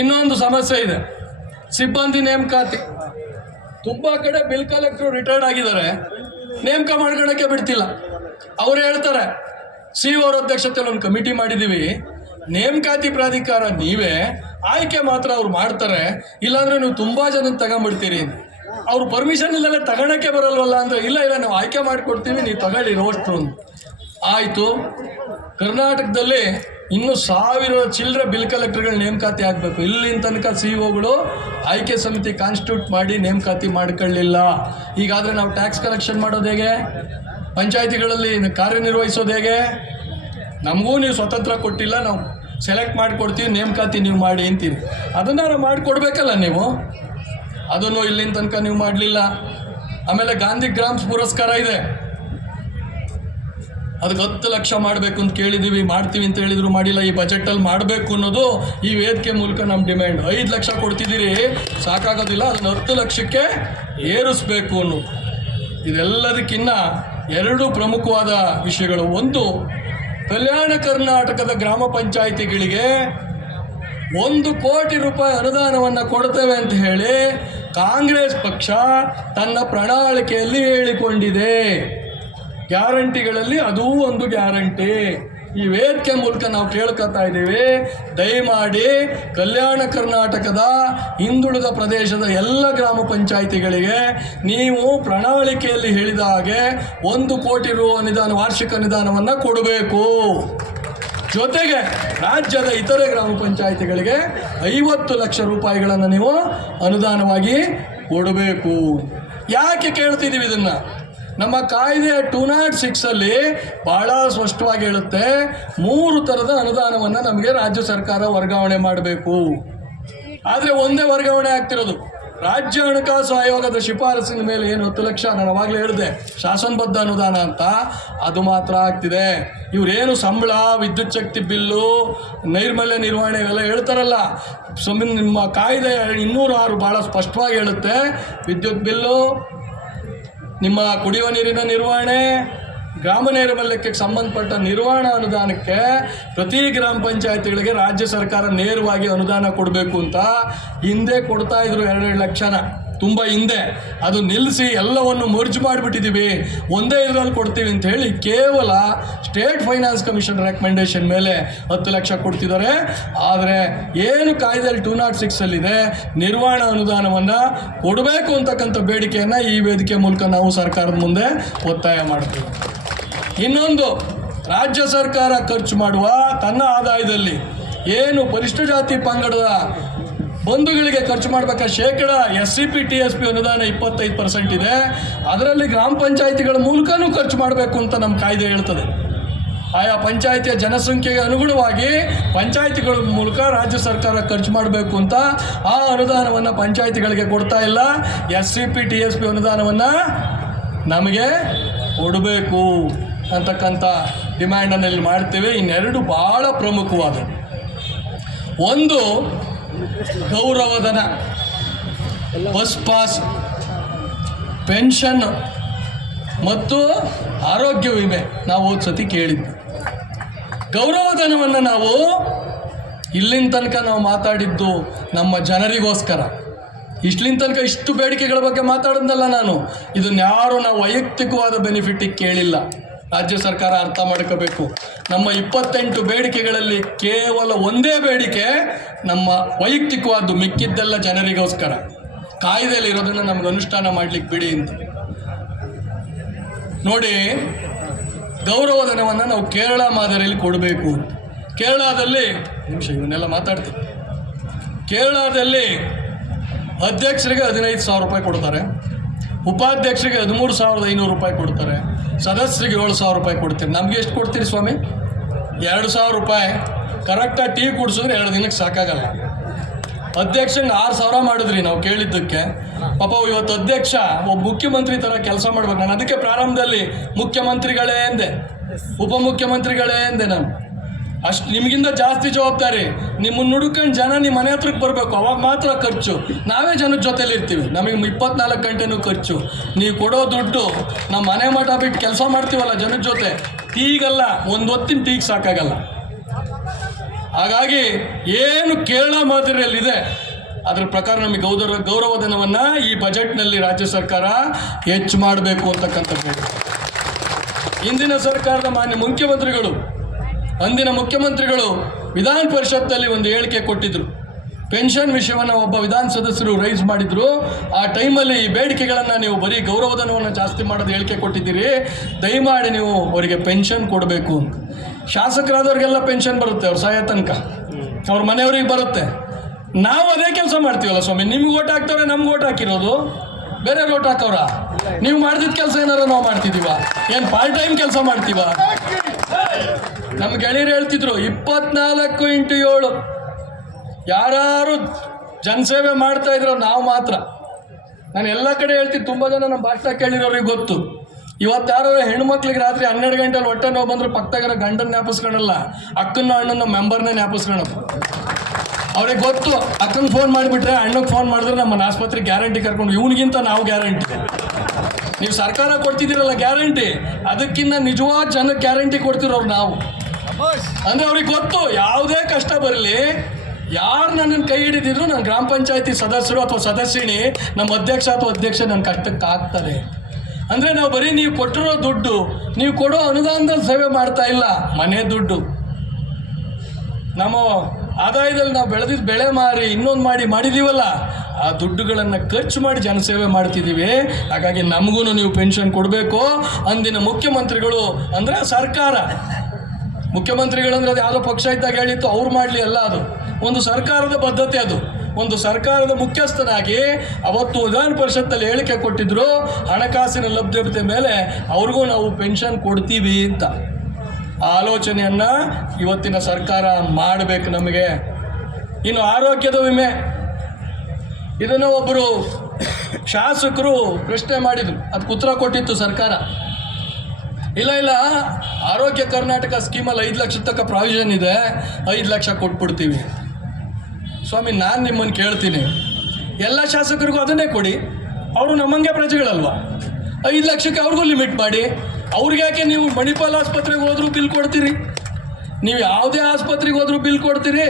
ಇನ್ನೊಂದು ಸಮಸ್ಯೆ ಇದೆ, ಸಿಬ್ಬಂದಿ ನೇಮಕಾತಿ. ತುಂಬ ಕಡೆ ಬಿಲ್ ಕಲೆಕ್ಟ್ರು ರಿಟೈರ್ಡ್ ಆಗಿದ್ದಾರೆ, ನೇಮಕ ಮಾಡ್ಕೊಳ್ಳೋಕ್ಕೆ ಬಿಡ್ತಿಲ್ಲ. ಅವ್ರು ಹೇಳ್ತಾರೆ, ಅವ್ರ ಅಧ್ಯಕ್ಷತೆಯಲ್ಲಿ ಒಂದು ಕಮಿಟಿ ಮಾಡಿದ್ದೀವಿ, ನೇಮಕಾತಿ ಪ್ರಾಧಿಕಾರ ನೀವೇ, ಆಯ್ಕೆ ಮಾತ್ರ ಅವ್ರು ಮಾಡ್ತಾರೆ, ಇಲ್ಲಾಂದರೆ ನೀವು ತುಂಬ ಜನ ತಗೊಂಬಿಡ್ತೀರಿ. ಅವ್ರು ಪರ್ಮಿಷನ್ ಇಲ್ಲದೆ ತಗೊಳಕ್ಕೆ ಬರಲ್ವಲ್ಲ ಅಂದರೆ, ಇಲ್ಲ ನಾವು ಆಯ್ಕೆ ಮಾಡಿಕೊಡ್ತೀವಿ, ನೀವು ತಗೊಳ್ಳಿ ರೋಸ್ಟ್ರು. ಆಯಿತು. ಕರ್ನಾಟಕದಲ್ಲಿ ಇನ್ನೂ 1000 ಚಿಲ್ಲರೆ ಬಿಲ್ ಕಲೆಕ್ಟರ್ಗಳು ನೇಮಕಾತಿ ಆಗಬೇಕು. ಇಲ್ಲಿನ ತನಕ COಗಳು ಆಯ್ಕೆ ಸಮಿತಿ ಕಾನ್ಸ್ಟಿಟ್ಯೂಟ್ ಮಾಡಿ ನೇಮಕಾತಿ ಮಾಡ್ಕೊಳ್ಳಿಲ್ಲ. ಈಗಾದರೆ ನಾವು ಟ್ಯಾಕ್ಸ್ ಕಲೆಕ್ಷನ್ ಮಾಡೋದು ಹೇಗೆ, ಪಂಚಾಯಿತಿಗಳಲ್ಲಿ ಕಾರ್ಯನಿರ್ವಹಿಸೋದು ಹೇಗೆ? ನಮಗೂ ನೀವು ಸ್ವತಂತ್ರ ಕೊಟ್ಟಿಲ್ಲ, ನಾವು ಸೆಲೆಕ್ಟ್ ಮಾಡಿಕೊಡ್ತೀವಿ, ನೇಮಕಾತಿ ನೀವು ಮಾಡಿ ಅಂತೀವಿ. ಅದನ್ನು ನಾವು ಮಾಡಿಕೊಡ್ಬೇಕಲ್ಲ ನೀವು. ಅದನ್ನು ಇಲ್ಲಿನ ತನಕ ನೀವು ಮಾಡಲಿಲ್ಲ. ಆಮೇಲೆ ಗಾಂಧಿ ಗ್ರಾಮ್ಸ್ ಪುರಸ್ಕಾರ ಇದೆ, ಅದಕ್ಕೆ 10 ಲಕ್ಷ ಮಾಡಬೇಕು ಅಂತ ಕೇಳಿದ್ದೀವಿ, ಮಾಡ್ತೀವಿ ಅಂತ ಹೇಳಿದ್ರು, ಮಾಡಿಲ್ಲ. ಈ ಬಜೆಟಲ್ಲಿ ಮಾಡಬೇಕು ಅನ್ನೋದು ಈ ವೇದಿಕೆ ಮೂಲಕ ನಮ್ಮ ಡಿಮ್ಯಾಂಡ್. 5 ಲಕ್ಷ ಕೊಡ್ತಿದ್ದೀರಿ, ಸಾಕಾಗೋದಿಲ್ಲ, ಅದನ್ನು 10 ಲಕ್ಷಕ್ಕೆ ಏರಿಸಬೇಕು ಅನ್ನೋದು. ಇದೆಲ್ಲದಕ್ಕಿಂತ 2 ಪ್ರಮುಖವಾದ ವಿಷಯಗಳು. ಒಂದು, ಕಲ್ಯಾಣ ಕರ್ನಾಟಕದ ಗ್ರಾಮ ಪಂಚಾಯಿತಿಗಳಿಗೆ 1 ಕೋಟಿ ರೂಪಾಯಿ ಅನುದಾನವನ್ನು ಕೊಡ್ತೇವೆ ಅಂತ ಹೇಳಿ ಕಾಂಗ್ರೆಸ್ ಪಕ್ಷ ತನ್ನ ಪ್ರಣಾಳಿಕೆಯಲ್ಲಿ ಹೇಳಿಕೊಂಡಿದೆ. ಗ್ಯಾರಂಟಿಗಳಲ್ಲಿ ಅದೂ ಒಂದು ಗ್ಯಾರಂಟಿ. ಈ ವೇದಿಕೆ ಮೂಲಕ ನಾವು ಕೇಳ್ಕೊತಾ ಇದ್ದೀವಿ, ದಯಮಾಡಿ ಕಲ್ಯಾಣ ಕರ್ನಾಟಕದ ಹಿಂದುಳಿದ ಪ್ರದೇಶದ ಎಲ್ಲ ಗ್ರಾಮ ಪಂಚಾಯಿತಿಗಳಿಗೆ ನೀವು ಪ್ರಣಾಳಿಕೆಯಲ್ಲಿ ಹೇಳಿದ ಹಾಗೆ 1 ಕೋಟಿ ರು ಅನುದಾನ, ವಾರ್ಷಿಕ ಅನುದಾನವನ್ನು ಕೊಡಬೇಕು. ಜೊತೆಗೆ ರಾಜ್ಯದ ಇತರೆ ಗ್ರಾಮ ಪಂಚಾಯಿತಿಗಳಿಗೆ 50 ಲಕ್ಷ ರೂಪಾಯಿಗಳನ್ನು ನೀವು ಅನುದಾನವಾಗಿ ಕೊಡಬೇಕು. ಯಾಕೆ ಕೇಳ್ತಿದ್ದೀವಿ ಇದನ್ನು? ನಮ್ಮ ಕಾಯ್ದೆ 206 ಭಾಳ ಸ್ಪಷ್ಟವಾಗಿ ಹೇಳುತ್ತೆ, 3 ಥರದ ಅನುದಾನವನ್ನು ನಮಗೆ ರಾಜ್ಯ ಸರ್ಕಾರ ವರ್ಗಾವಣೆ ಮಾಡಬೇಕು. ಆದರೆ ಒಂದೇ ವರ್ಗಾವಣೆ ಆಗ್ತಿರೋದು. ರಾಜ್ಯ ಹಣಕಾಸು ಆಯೋಗದ ಶಿಫಾರಸಿನ ಮೇಲೆ ಏನು 10 ಲಕ್ಷ ನಾನು ಅವಾಗಲೇ ಹೇಳಿದೆ ಶಾಸನಬದ್ಧ ಅನುದಾನ ಅಂತ, ಅದು ಮಾತ್ರ ಆಗ್ತಿದೆ. ಇವರೇನು ಸಂಬಳ, ವಿದ್ಯುತ್ ಶಕ್ತಿ ಬಿಲ್ಲು, ನೈರ್ಮಲ್ಯ ನಿರ್ವಹಣೆ ಇವೆಲ್ಲ ಹೇಳ್ತಾರಲ್ಲ, ನಿಮ್ಮ ಕಾಯ್ದೆ 206 ಭಾಳ ಸ್ಪಷ್ಟವಾಗಿ ಹೇಳುತ್ತೆ, ವಿದ್ಯುತ್ ಬಿಲ್ಲು, ನಿಮ್ಮ ಕುಡಿಯುವ ನೀರಿನ ನಿರ್ವಹಣೆ, ಗ್ರಾಮ ನೈರ್ಮಲ್ಯಕ್ಕೆ ಸಂಬಂಧಪಟ್ಟ ನಿರ್ವಹಣಾ ಅನುದಾನಕ್ಕೆ ಪ್ರತಿ ಗ್ರಾಮ ಪಂಚಾಯತಿಗಳಿಗೆ ರಾಜ್ಯ ಸರ್ಕಾರ ನೇರವಾಗಿ ಅನುದಾನ ಕೊಡಬೇಕು ಅಂತ ಹಿಂದೆ ಕೊಡ್ತಾ ಇದ್ರು 2 ಲಕ್ಷನ, ತುಂಬ ಹಿಂದೆ. ಅದು ನಿಲ್ಲಿಸಿ ಎಲ್ಲವನ್ನು ಮರ್ಜ್ ಮಾಡಿಬಿಟ್ಟಿದ್ದೀವಿ, ಒಂದೇ ಇದರಲ್ಲಿ ಕೊಡ್ತೀವಿ ಅಂತ ಹೇಳಿ ಕೇವಲ ಸ್ಟೇಟ್ ಫೈನಾನ್ಸ್ ಕಮಿಷನ್ ರೆಕಮೆಂಡೇಶನ್ ಮೇಲೆ 10 ಲಕ್ಷ ಕೊಡ್ತಿದ್ದಾರೆ. ಆದರೆ ಏನು ಕಾಯ್ದೆಯಲ್ಲಿ 206 ಇದೆ, ನಿರ್ವಹಣಾ ಅನುದಾನವನ್ನು ಕೊಡಬೇಕು ಅಂತಕ್ಕಂಥ ಬೇಡಿಕೆಯನ್ನು ಈ ವೇದಿಕೆ ಮೂಲಕ ನಾವು ಸರ್ಕಾರದ ಮುಂದೆ ಒತ್ತಾಯ ಮಾಡ್ತೀವಿ. ಇನ್ನೊಂದು, ರಾಜ್ಯ ಸರ್ಕಾರ ಖರ್ಚು ಮಾಡುವ ತನ್ನ ಆದಾಯದಲ್ಲಿ ಏನು ಪರಿಶಿಷ್ಟ ಜಾತಿ ಪಂಗಡದ ಬಂಧುಗಳಿಗೆ ಖರ್ಚು ಮಾಡಬೇಕಾದ ಶೇಕಡ SCP TSP ಅನುದಾನ 25% ಇದೆ. ಅದರಲ್ಲಿ ಗ್ರಾಮ ಪಂಚಾಯಿತಿಗಳ ಮೂಲಕನೂ ಖರ್ಚು ಮಾಡಬೇಕು ಅಂತ ನಮ್ಮ ಕಾಯ್ದೆ ಹೇಳ್ತದೆ. ಆಯಾ ಪಂಚಾಯಿತಿಯ ಜನಸಂಖ್ಯೆಗೆ ಅನುಗುಣವಾಗಿ ಪಂಚಾಯಿತಿಗಳ ಮೂಲಕ ರಾಜ್ಯ ಸರ್ಕಾರ ಖರ್ಚು ಮಾಡಬೇಕು ಅಂತ ಆ ಅನುದಾನವನ್ನು ಪಂಚಾಯಿತಿಗಳಿಗೆ ಕೊಡ್ತಾ ಇಲ್ಲ. SCP TSP ಅನುದಾನವನ್ನು ನಮಗೆ ಕೊಡಬೇಕು ಅಂತಕ್ಕಂಥ ಡಿಮ್ಯಾಂಡನ್ನು ಇಲ್ಲಿ ಮಾಡ್ತೇವೆ. ಇನ್ನೆರಡು ಭಾಳ ಪ್ರಮುಖವಾದ, ಒಂದು ಗೌರವಧನ, ಬಸ್ ಪಾಸ್, ಪೆನ್ಷನ್ ಮತ್ತು ಆರೋಗ್ಯ ವಿಮೆ ನಾವು ಹೋದ ಸತಿ ಕೇಳಿದ್ವಿ. ಗೌರವಧನವನ್ನು ನಾವು ಇಲ್ಲಿನ ತನಕ ನಾವು ಮಾತಾಡಿದ್ದು ನಮ್ಮ ಜನರಿಗೋಸ್ಕರ. ಇಷ್ಟಲಿನ ತನಕ ಇಷ್ಟು ಬೇಡಿಕೆಗಳ ಬಗ್ಗೆ ಮಾತಾಡೋದಲ್ಲ ನಾನು. ಇದನ್ಯಾರು ನಾವು ವೈಯಕ್ತಿಕವಾದ ಬೆನಿಫಿಟ್ಟಿಗೆ ಕೇಳಿಲ್ಲ. ರಾಜ್ಯ ಸರ್ಕಾರ ಅರ್ಥ ಮಾಡ್ಕೋಬೇಕು. ನಮ್ಮ 28 ಬೇಡಿಕೆಗಳಲ್ಲಿ ಕೇವಲ ಒಂದೇ ಬೇಡಿಕೆ ನಮ್ಮ ವೈಯಕ್ತಿಕವಾದ್ದು, ಮಿಕ್ಕಿದ್ದೆಲ್ಲ ಜನರಿಗೋಸ್ಕರ. ಕಾಯ್ದೆಯಲ್ಲಿ ಇರೋದನ್ನು ನಮ್ಗೆ ಅನುಷ್ಠಾನ ಮಾಡಲಿಕ್ಕೆ ಬಿಡಿ ಅಂತ. ನೋಡಿ, ಗೌರವಧನವನ್ನು ನಾವು ಕೇರಳ ಮಾದರಿಯಲ್ಲಿ ಕೊಡಬೇಕು. ಕೇರಳದಲ್ಲಿ ಇವನ್ನೆಲ್ಲ ಮಾತಾಡ್ತೀವಿ. ಕೇರಳದಲ್ಲಿ ಅಧ್ಯಕ್ಷರಿಗೆ 15,000 ರೂಪಾಯಿ ಕೊಡ್ತಾರೆ, ಉಪಾಧ್ಯಕ್ಷರಿಗೆ 13,500 ರೂಪಾಯಿ ಕೊಡ್ತಾರೆ, ಸದಸ್ಯರಿಗೆ 7,000 ರೂಪಾಯಿ ಕೊಡ್ತೀರಿ. ನಮಗೆ ಎಷ್ಟು ಕೊಡ್ತೀರಿ ಸ್ವಾಮಿ? 2,000 ರೂಪಾಯಿ. ಕರೆಕ್ಟಾಗಿ ಟೀ ಕುಡಿಸಿದ್ರೆ 2 ದಿನಕ್ಕೆ ಸಾಕಾಗಲ್ಲ. ಅಧ್ಯಕ್ಷಂಗೆ 6,000 ಮಾಡಿದ್ರಿ ನಾವು ಕೇಳಿದ್ದಕ್ಕೆ. ಪಾಪ ಇವತ್ತು ಅಧ್ಯಕ್ಷ ಒಬ್ಬ ಮುಖ್ಯಮಂತ್ರಿ ಥರ ಕೆಲಸ ಮಾಡ್ಬೇಕು. ನಾನು ಅದಕ್ಕೆ ಪ್ರಾರಂಭದಲ್ಲಿ ಮುಖ್ಯಮಂತ್ರಿಗಳೇ ಎಂದೆ, ಉಪಮುಖ್ಯಮಂತ್ರಿಗಳೇ ಎಂದೆ. ನಾನು ಅಷ್ಟು ನಿಮಗಿಂತ ಜಾಸ್ತಿ ಜವಾಬ್ದಾರಿ. ನಿಮ್ಮನ್ನು ಹುಡುಕೊಂಡು ಜನ ನಿಮ್ಮ ಮನೆ ಹತ್ರಕ್ಕೆ ಬರಬೇಕು, ಅವಾಗ ಮಾತ್ರ ಖರ್ಚು. ನಾವೇ ಜನದ ಜೊತೆಲಿ ಇರ್ತೀವಿ, ನಮಗೆ 24 ಗಂಟೆನೂ ಖರ್ಚು. ನೀವು ಕೊಡೋ ದುಡ್ಡು ನಮ್ಮ ಮನೆ ಮಠ ಬಿಟ್ಟು ಕೆಲಸ ಮಾಡ್ತೀವಲ್ಲ ಜನದ ಜೊತೆ, ಟೀಗಲ್ಲ, ಒಂದು ಹೊತ್ತಿನ ಟೀಗೆ ಸಾಕಾಗಲ್ಲ. ಹಾಗಾಗಿ ಏನು ಕೇರಳ ಮಾದರಿಯಲ್ಲಿದೆ ಅದರ ಪ್ರಕಾರ ನಮಗೆ ಗೌರವಧನವನ್ನು ಈ ಬಜೆಟ್ನಲ್ಲಿ ರಾಜ್ಯ ಸರ್ಕಾರ ಹೆಚ್ಚು ಮಾಡಬೇಕು ಅಂತಕ್ಕಂಥದ್ದು. ಇಂದಿನ ಸರ್ಕಾರದ ಮಾನ್ಯ ಮುಖ್ಯಮಂತ್ರಿಗಳು, ಅಂದಿನ ಮುಖ್ಯಮಂತ್ರಿಗಳು ವಿಧಾನ ಪರಿಷತ್ತಲ್ಲಿ ಒಂದು ಹೇಳಿಕೆ ಕೊಟ್ಟಿದ್ದರು. ಪೆನ್ಷನ್ ವಿಷಯವನ್ನು ಒಬ್ಬ ವಿಧಾನ ಸದಸ್ಯರು ರೈಸ್ ಮಾಡಿದರು. ಆ ಟೈಮಲ್ಲಿ ಈ ಬೇಡಿಕೆಗಳನ್ನು ನೀವು ಬರೀ ಗೌರವಧನವನ್ನು ಜಾಸ್ತಿ ಮಾಡೋದು ಹೇಳಿಕೆ ಕೊಟ್ಟಿದ್ದೀರಿ, ದಯಮಾಡಿ ನೀವು ಅವರಿಗೆ ಪೆನ್ಷನ್ ಕೊಡಬೇಕು. ಶಾಸಕರಾದವ್ರಿಗೆಲ್ಲ ಪೆನ್ಷನ್ ಬರುತ್ತೆ, ಅವ್ರು ಸಾಯೋ ತನಕ ಅವ್ರ ಮನೆಯವ್ರಿಗೆ ಬರುತ್ತೆ. ನಾವು ಅದೇ ಕೆಲಸ ಮಾಡ್ತೀವಲ್ಲ ಸ್ವಾಮಿ. ನಿಮ್ಗೆ ಓಟ್ ಹಾಕ್ತವ್ರೆ, ನಮ್ಗೆ ಓಟ್ ಹಾಕಿರೋದು, ಬೇರೆ ಓಟ್ ಹಾಕವ್ರ? ನೀವು ಮಾಡಿದ ಕೆಲಸ ಏನಾರು ನಾವು ಮಾಡ್ತಿದ್ದೀವ? ಏನು ಪಾರ್ಟ್ ಟೈಮ್ ಕೆಲಸ ಮಾಡ್ತೀವ? ನಮ್ಮ ಗೆಳೆಯರು ಹೇಳ್ತಿದ್ರು 24x7 ಯಾರು ಜನಸೇವೆ ಮಾಡ್ತಾ ಇದ್ರು, ನಾವು ಮಾತ್ರ. ನಾನು ಎಲ್ಲ ಕಡೆ ಹೇಳ್ತೀನಿ, ತುಂಬ ಜನ ನಮ್ಮ ಭಾಷಣ ಕೇಳಿರೋರಿಗೆ ಗೊತ್ತು. ಇವತ್ತು ಯಾರೋ ಹೆಣ್ಮಕ್ಳಿಗೆ ರಾತ್ರಿ 12 ಗಂಟೆಲಿ ಹೊಟ್ಟೆ ನೋವು ಬಂದರೂ ಪಕ್ಕದಾಗಿರೋ ಗಂಡನ ಜ್ಞಾಪಿಸ್ಕೊಳಲ್ಲ, ಅಕ್ಕನ ಅಣ್ಣನ ಮೆಂಬರ್ನೇ ಜ್ಞಾಪಿಸ್ಕೊಳೋದು. ಅವ್ರಿಗೆ ಗೊತ್ತು, ಅಕ್ಕಂಗೆ ಫೋನ್ ಮಾಡಿಬಿಟ್ರೆ ಅಣ್ಣಗೆ ಫೋನ್ ಮಾಡಿದ್ರೆ ನಮ್ಮನ್ನು ಆಸ್ಪತ್ರೆಗೆ ಗ್ಯಾರಂಟಿ ಕರ್ಕೊಂಡು, ಇವನಿಗಿಂತ ನಾವು ಗ್ಯಾರಂಟಿ. ನೀವು ಸರ್ಕಾರ ಕೊಡ್ತಿದ್ದೀರಲ್ಲ ಗ್ಯಾರಂಟಿ, ಅದಕ್ಕಿಂತ ನಿಜವಾದ ಜನಕ್ಕೆ ಗ್ಯಾರಂಟಿ ಕೊಡ್ತಿರೋರು ನಾವು. ಅಂದರೆ ಅವ್ರಿಗೆ ಗೊತ್ತು, ಯಾವುದೇ ಕಷ್ಟ ಬರಲಿ, ಯಾರು ನನ್ನನ್ನು ಕೈ ಹಿಡಿದಿದ್ರು ನನ್ನ ಗ್ರಾಮ ಪಂಚಾಯತಿ ಸದಸ್ಯರು ಅಥವಾ ಸದಸ್ಯಣಿ, ನಮ್ಮ ಅಧ್ಯಕ್ಷ ಅಥವಾ ಅಧ್ಯಕ್ಷ ನನ್ನ ಕಷ್ಟಕ್ಕೆ ಆಗ್ತಾರೆ. ಅಂದರೆ ನಾವು ಬರೀ ನೀವು ಕೊಟ್ಟಿರೋ ದುಡ್ಡು, ನೀವು ಕೊಡೋ ಅನುದಾನದಲ್ಲಿ ಸೇವೆ ಮಾಡ್ತಾ ಇಲ್ಲ, ಮನೆ ದುಡ್ಡು, ನಮ್ಮ ಆದಾಯದಲ್ಲಿ ನಾವು ಬೆಳೆದಿದ್ದು ಬೆಳೆ ಮಾರಿ ಇನ್ನೊಂದು ಮಾಡಿದ್ದೀವಲ್ಲ, ಆ ದುಡ್ಡುಗಳನ್ನು ಖರ್ಚು ಮಾಡಿ ಜನಸೇವೆ ಮಾಡ್ತಿದ್ದೀವಿ. ಹಾಗಾಗಿ ನಮಗೂ ನೀವು ಪೆನ್ಷನ್ ಕೊಡಬೇಕು. ಅಂದಿನ ಮುಖ್ಯಮಂತ್ರಿಗಳು ಅಂದರೆ ಸರ್ಕಾರ, ಮುಖ್ಯಮಂತ್ರಿಗಳಂದ್ರೆ ಅದು ಯಾವುದೋ ಪಕ್ಷ ಇದ್ದಾಗ ಹೇಳಿತ್ತು, ಅವ್ರು ಮಾಡಲಿ ಅಲ್ಲ, ಅದು ಒಂದು ಸರ್ಕಾರದ ಬದ್ಧತೆ. ಅದು ಒಂದು ಸರ್ಕಾರದ ಮುಖ್ಯಸ್ಥನಾಗಿ ಅವತ್ತು ವಿಧಾನ ಪರಿಷತ್ತಲ್ಲಿ ಹೇಳಿಕೆ ಕೊಟ್ಟಿದ್ರು, ಹಣಕಾಸಿನ ಲಭ್ಯತೆ ಮೇಲೆ ಅವ್ರಿಗೂ ನಾವು ಪೆನ್ಷನ್ ಕೊಡ್ತೀವಿ ಅಂತ. ಆ ಆಲೋಚನೆಯನ್ನು ಇವತ್ತಿನ ಸರ್ಕಾರ ಮಾಡಬೇಕು ನಮಗೆ. ಇನ್ನು ಆರೋಗ್ಯದ ವಿಮೆ, ಇದನ್ನು ಒಬ್ಬರು ಶಾಸಕರು ಪ್ರಶ್ನೆ ಮಾಡಿದರು, ಅದಕ್ಕೆ ಉತ್ತರ ಕೊಟ್ಟಿತ್ತು ಸರ್ಕಾರ. ಇಲ್ಲ ಆರೋಗ್ಯ ಕರ್ನಾಟಕ ಸ್ಕೀಮಲ್ಲಿ 5 ಲಕ್ಷ ತನಕ ಪ್ರಾವಿಷನ್ ಇದೆ, 5 ಲಕ್ಷ ಕೊಟ್ಬಿಡ್ತೀವಿ. ಸ್ವಾಮಿ, ನಾನು ನಿಮ್ಮನ್ನು ಕೇಳ್ತೀನಿ, ಎಲ್ಲ ಶಾಸಕರಿಗೂ ಅದನ್ನೇ ಕೊಡಿ, ಅವರು ನಮ್ಮಂಗೆ ಪ್ರಜೆಗಳಲ್ವಾ? 5 ಲಕ್ಷಕ್ಕೆ ಅವ್ರಿಗೂ ಲಿಮಿಟ್ ಮಾಡಿ. ಅವ್ರಿಗೆ ಯಾಕೆ ನೀವು ಮಣಿಪಾಲ್ ಆಸ್ಪತ್ರೆಗೆ ಹೋದ್ರೂ ಬಿಲ್ ಕೊಡ್ತೀರಿ, ನೀವು ಯಾವುದೇ ಆಸ್ಪತ್ರೆಗೆ ಹೋದ್ರೂ ಬಿಲ್ ಕೊಡ್ತೀರಿ?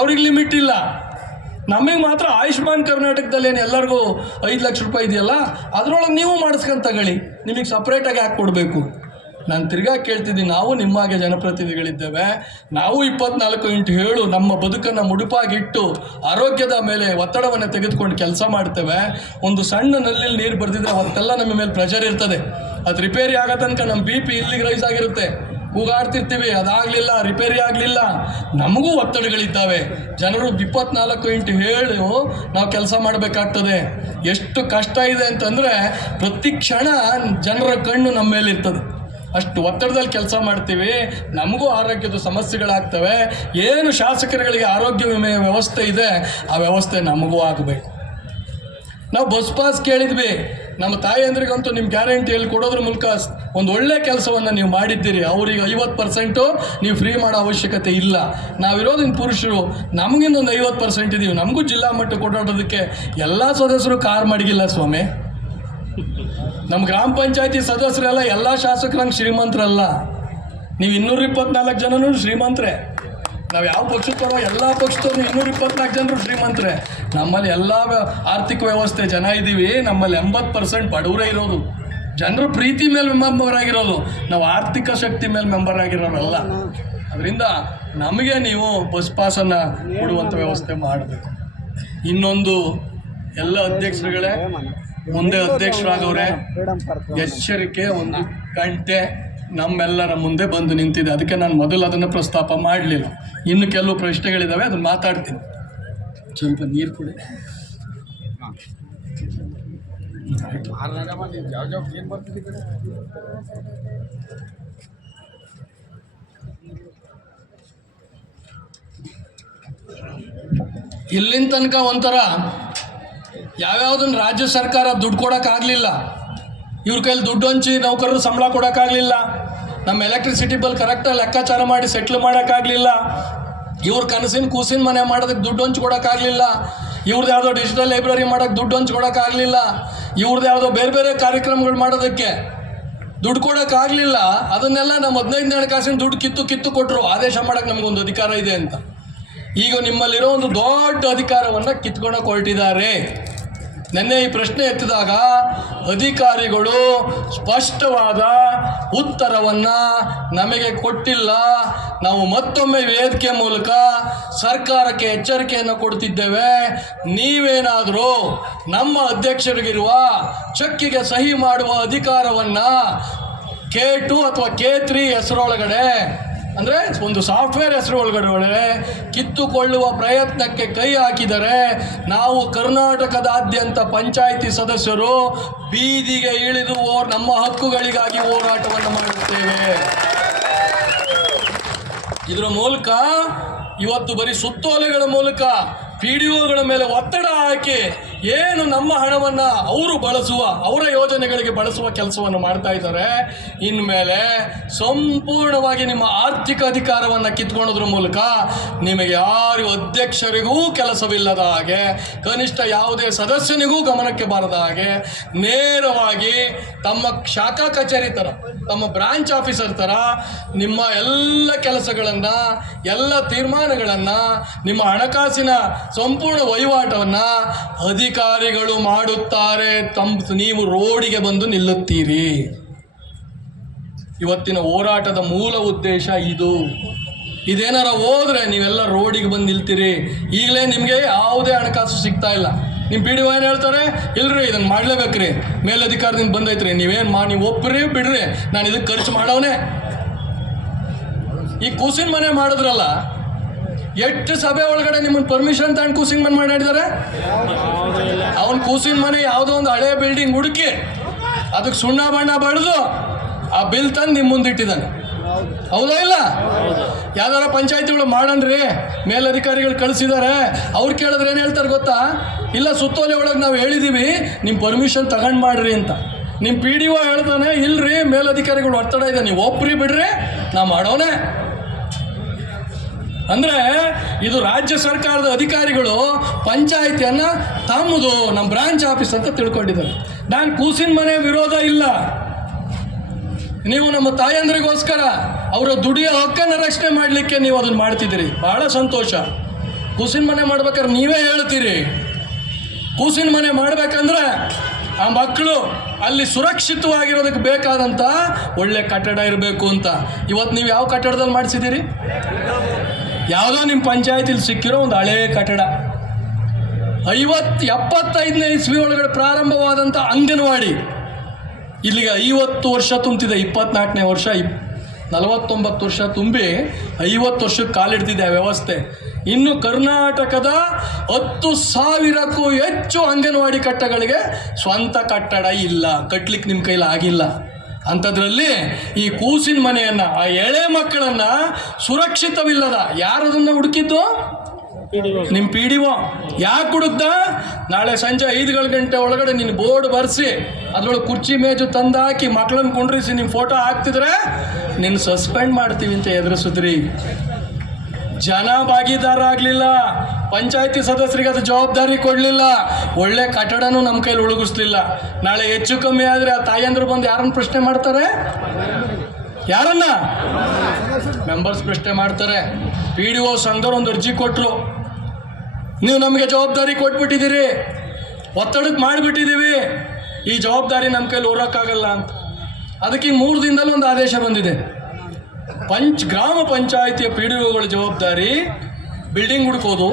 ಅವ್ರಿಗೆ ಲಿಮಿಟ್ ಇಲ್ಲ. ನಮಗೆ ಮಾತ್ರ ಆಯುಷ್ಮಾನ್ ಕರ್ನಾಟಕದಲ್ಲಿ ಏನು ಎಲ್ಲರಿಗೂ 5 ಲಕ್ಷ ರೂಪಾಯಿ ಇದೆಯಲ್ಲ, ಅದರೊಳಗೆ ನೀವು ಮಾಡಿಸ್ಕೊಂಡು ತಗೊಳ್ಳಿ, ನಿಮಗೆ ಸಪ್ರೇಟಾಗಿ ಹಾಕಿ ಕೊಡಬೇಕು. ನಾನು ತಿರ್ಗಾ ಕೇಳ್ತಿದ್ದೀನಿ, ನಾವು ನಿಮ್ಮಾಗೆ ಜನಪ್ರತಿನಿಧಿಗಳಿದ್ದೇವೆ, ನಾವು 24x7 ನಮ್ಮ ಬದುಕನ್ನು ಮುಡುಪಾಗಿಟ್ಟು ಆರೋಗ್ಯದ ಮೇಲೆ ಒತ್ತಡವನ್ನು ತೆಗೆದುಕೊಂಡು ಕೆಲಸ ಮಾಡ್ತೇವೆ. ಒಂದು ಸಣ್ಣ ನಲ್ಲಿ ನೀರು ಬರೆದಿದ್ರೆ ಅವತ್ತೆಲ್ಲ ನಮ್ಮ ಮೇಲೆ ಪ್ರೆಷರ್ ಇರ್ತದೆ. ಅದು ರಿಪೇರಿ ಆಗೋ ತನಕ ನಮ್ಮ BP ಇಲ್ಲಿಗೆ ರೈಸ್ ಆಗಿರುತ್ತೆ, ಕೂಗಾಡ್ತಿರ್ತೀವಿ, ಅದಾಗಲಿಲ್ಲ, ರಿಪೇರಿ ಆಗಲಿಲ್ಲ. ನಮಗೂ ಒತ್ತಡಗಳಿದ್ದಾವೆ. ಜನರು 24x7 ನಾವು ಕೆಲಸ ಮಾಡಬೇಕಾಗ್ತದೆ. ಎಷ್ಟು ಕಷ್ಟ ಇದೆ ಅಂತಂದರೆ ಪ್ರತಿ ಕ್ಷಣ ಜನರ ಕಣ್ಣು ನಮ್ಮ ಮೇಲಿರ್ತದೆ. ಅಷ್ಟು ಒತ್ತಡದಲ್ಲಿ ಕೆಲಸ ಮಾಡ್ತೀವಿ, ನಮಗೂ ಆರೋಗ್ಯದ ಸಮಸ್ಯೆಗಳಾಗ್ತವೆ. ಏನು ಶಾಸಕರುಗಳಿಗೆ ಆರೋಗ್ಯ ವಿಮೆ ವ್ಯವಸ್ಥೆ ಇದೆ ಆ ವ್ಯವಸ್ಥೆ ನಮಗೂ ಆಗಬೇಕು. ನಾವು ಬಸ್ ಪಾಸ್ ಕೇಳಿದ್ವಿ, ನಮ್ಮ ತಾಯಂದ್ರಿಗಂತೂ ನಿಮ್ಮ ಗ್ಯಾರಂಟಿ ಹೇಳಿ ಕೊಡೋದ್ರ ಮೂಲಕ ಒಂದು ಒಳ್ಳೆ ಕೆಲಸವನ್ನು ನೀವು ಮಾಡಿದ್ದೀರಿ. ಅವರಿಗೆ 50% ನೀವು ಫ್ರೀ ಮಾಡೋ ಅವಶ್ಯಕತೆ ಇಲ್ಲ. ನಾವಿರೋದಿನ ಪುರುಷರು, ನಮಗಿನ್ನೊಂದು 50% ಇದೀವಿ. ನಮಗೂ ಜಿಲ್ಲಾ ಮಟ್ಟಕ್ಕೆ ಓಡಾಡೋದಕ್ಕೆ ಎಲ್ಲ ಸದಸ್ಯರು ಕಾರ್ ಮಡಗಿಲ್ಲ ಸ್ವಾಮಿ. ನಮ್ಮ ಗ್ರಾಮ ಪಂಚಾಯತಿ ಸದಸ್ಯರೆಲ್ಲ ಎಲ್ಲ ಶಾಸಕರಂಗೆ ಶ್ರೀಮಂತರಲ್ಲ. ನೀವು 224 ಜನನೂ ಶ್ರೀಮಂತರೇ. ನಾವು ಯಾವ ಪಕ್ಷದವರೋ ಎಲ್ಲ ಪಕ್ಷದವ್ರು 224 ಜನರು ಶ್ರೀಮಂತರೇ. ನಮ್ಮಲ್ಲಿ ಎಲ್ಲ ಆರ್ಥಿಕ ವ್ಯವಸ್ಥೆ ಜನ ಇದ್ದೀವಿ. ನಮ್ಮಲ್ಲಿ 80% ಬಡವರೇ ಇರೋದು. ಜನರು ಪ್ರೀತಿ ಮೇಲೆ ಮೆಂಬರ್ ಆಗಿರೋದು, ನಾವು ಆರ್ಥಿಕ ಶಕ್ತಿ ಮೇಲೆ ಮೆಂಬರ್ ಆಗಿರೋರಲ್ಲ. ಅದರಿಂದ ನಮಗೆ ನೀವು ಬಸ್ ಪಾಸನ್ನು ಕೊಡುವಂಥ ವ್ಯವಸ್ಥೆ ಮಾಡಬೇಕು. ಇನ್ನೊಂದು, ಎಲ್ಲ ಅಧ್ಯಕ್ಷರುಗಳೇ ಮುಂದೆ ಅಧ್ಯಕ್ಷರಾಗವ್ರೆ, ಎಚ್ಚರಿಕೆ 1 ಗಂಟೆ ನಮ್ಮೆಲ್ಲರ ಮುಂದೆ ಬಂದು ನಿಂತಿದೆ. ಅದಕ್ಕೆ ನಾನು ಮೊದಲು ಅದನ್ನು ಪ್ರಸ್ತಾಪ ಮಾಡಲಿಲ್ಲ. ಇನ್ನು ಕೆಲವು ಪ್ರಶ್ನೆಗಳಿದ್ದಾವೆ, ಅದನ್ನು ಮಾತಾಡ್ತೀನಿ. ಸ್ವಲ್ಪ ನೀರು ಕೊಡಿ. ಇಲ್ಲಿನ ತನಕ ಒಂಥರ ಯಾವ್ಯಾವುದನ್ನು ರಾಜ್ಯ ಸರ್ಕಾರ ದುಡ್ಡು ಕೊಡೋಕ್ಕಾಗಲಿಲ್ಲ, ಇವ್ರ ಕೈಲಿ ದುಡ್ಡು ಹಂಚಿ ನೌಕರರು ಸಂಬಳ ಕೊಡೋಕ್ಕಾಗಲಿಲ್ಲ, ನಮ್ಮ ಎಲೆಕ್ಟ್ರಿಸಿಟಿ ಬಿಲ್ ಕರೆಕ್ಟಾಗಿ ಲೆಕ್ಕಾಚಾರ ಮಾಡಿ ಸೆಟ್ಲ್ ಮಾಡೋಕ್ಕಾಗಲಿಲ್ಲ, ಇವ್ರ ಕನಸಿನ ಕೂಸಿನ ಮನೆ ಮಾಡೋದಕ್ಕೆ ದುಡ್ಡು ಹಂಚ್ಕೊಡೋಕ್ಕಾಗಲಿಲ್ಲ, ಇವ್ರದ್ದು ಯಾವುದೋ ಡಿಜಿಟಲ್ ಲೈಬ್ರರಿ ಮಾಡೋಕ್ಕೆ ದುಡ್ಡು ಹಂಚ್ಕೊಡೋಕ್ಕಾಗಲಿಲ್ಲ, ಇವ್ರದ್ದು ಯಾವುದೋ ಬೇರೆ ಬೇರೆ ಕಾರ್ಯಕ್ರಮಗಳು ಮಾಡೋದಕ್ಕೆ ದುಡ್ಡು ಕೊಡೋಕ್ಕಾಗಲಿಲ್ಲ. ಅದನ್ನೆಲ್ಲ ನಮ್ಮ 15ನೇ ಹಣಕಾಸಿನ ದುಡ್ಡು ಕಿತ್ತು ಕೊಟ್ಟರು, ಆದೇಶ ಮಾಡೋಕ್ಕೆ ನಮಗೊಂದು ಅಧಿಕಾರ ಇದೆ ಅಂತ. ಈಗ ನಿಮ್ಮಲ್ಲಿರೋ ಒಂದು ದೊಡ್ಡ ಅಧಿಕಾರವನ್ನು ಕಿತ್ಕೊಳಕ್ಕೆ ಹೊರಟಿದ್ದಾರೆ. ನೆನ್ನೆ ಈ ಪ್ರಶ್ನೆ ಎತ್ತಿದಾಗ ಅಧಿಕಾರಿಗಳು ಸ್ಪಷ್ಟವಾದ ಉತ್ತರವನ್ನು ನಮಗೆ ಕೊಟ್ಟಿಲ್ಲ. ನಾವು ಮತ್ತೊಮ್ಮೆ ವೇದಿಕೆ ಮೂಲಕ ಸರ್ಕಾರಕ್ಕೆ ಎಚ್ಚರಿಕೆಯನ್ನು ಕೊಡ್ತಿದ್ದೇವೆ. ನೀವೇನಾದರೂ ನಮ್ಮ ಅಧ್ಯಕ್ಷರಿಗಿರುವ ಚೆಕ್ಕಿಗೆ ಸಹಿ ಮಾಡುವ ಅಧಿಕಾರವನ್ನು K2 ಅಥವಾ K3 ಹೆಸರೊಳಗಡೆ, ಅಂದರೆ ಒಂದು ಸಾಫ್ಟ್ವೇರ್ ಹೆಸರು ಒಳಗಡೆ ಕಿತ್ತುಕೊಳ್ಳುವ ಪ್ರಯತ್ನಕ್ಕೆ ಕೈ ಹಾಕಿದರೆ ನಾವು ಕರ್ನಾಟಕದಾದ್ಯಂತ ಪಂಚಾಯಿತಿ ಸದಸ್ಯರು ಬೀದಿಗೆ ಇಳಿದು ನಮ್ಮ ಹಕ್ಕುಗಳಿಗಾಗಿ ಹೋರಾಟವನ್ನು ಮಾಡುತ್ತೇವೆ. ಇದರ ಮೂಲಕ ಇವತ್ತು ಬರೀ ಸುತ್ತೋಲೆಗಳ ಮೂಲಕ PDOಗಳ ಮೇಲೆ ಒತ್ತಡ ಹಾಕಿ ಏನು ನಮ್ಮ ಹಣವನ್ನು ಅವರು ಬಳಸುವ, ಅವರ ಯೋಜನೆಗಳಿಗೆ ಬಳಸುವ ಕೆಲಸವನ್ನು ಮಾಡ್ತಾ ಇದ್ದಾರೆ. ಇನ್ಮೇಲೆ ಸಂಪೂರ್ಣವಾಗಿ ನಿಮ್ಮ ಆರ್ಥಿಕ ಅಧಿಕಾರವನ್ನು ಕಿತ್ಕೊಳ್ಳೋದ್ರ ಮೂಲಕ ನಿಮಗೆ ಯಾರು ಅಧ್ಯಕ್ಷರಿಗೂ ಕೆಲಸವಿಲ್ಲದ ಹಾಗೆ, ಕನಿಷ್ಠ ಯಾವುದೇ ಸದಸ್ಯನಿಗೂ ಗಮನಕ್ಕೆ ಬಾರದ ಹಾಗೆ ನೇರವಾಗಿ ತಮ್ಮ ಶಾಖಾ ಕಚೇರಿ ಥರ, ತಮ್ಮ ಬ್ರಾಂಚ್ ಆಫೀಸರ್ ಥರ ನಿಮ್ಮ ಎಲ್ಲ ಕೆಲಸಗಳನ್ನು, ಎಲ್ಲ ತೀರ್ಮಾನಗಳನ್ನು, ನಿಮ್ಮ ಹಣಕಾಸಿನ ಸಂಪೂರ್ಣ ವಹಿವಾಟವನ್ನು ಅಧಿಕಾರಿಗಳು ಮಾಡುತ್ತಾರೆ. ನೀವು ರೋಡಿಗೆ ಬಂದು ನಿಲ್ಲುತ್ತೀರಿ. ಇವತ್ತಿನ ಹೋರಾಟದ ಮೂಲ ಉದ್ದೇಶ ಇದು. ಇದೇನಾರ ಹೋದ್ರೆ ನೀವೆಲ್ಲ ರೋಡಿಗೆ ಬಂದು ನಿಲ್ತೀರಿ. ಈಗಲೇ ನಿಮಗೆ ಯಾವುದೇ ಹಣಕಾಸು ಸಿಗ್ತಾ ಇಲ್ಲ. ನಿಮ್ಮ PDO ಏನು ಹೇಳ್ತಾರೆ, ಇಲ್ರಿ ಇದನ್ನು ಮಾಡಲೇಬೇಕ್ರಿ, ಮೇಲಧಿಕಾರದಿಂದ ಬಂದೈತ್ರಿ, ನೀವು ಒಪ್ಪರಿ ಬಿಡ್ರಿ, ನಾನು ಇದಕ್ಕೆ ಖರ್ಚು ಮಾಡೋನೆ. ಈ ಕೂಸಿನ ಮನೆ ಮಾಡಿದ್ರಲ್ಲ, ಎಷ್ಟು ಸಭೆ ಒಳಗಡೆ ನಿಮ್ಮನ್ನು ಪರ್ಮಿಷನ್ ತಗೊಂಡು ಕೂಸಿನ ಮನೆ ಮಾಡಿದ್ದಾರೆ? ಅವನ ಕೂಸಿನ ಮನೆ ಯಾವುದೋ ಒಂದು ಹಳೆ ಬಿಲ್ಡಿಂಗ್ ಹುಡುಕಿ ಅದಕ್ಕೆ ಸುಣ್ಣ ಬಣ್ಣ ಬಳಿದು ಆ ಬಿಲ್ ತಂದು ನಿಮ್ಮ ಮುಂದಿಟ್ಟಿದ್ದಾನೆ. ಹೌದಾ ಇಲ್ಲ? ಯಾವ್ದಾರ ಪಂಚಾಯತಿಗಳು ಮಾಡನ್ರಿ, ಮೇಲಧಿಕಾರಿಗಳು ಕಳಿಸಿದ್ದಾರೆ, ಅವ್ರು ಕೇಳಿದ್ರೆ ಏನು ಹೇಳ್ತಾರೆ ಗೊತ್ತಾ? ಇಲ್ಲ, ಸುತ್ತೋಲೆ ಒಳಗೆ ನಾವು ಹೇಳಿದ್ದೀವಿ, ನಿಮ್ಮ ಪರ್ಮಿಷನ್ ತಗೊಂಡು ಮಾಡ್ರಿ ಅಂತ. ನಿಮ್ಮ PDO ಹೇಳ್ತಾನೆ, ಇಲ್ರಿ ಮೇಲಧಿಕಾರಿಗಳು ಒತ್ತಡ ಇದೆ, ನೀವು ಒಪ್ರಿ ಬಿಡ್ರಿ, ನಾ ಮಾಡೋನೆ. ಅಂದರೆ ಇದು ರಾಜ್ಯ ಸರ್ಕಾರದ ಅಧಿಕಾರಿಗಳು ಪಂಚಾಯಿತಿಯನ್ನು ತಮ್ಮದು, ನಮ್ಮ ಬ್ರಾಂಚ್ ಆಫೀಸ್ ಅಂತ ತಿಳ್ಕೊಂಡಿದ್ದಾರೆ. ನಾನು ಕೂಸಿನ ಮನೆ ವಿರೋಧ ಇಲ್ಲ. ನೀವು ನಮ್ಮ ತಾಯಂದ್ರಿಗೋಸ್ಕರ ಅವರ ದುಡಿಯೋ ಹಕ್ಕನ್ನು ರಕ್ಷಣೆ ಮಾಡಲಿಕ್ಕೆ ನೀವು ಅದನ್ನು ಮಾಡ್ತಿದ್ದೀರಿ, ಭಾಳ ಸಂತೋಷ. ಕೂಸಿನ ಮನೆ ಮಾಡ್ಬೇಕಾದ್ರೆ ನೀವೇ ಹೇಳ್ತೀರಿ, ಕೂಸಿನ ಮನೆ ಮಾಡಬೇಕಂದ್ರೆ ಆ ಮಕ್ಕಳು ಅಲ್ಲಿ ಸುರಕ್ಷಿತವಾಗಿರೋದಕ್ಕೆ ಬೇಕಾದಂಥ ಒಳ್ಳೆ ಕಟ್ಟಡ ಇರಬೇಕು ಅಂತ. ಇವತ್ತು ನೀವು ಯಾವ ಕಟ್ಟಡದಲ್ಲಿ ಮಾಡಿಸಿದ್ದೀರಿ? ಯಾವುದೋ ನಿಮ್ಮ ಪಂಚಾಯತಿಲಿ ಸಿಕ್ಕಿರೋ ಒಂದು ಹಳೇ ಕಟ್ಟಡ. 75ನೇ ಇಸ್ವಿ ಒಳಗಡೆ ಪ್ರಾರಂಭವಾದಂಥ ಅಂಗನವಾಡಿ ಇಲ್ಲಿಗೆ 50 ವರ್ಷ ತುಂಬ್ತಿದೆ. 24ನೇ ವರ್ಷ, 49 ವರ್ಷ ತುಂಬಿ 50 ವರ್ಷಕ್ಕೆ ಕಾಲಿಡ್ತಿದೆ ಆ ವ್ಯವಸ್ಥೆ. ಇನ್ನು ಕರ್ನಾಟಕದ 10,000ಕ್ಕೂ ಹೆಚ್ಚು ಅಂಗನವಾಡಿ ಕಟ್ಟಡಗಳಿಗೆ ಸ್ವಂತ ಕಟ್ಟಡ ಇಲ್ಲ, ಕಟ್ಲಿಕ್ಕೆ ನಿಮ್ಮ ಕೈಲಿ ಆಗಿಲ್ಲ. ಅಂಥದ್ರಲ್ಲಿ ಈ ಕೂಸಿನ ಮನೆಯನ್ನು, ಆ ಎಳೆ ಮಕ್ಕಳನ್ನು ಸುರಕ್ಷಿತವಿಲ್ಲದ ಯಾರದನ್ನು ಹುಡುಕಿದ್ದು? ನಿಮ್ಮ PDO. ಯಾಕೆ ಹುಡುಕ್ದ? ನಾಳೆ ಸಂಜೆ 5 ಗಂಟೆ ಒಳಗಡೆ ನೀನು ಬೋರ್ಡ್ ಬರೆಸಿ ಅದ್ರೊಳಗೆ ಕುರ್ಚಿ ಮೇಜು ತಂದು ಹಾಕಿ ಮಕ್ಕಳನ್ನು ಕುಂಡ್ರಿಸಿ ನಿಮ್ಮ ಫೋಟೋ ಹಾಕ್ತಿದ್ರೆ ನಿನ್ನ ಸಸ್ಪೆಂಡ್ ಮಾಡ್ತೀವಿ ಅಂತ ಎದುರಿಸಿದ್ರಿ. ಜನ ಭಾಗಿದಾರ ಆಗಲಿಲ್ಲ, ಪಂಚಾಯತಿ ಸದಸ್ಯರಿಗೆ ಅದು ಜವಾಬ್ದಾರಿ ಕೊಡಲಿಲ್ಲ, ಒಳ್ಳೆ ಕಟ್ಟಡನೂ ನಮ್ಮ ಕೈಲಿ ಉಳುಗಿಸ್ಲಿಲ್ಲ. ನಾಳೆ ಹೆಚ್ಚು ಕಮ್ಮಿ ಆದರೆ ಆ ತಾಯಂದ್ರು ಬಂದು ಯಾರನ್ನು ಪ್ರಶ್ನೆ ಮಾಡ್ತಾರೆ? ಯಾರನ್ನ? ಮೆಂಬರ್ಸ್ ಪ್ರಶ್ನೆ ಮಾಡ್ತಾರೆ. PDO ಸಂಘದವ್ರು ಒಂದು ಅರ್ಜಿ ಕೊಟ್ಟರು, ನೀವು ನಮಗೆ ಜವಾಬ್ದಾರಿ ಕೊಟ್ಬಿಟ್ಟಿದ್ದೀರಿ, ಒತ್ತಡಕ್ಕೆ ಮಾಡಿಬಿಟ್ಟಿದ್ದೀವಿ, ಈ ಜವಾಬ್ದಾರಿ ನಮ್ಮ ಕೈಲಿ ಹೊರೋಕ್ಕಾಗಲ್ಲ ಅಂತ. ಅದಕ್ಕೆ 3 ದಿನದಲ್ಲಿ ಒಂದು ಆದೇಶ ಬಂದಿದೆ. ಗ್ರಾಮ ಪಂಚಾಯಿತಿಯ PDOಗಳ ಜವಾಬ್ದಾರಿ ಬಿಲ್ಡಿಂಗ್ ಹುಡ್ಕೋದು,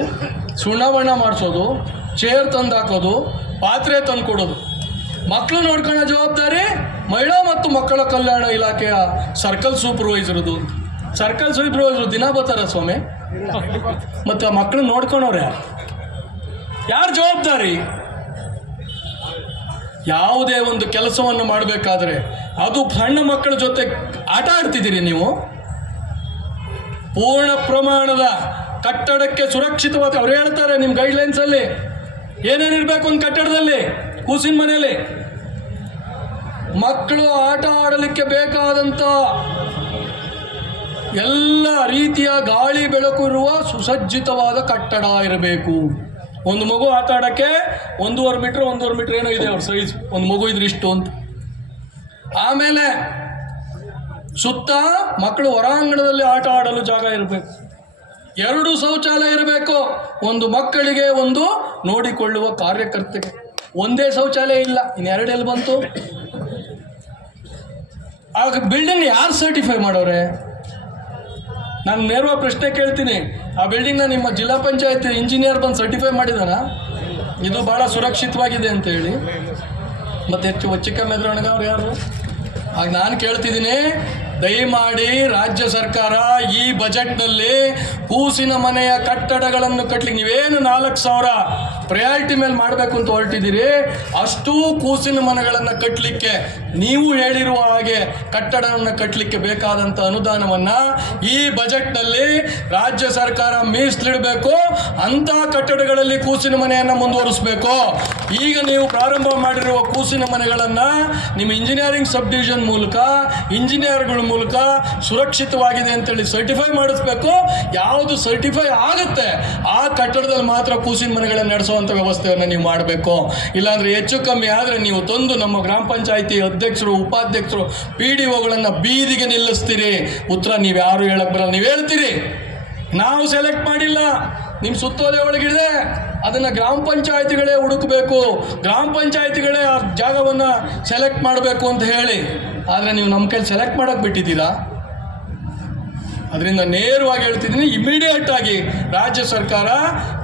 ಸುಣ್ಣ ಬಣ್ಣ ಮಾಡಿಸೋದು, ಚೇರ್ ತಂದು ಹಾಕೋದು, ಪಾತ್ರೆ ತಂದು ಕೊಡೋದು. ಮಕ್ಕಳು ನೋಡ್ಕೊಳ್ಳೋ ಜವಾಬ್ದಾರಿ ಮಹಿಳಾ ಮತ್ತು ಮಕ್ಕಳ ಕಲ್ಯಾಣ ಇಲಾಖೆಯ ಸರ್ಕಲ್ ಸೂಪರ್ವೈಸರ್ದು. ಸರ್ಕಲ್ ಸೂಪರ್ವೈಸರು ದಿನ ಬರ್ತಾರ ಸ್ವಾಮಿ? ಮತ್ತು ಆ ಮಕ್ಕಳು ನೋಡ್ಕೊಳೋರೆ ಯಾರು ಜವಾಬ್ದಾರಿ? ಯಾವುದೇ ಒಂದು ಕೆಲಸವನ್ನು ಮಾಡಬೇಕಾದ್ರೆ ಅದು ಸಣ್ಣ ಮಕ್ಕಳ ಜೊತೆ ಆಟ ಆಡ್ತಿದ್ದೀರಿ ನೀವು. ಪೂರ್ಣ ಪ್ರಮಾಣದ ಕಟ್ಟಡಕ್ಕೆ ಸುರಕ್ಷಿತವಾಗಿ ಅವ್ರು ಹೇಳ್ತಾರೆ ನಿಮ್ಮ ಗೈಡ್ಲೈನ್ಸಲ್ಲಿ ಏನೇನಿರಬೇಕು ಒಂದು ಕಟ್ಟಡದಲ್ಲಿ, ಕೂಸಿನ ಮನೆಯಲ್ಲಿ. ಮಕ್ಕಳು ಆಟ ಆಡಲಿಕ್ಕೆ ಬೇಕಾದಂಥ ಎಲ್ಲ ರೀತಿಯ ಗಾಳಿ ಬೆಳಕು ಇರುವ ಸುಸಜ್ಜಿತವಾದ ಕಟ್ಟಡ ಇರಬೇಕು. ಒಂದು ಮಗು ಆಟ ಆಡೋಕ್ಕೆ 1.5 ಮೀಟ್ರ್ ಏನೋ ಇದೆ ಅವ್ರ ಸೈಜ್, ಒಂದು ಮಗು ಇದ್ರೆ ಇಷ್ಟು ಅಂತ. ಆಮೇಲೆ ಸುತ್ತ ಮಕ್ಕಳು ಹೊರಾಂಗಣದಲ್ಲಿ ಆಟ ಆಡಲು ಜಾಗ ಇರಬೇಕು, 2 ಶೌಚಾಲಯ ಇರಬೇಕು, ಒಂದು ಮಕ್ಕಳಿಗೆ, ಒಂದು ನೋಡಿಕೊಳ್ಳುವ ಕಾರ್ಯಕರ್ತೆಗೆ. ಒಂದೇ ಶೌಚಾಲಯ ಇಲ್ಲ, ಇನ್ನು 2 ಎಲ್ಲಿ ಬಂತು? ಆಗ ಬಿಲ್ಡಿಂಗ್ ಯಾರು ಸರ್ಟಿಫೈ ಮಾಡೋರೆ? ನಾನು ನೇರವಾಗಿ ಪ್ರಶ್ನೆ ಕೇಳ್ತೀನಿ, ಆ ಬಿಲ್ಡಿಂಗ್ನ ನಿಮ್ಮ ಜಿಲ್ಲಾ ಪಂಚಾಯತ್ ಇಂಜಿನಿಯರ್ ಬಂದು ಸರ್ಟಿಫೈ ಮಾಡಿದಾನ ಇದು ಭಾಳ ಸುರಕ್ಷಿತವಾಗಿದೆ ಅಂತ ಹೇಳಿ? ಮತ್ತು ಹೆಚ್ಚು ಚಿಕ್ಕ ಮೆದ್ರೊಣಗವ್ರು ಯಾರು? ಆಗ ನಾನು ಕೇಳ್ತಿದ್ದೀನಿ, ದಯಮಾಡಿ ರಾಜ್ಯ ಸರ್ಕಾರ ಈ ಬಜೆಟ್ನಲ್ಲಿ ಕೂಸಿನ ಮನೆಯ ಕಟ್ಟಡಗಳನ್ನು ಕಟ್ಟಲಿಕ್ಕೆ ನೀವೇನು 4,000 ಪ್ರಯಾರಿಟಿ ಮೇಲೆ ಮಾಡಬೇಕು ಅಂತ ಹೊರಟಿದ್ದೀರಿ, ಅಷ್ಟೂ ಕೂಸಿನ ಮನೆಗಳನ್ನು ಕಟ್ಟಲಿಕ್ಕೆ ನೀವು ಹೇಳಿರುವ ಹಾಗೆ ಕಟ್ಟಡವನ್ನು ಕಟ್ಟಲಿಕ್ಕೆ ಬೇಕಾದಂಥ ಅನುದಾನವನ್ನು ಈ ಬಜೆಟ್ನಲ್ಲಿ ರಾಜ್ಯ ಸರ್ಕಾರ ಮೀಸಲಿಡಬೇಕು. ಅಂಥ ಕಟ್ಟಡಗಳಲ್ಲಿ ಕೂಸಿನ ಮನೆಯನ್ನು ಮುಂದುವರಿಸಬೇಕು. ಈಗ ನೀವು ಪ್ರಾರಂಭ ಮಾಡಿರುವ ಕೂಸಿನ ಮನೆಗಳನ್ನು ನಿಮ್ಮ ಇಂಜಿನಿಯರಿಂಗ್ ಸಬ್ ಡಿವಿಷನ್ ಮೂಲಕ, ಇಂಜಿನಿಯರ್ಗಳ ಮೂಲಕ ಸುರಕ್ಷಿತವಾಗಿದೆ ಅಂತೇಳಿ ಸರ್ಟಿಫೈ ಮಾಡಿಸ್ಬೇಕು. ಯಾವುದು ಸರ್ಟಿಫೈ ಆಗುತ್ತೆ ಆ ಕಟ್ಟಡದಲ್ಲಿ ಮಾತ್ರ ಕೂಸಿನ ಮನೆಗಳನ್ನು ನಡೆಸುವಂಥ ವ್ಯವಸ್ಥೆಯನ್ನು ನೀವು ಮಾಡಬೇಕು. ಇಲ್ಲಾಂದರೆ ಹೆಚ್ಚು ಕಮ್ಮಿ ಆದರೆ ನೀವು ತಂದು ನಮ್ಮ ಗ್ರಾಮ ಪಂಚಾಯಿತಿ ಅಧ್ಯಕ್ಷರು, ಉಪಾಧ್ಯಕ್ಷರು, PDOಗಳನ್ನು ಬೀದಿಗೆ ನಿಲ್ಲಿಸ್ತೀರಿ. ಉತ್ತರ ನೀವು ಯಾರು ಹೇಳಕ್ಕೆ ಬರಲ್ಲ. ನೀವು ಹೇಳ್ತೀರಿ ನಾವು ಸೆಲೆಕ್ಟ್ ಮಾಡಿಲ್ಲ, ನಿಮ್ಮ ಸುತ್ತೋಲೆ ಒಳಗಿದೆ, ಅದನ್ನು ಗ್ರಾಮ ಪಂಚಾಯಿತಿಗಳೇ ಹುಡುಕಬೇಕು, ಗ್ರಾಮ ಪಂಚಾಯಿತಿಗಳೇ ಆ ಜಾಗವನ್ನು ಸೆಲೆಕ್ಟ್ ಮಾಡಬೇಕು ಅಂತ ಹೇಳಿ. ಆದರೆ ನೀವು ನಮ್ಮ ಕೈಲಿ ಸೆಲೆಕ್ಟ್ ಮಾಡೋಕ್ಕೆ ಬಿಟ್ಟಿದ್ದೀರಾ. ಅದರಿಂದ ನೇರವಾಗಿ ಹೇಳ್ತಿದ್ದೀನಿ, ಇಮಿಡಿಯೇಟ್ ಆಗಿ ರಾಜ್ಯ ಸರ್ಕಾರ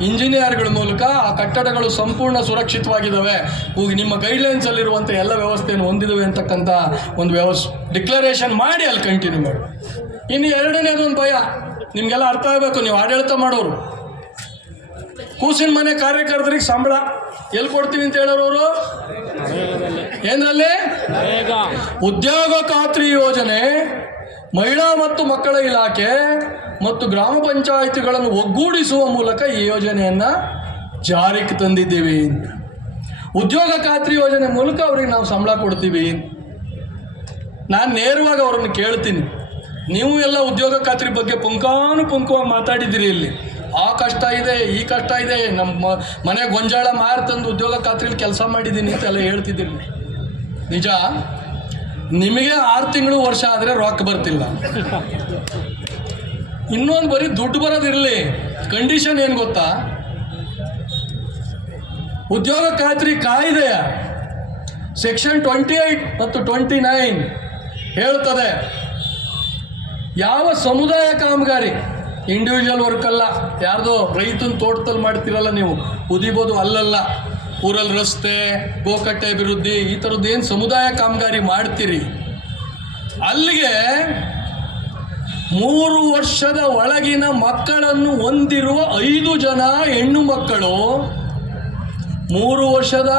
ಇಂಜಿನಿಯರ್ಗಳ ಮೂಲಕ ಆ ಕಟ್ಟಡಗಳು ಸಂಪೂರ್ಣ ಸುರಕ್ಷಿತವಾಗಿದ್ದಾವೆ, ನಿಮ್ಮ ಗೈಡ್ಲೈನ್ಸಲ್ಲಿರುವಂಥ ಎಲ್ಲ ವ್ಯವಸ್ಥೆಯನ್ನು ಹೊಂದಿದ್ದಾವೆ ಅಂತಕ್ಕಂಥ ಒಂದು ಡಿಕ್ಲರೇಷನ್ ಮಾಡಿ ಅಲ್ಲಿ ಕಂಟಿನ್ಯೂ ಮಾಡಿ. ಇನ್ನು 2ನೇದೊಂದು ಭಯ ನಿಮಗೆಲ್ಲ ಅರ್ಥ ಆಗಬೇಕು. ನೀವು ಆಡಳಿತ ಮಾಡೋರು, ಕೂಸಿನ ಮನೆ ಕಾರ್ಯಕರ್ತರಿಗೆ ಸಂಬಳ ಎಲ್ಲಿ ಕೊಡ್ತೀವಿ ಅಂತ ಹೇಳೋರು ಏನರಲ್ಲಿ? ಉದ್ಯೋಗ ಖಾತ್ರಿ ಯೋಜನೆ, ಮಹಿಳಾ ಮತ್ತು ಮಕ್ಕಳ ಇಲಾಖೆ ಮತ್ತು ಗ್ರಾಮ ಪಂಚಾಯಿತಿಗಳನ್ನು ಒಗ್ಗೂಡಿಸುವ ಮೂಲಕ ಈ ಯೋಜನೆಯನ್ನು ಜಾರಿಗೆ ತಂದಿದ್ದೀವಿ. ಉದ್ಯೋಗ ಖಾತ್ರಿ ಯೋಜನೆ ಮೂಲಕ ಅವ್ರಿಗೆ ನಾವು ಸಂಬಳ ಕೊಡ್ತೀವಿ. ನಾನು ನೇರವಾಗಿ ಅವರನ್ನು ಕೇಳ್ತೀನಿ, ನೀವು ಎಲ್ಲ ಉದ್ಯೋಗ ಖಾತ್ರಿ ಬಗ್ಗೆ ಪುಂಖವಾಗಿ ಮಾತಾಡಿದ್ದೀರಿ. ಇಲ್ಲಿ ಆ ಕಷ್ಟ ಇದೆ, ಈ ಕಷ್ಟ ಇದೆ, ನಮ್ಮ ಮನೆ ಗೊಂಜಾಳ ಮಾರು ತಂದು ಉದ್ಯೋಗ ಖಾತ್ರಿಲಿ ಕೆಲಸ ಮಾಡಿದ್ದೀನಿ ಅಂತೆಲ್ಲ ಹೇಳ್ತಿದ್ದೀರಿ. ನಿಜ, ನಿಮಗೆ 6 ತಿಂಗಳು ವರ್ಷ ಆದರೆ ರೊಕ್ಕ ಬರ್ತಿಲ್ಲ. ಇನ್ನೊಂದು ಬರೀ ದುಡ್ಡು ಬರೋದಿರಲಿ, ಕಂಡೀಷನ್ ಏನು ಗೊತ್ತಾ? ಉದ್ಯೋಗ ಖಾತ್ರಿ ಕಾಯ್ದೆಯ ಸೆಕ್ಷನ್ 28 ಮತ್ತು 29 ಹೇಳ್ತದೆ, ಯಾವ ಸಮುದಾಯ ಕಾಮಗಾರಿ, ಇಂಡಿವಿಜುವಲ್ ವರ್ಕ್ ಅಲ್ಲ, ಯಾರ್ದೋ ರೈತನ ತೋಟದಲ್ಲಿ ಮಾಡ್ತಿರಲ್ಲ ನೀವು, ಉದಿಬೋದು ಅಲ್ಲಲ್ಲ, ಊರಲ್ಲಿ ರಸ್ತೆ, ಗೋಕಟ್ಟೆ ಅಭಿವೃದ್ಧಿ, ಈ ಥರದ್ದು ಏನು ಸಮುದಾಯ ಕಾಮಗಾರಿ ಮಾಡ್ತೀರಿ, ಅಲ್ಲಿಗೆ 3 ವರ್ಷದ ಒಳಗಿನ ಮಕ್ಕಳನ್ನು ಹೊಂದಿರುವ 5 ಜನ ಹೆಣ್ಣು ಮಕ್ಕಳು, 3 ವರ್ಷದ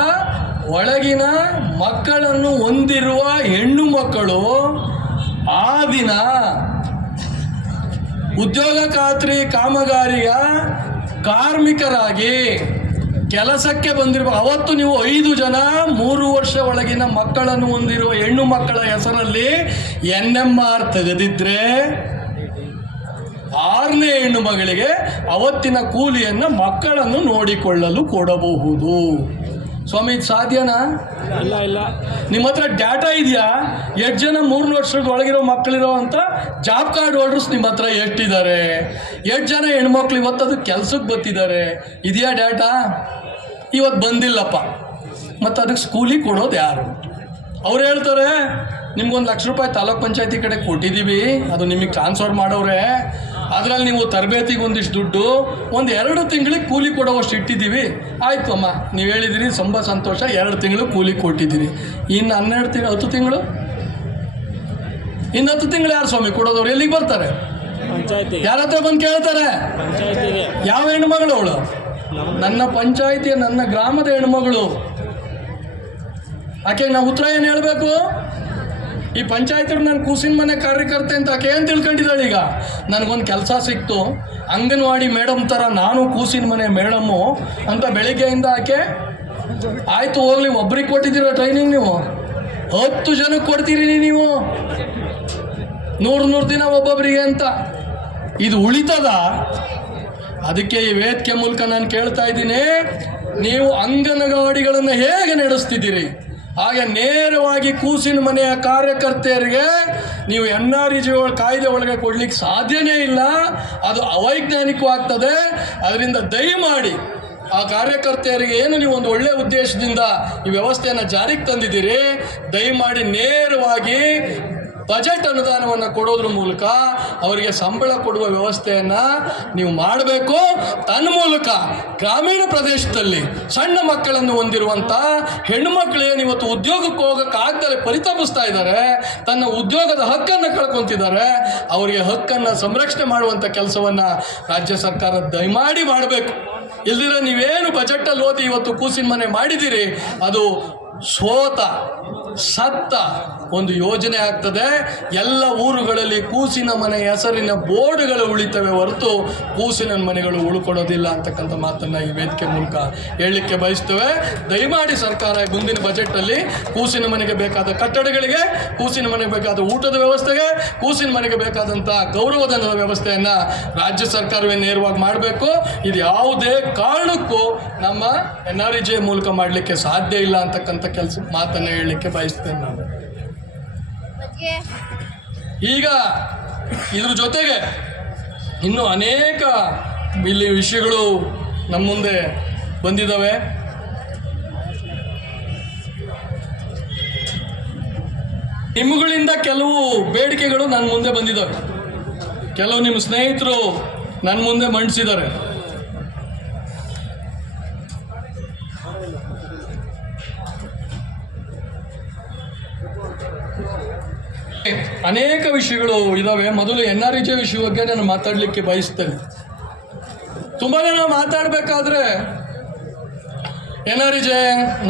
ಒಳಗಿನ ಮಕ್ಕಳನ್ನು ಹೊಂದಿರುವ ಹೆಣ್ಣು ಮಕ್ಕಳು ಆ ದಿನ ಉದ್ಯೋಗ ಖಾತ್ರಿ ಕಾಮಗಾರಿಯ ಕಾರ್ಮಿಕರಾಗಿ ಕೆಲಸಕ್ಕೆ ಬಂದಿರುವ ಅವತ್ತು ನೀವು 5 ಜನ 3 ವರ್ಷ ಒಳಗಿನ ಮಕ್ಕಳನ್ನು ಹೊಂದಿರುವ ಹೆಣ್ಣು ಮಕ್ಕಳ ಹೆಸರಲ್ಲಿ NMR ತೆಗೆದಿದ್ರೆ 6ನೇ ಹೆಣ್ಣು ಮಗಳಿಗೆ ಅವತ್ತಿನ ಕೂಲಿಯನ್ನು ಮಕ್ಕಳನ್ನು ನೋಡಿಕೊಳ್ಳಲು ಕೊಡಬಹುದು. ಸ್ವಾಮಿ ಇದು ಸಾಧ್ಯನಾ? ಇಲ್ಲ. ನಿಮ್ಮ ಹತ್ರ ಡಾಟಾ ಇದೆಯಾ? 8 ಜನ 3 ವರ್ಷದ ಒಳಗಿರೋ ಮಕ್ಕಳಿರೋ ಅಂತ ಜಾಬ್ ಕಾರ್ಡ್ ಹೋಲ್ಡರ್ಸ್ ನಿಮ್ಮ ಹತ್ರ ಎಷ್ಟಿದ್ದಾರೆ? 8 ಜನ ಹೆಣ್ಮಕ್ಳು ಇವತ್ತು ಅದು ಕೆಲಸಕ್ಕೆ ಬರ್ತಿದ್ದಾರೆ. ಇದೆಯಾ ಡಾಟಾ? ಇವತ್ತು ಬಂದಿಲ್ಲಪ್ಪ. ಮತ್ತು ಅದಕ್ಕೆ ಸ್ಕೂಲಿಗೆ ಕೊಡೋದು ಯಾರು? ಅವ್ರು ಹೇಳ್ತಾರೆ ನಿಮ್ಗೊಂದು ₹1,00,000 ತಾಲೂಕ್ ಪಂಚಾಯತಿ ಕಡೆ ಕೊಟ್ಟಿದ್ದೀವಿ, ಅದು ನಿಮಗೆ ಟ್ರಾನ್ಸ್ಫರ್ ಮಾಡೋರೆ, ಅದರಲ್ಲಿ ನೀವು ತರಬೇತಿಗೆ ಒಂದಿಷ್ಟು ದುಡ್ಡು 1-2 ತಿಂಗಳಿಗೆ ಕೂಲಿ ಕೊಡೋವಷ್ಟು ಇಟ್ಟಿದ್ದೀವಿ. ಆಯಿತು ಅಮ್ಮ, ನೀವು ಹೇಳಿದಿರಿ, ತುಂಬ ಸಂತೋಷ, 2 ತಿಂಗಳು ಕೂಲಿ ಕೊಟ್ಟಿದ್ದೀರಿ. ಇನ್ನು 10 ತಿಂಗಳು ಇನ್ನು 10 ತಿಂಗಳು ಯಾರು ಸ್ವಾಮಿ ಕೊಡೋದವ್ರು? ಎಲ್ಲಿಗೆ ಬರ್ತಾರೆ? ಪಂಚಾಯತಿ. ಯಾರ ಹತ್ರ ಬಂದು ಕೇಳ್ತಾರೆ? ಪಂಚಾಯತಿಗೆ. ಯಾವ ಹೆಣ್ಮಗಳು ಅವಳು? ನನ್ನ ಪಂಚಾಯತಿಯ, ನನ್ನ ಗ್ರಾಮದ ಹೆಣ್ಮಗಳು. ಆಕೆ ನಾವು ಉತ್ತರ ಏನು ಹೇಳಬೇಕು? ಈ ಪಂಚಾಯತಿಗೆ ನಾನು ಕೂಸಿನ ಮನೆ ಕಾರ್ಯಕರ್ತೆ ಅಂತ ಆಕೆ ಏನು ತಿಳ್ಕೊಂಡಿದ್ದಾಳೆ? ಈಗ ನನಗೊಂದು ಕೆಲಸ ಸಿಕ್ತು, ಅಂಗನವಾಡಿ ಮೇಡಮ್ ಥರ ನಾನು ಕೂಸಿನ ಮನೆ ಮೇಡಮ್ಮು ಅಂತ ಬೆಳಿಗ್ಗೆಯಿಂದ ಆಕೆ ಆಯಿತು ಹೋಗ್ಲಿ. ಒಬ್ರಿಗೆ ಕೊಟ್ಟಿದ್ದೀರ ಟ್ರೈನಿಂಗ್? ನೀವು 10 ಜನಕ್ಕೆ ಕೊಡ್ತೀರಿ ನೀವು 100 ದಿನ ಒಬ್ಬೊಬ್ಬರಿಗೆ ಅಂತ. ಇದು ಉಳಿತದ? ಅದಕ್ಕೆ ಈ ವೇದಿಕೆ ಮೂಲಕ ನಾನು ಕೇಳ್ತಾ ಇದ್ದೀನಿ, ನೀವು ಅಂಗನವಾಡಿಗಳನ್ನು ಹೇಗೆ ನಡೆಸ್ತಿದ್ದೀರಿ ಹಾಗೆ ನೇರವಾಗಿ ಕೂಸಿನ ಮನೆಯ ಕಾರ್ಯಕರ್ತೆಯರಿಗೆ ನೀವು NREG ಕಾಯ್ದೆ ಒಳಗೆ ಕೊಡ್ಲಿಕ್ಕೆ ಸಾಧ್ಯನೇ ಇಲ್ಲ. ಅದು ಅವೈಜ್ಞಾನಿಕವಾಗ್ತದೆ. ಅದರಿಂದ ದಯಮಾಡಿ ಆ ಕಾರ್ಯಕರ್ತೆಯರಿಗೆ ಏನು ನೀವು ಒಂದು ಒಳ್ಳೆಯ ಉದ್ದೇಶದಿಂದ ಈ ವ್ಯವಸ್ಥೆಯನ್ನು ಜಾರಿಗೆ ತಂದಿದ್ದೀರಿ, ದಯಮಾಡಿ ನೇರವಾಗಿ ಬಜೆಟ್ ಅನುದಾನವನ್ನು ಕೊಡೋದ್ರ ಮೂಲಕ ಅವರಿಗೆ ಸಂಬಳ ಕೊಡುವ ವ್ಯವಸ್ಥೆಯನ್ನು ನೀವು ಮಾಡಬೇಕು. ತನ್ಮೂಲಕ ಗ್ರಾಮೀಣ ಪ್ರದೇಶದಲ್ಲಿ ಸಣ್ಣ ಮಕ್ಕಳನ್ನು ಹೊಂದಿರುವಂಥ ಹೆಣ್ಣು ಮಕ್ಕಳೇನು ಇವತ್ತು ಉದ್ಯೋಗಕ್ಕೆ ಹೋಗೋಕ್ಕಾಗ್ದಲೇ ಪರಿತಪಿಸ್ತಾ ಇದ್ದಾರೆ, ತನ್ನ ಉದ್ಯೋಗದ ಹಕ್ಕನ್ನು ಕಳ್ಕೊತಿದ್ದಾರೆ, ಅವರಿಗೆ ಹಕ್ಕನ್ನು ಸಂರಕ್ಷಣೆ ಮಾಡುವಂಥ ಕೆಲಸವನ್ನು ರಾಜ್ಯ ಸರ್ಕಾರ ದಯಮಾಡಿ ಮಾಡಬೇಕು. ಇಲ್ದಿರ ನೀವೇನು ಬಜೆಟಲ್ಲಿ ಓದಿ ಇವತ್ತು ಕೂಸಿನ ಮನೆ ಮಾಡಿದ್ದೀರಿ, ಅದು ಸತ್ತ ಒಂದು ಯೋಜನೆ ಆಗ್ತದೆ. ಎಲ್ಲ ಊರುಗಳಲ್ಲಿ ಕೂಸಿನ ಮನೆ ಹೆಸರಿನ ಬೋರ್ಡ್ಗಳು ಉಳಿತವೆ ಹೊರತು ಕೂಸಿನ ಮನೆಗಳು ಉಳ್ಕೊಳೋದಿಲ್ಲ ಅಂತಕ್ಕಂಥ ಮಾತನ್ನು ಈ ವೇದಿಕೆ ಮೂಲಕ ಹೇಳಲಿಕ್ಕೆ ಬಯಸ್ತೇವೆ. ದಯಮಾಡಿ ಸರ್ಕಾರ ಮುಂದಿನ ಬಜೆಟಲ್ಲಿ ಕೂಸಿನ ಮನೆಗೆ ಬೇಕಾದ ಕಟ್ಟಡಗಳಿಗೆ, ಕೂಸಿನ ಮನೆಗೆ ಬೇಕಾದ ಊಟದ ವ್ಯವಸ್ಥೆಗೆ, ಕೂಸಿನ ಮನೆಗೆ ಬೇಕಾದಂಥ ಗೌರವಧನದ ವ್ಯವಸ್ಥೆಯನ್ನು ರಾಜ್ಯ ಸರ್ಕಾರವೇ ನೇರವಾಗಿ ಮಾಡಬೇಕು. ಇದು ಯಾವುದೇ ಕಾರಣಕ್ಕೂ ನಮ್ಮ NREG ಮೂಲಕ ಮಾಡಲಿಕ್ಕೆ ಸಾಧ್ಯ ಇಲ್ಲ ಅಂತಕ್ಕಂಥ ಮಾತನ್ನು ಹೇಳಲಿಕ್ಕೆ ಬಯಸ್ತೇನೆ ನಾನು. ಈಗ ಇದ್ರ ಜೊತೆಗೆ ಇನ್ನೂ ಅನೇಕ ಇಲ್ಲಿ ವಿಷಯಗಳು ನಮ್ಮ ಮುಂದೆ ಬಂದಿದ್ದಾವೆ. ನಿಮ್ಮಗಳಿಂದ ಕೆಲವು ಬೇಡಿಕೆಗಳು ನನ್ನ ಮುಂದೆ ಬಂದಿದ್ದಾವೆ. ಕೆಲವು ನಿಮ್ಮ ಸ್ನೇಹಿತರು ನನ್ನ ಮುಂದೆ ಮಂಡಿಸಿದ್ದಾರೆ. ಅನೇಕ ವಿಷಯಗಳು ಇದ್ದಾವೆ. ಮೊದಲು NREG ವಿಷಯ ಬಗ್ಗೆ ನಾನು ಮಾತಾಡಲಿಕ್ಕೆ ಬಯಸ್ತೇನೆ. ತುಂಬ ಜನ ಮಾತಾಡಬೇಕಾದ್ರೆ NREG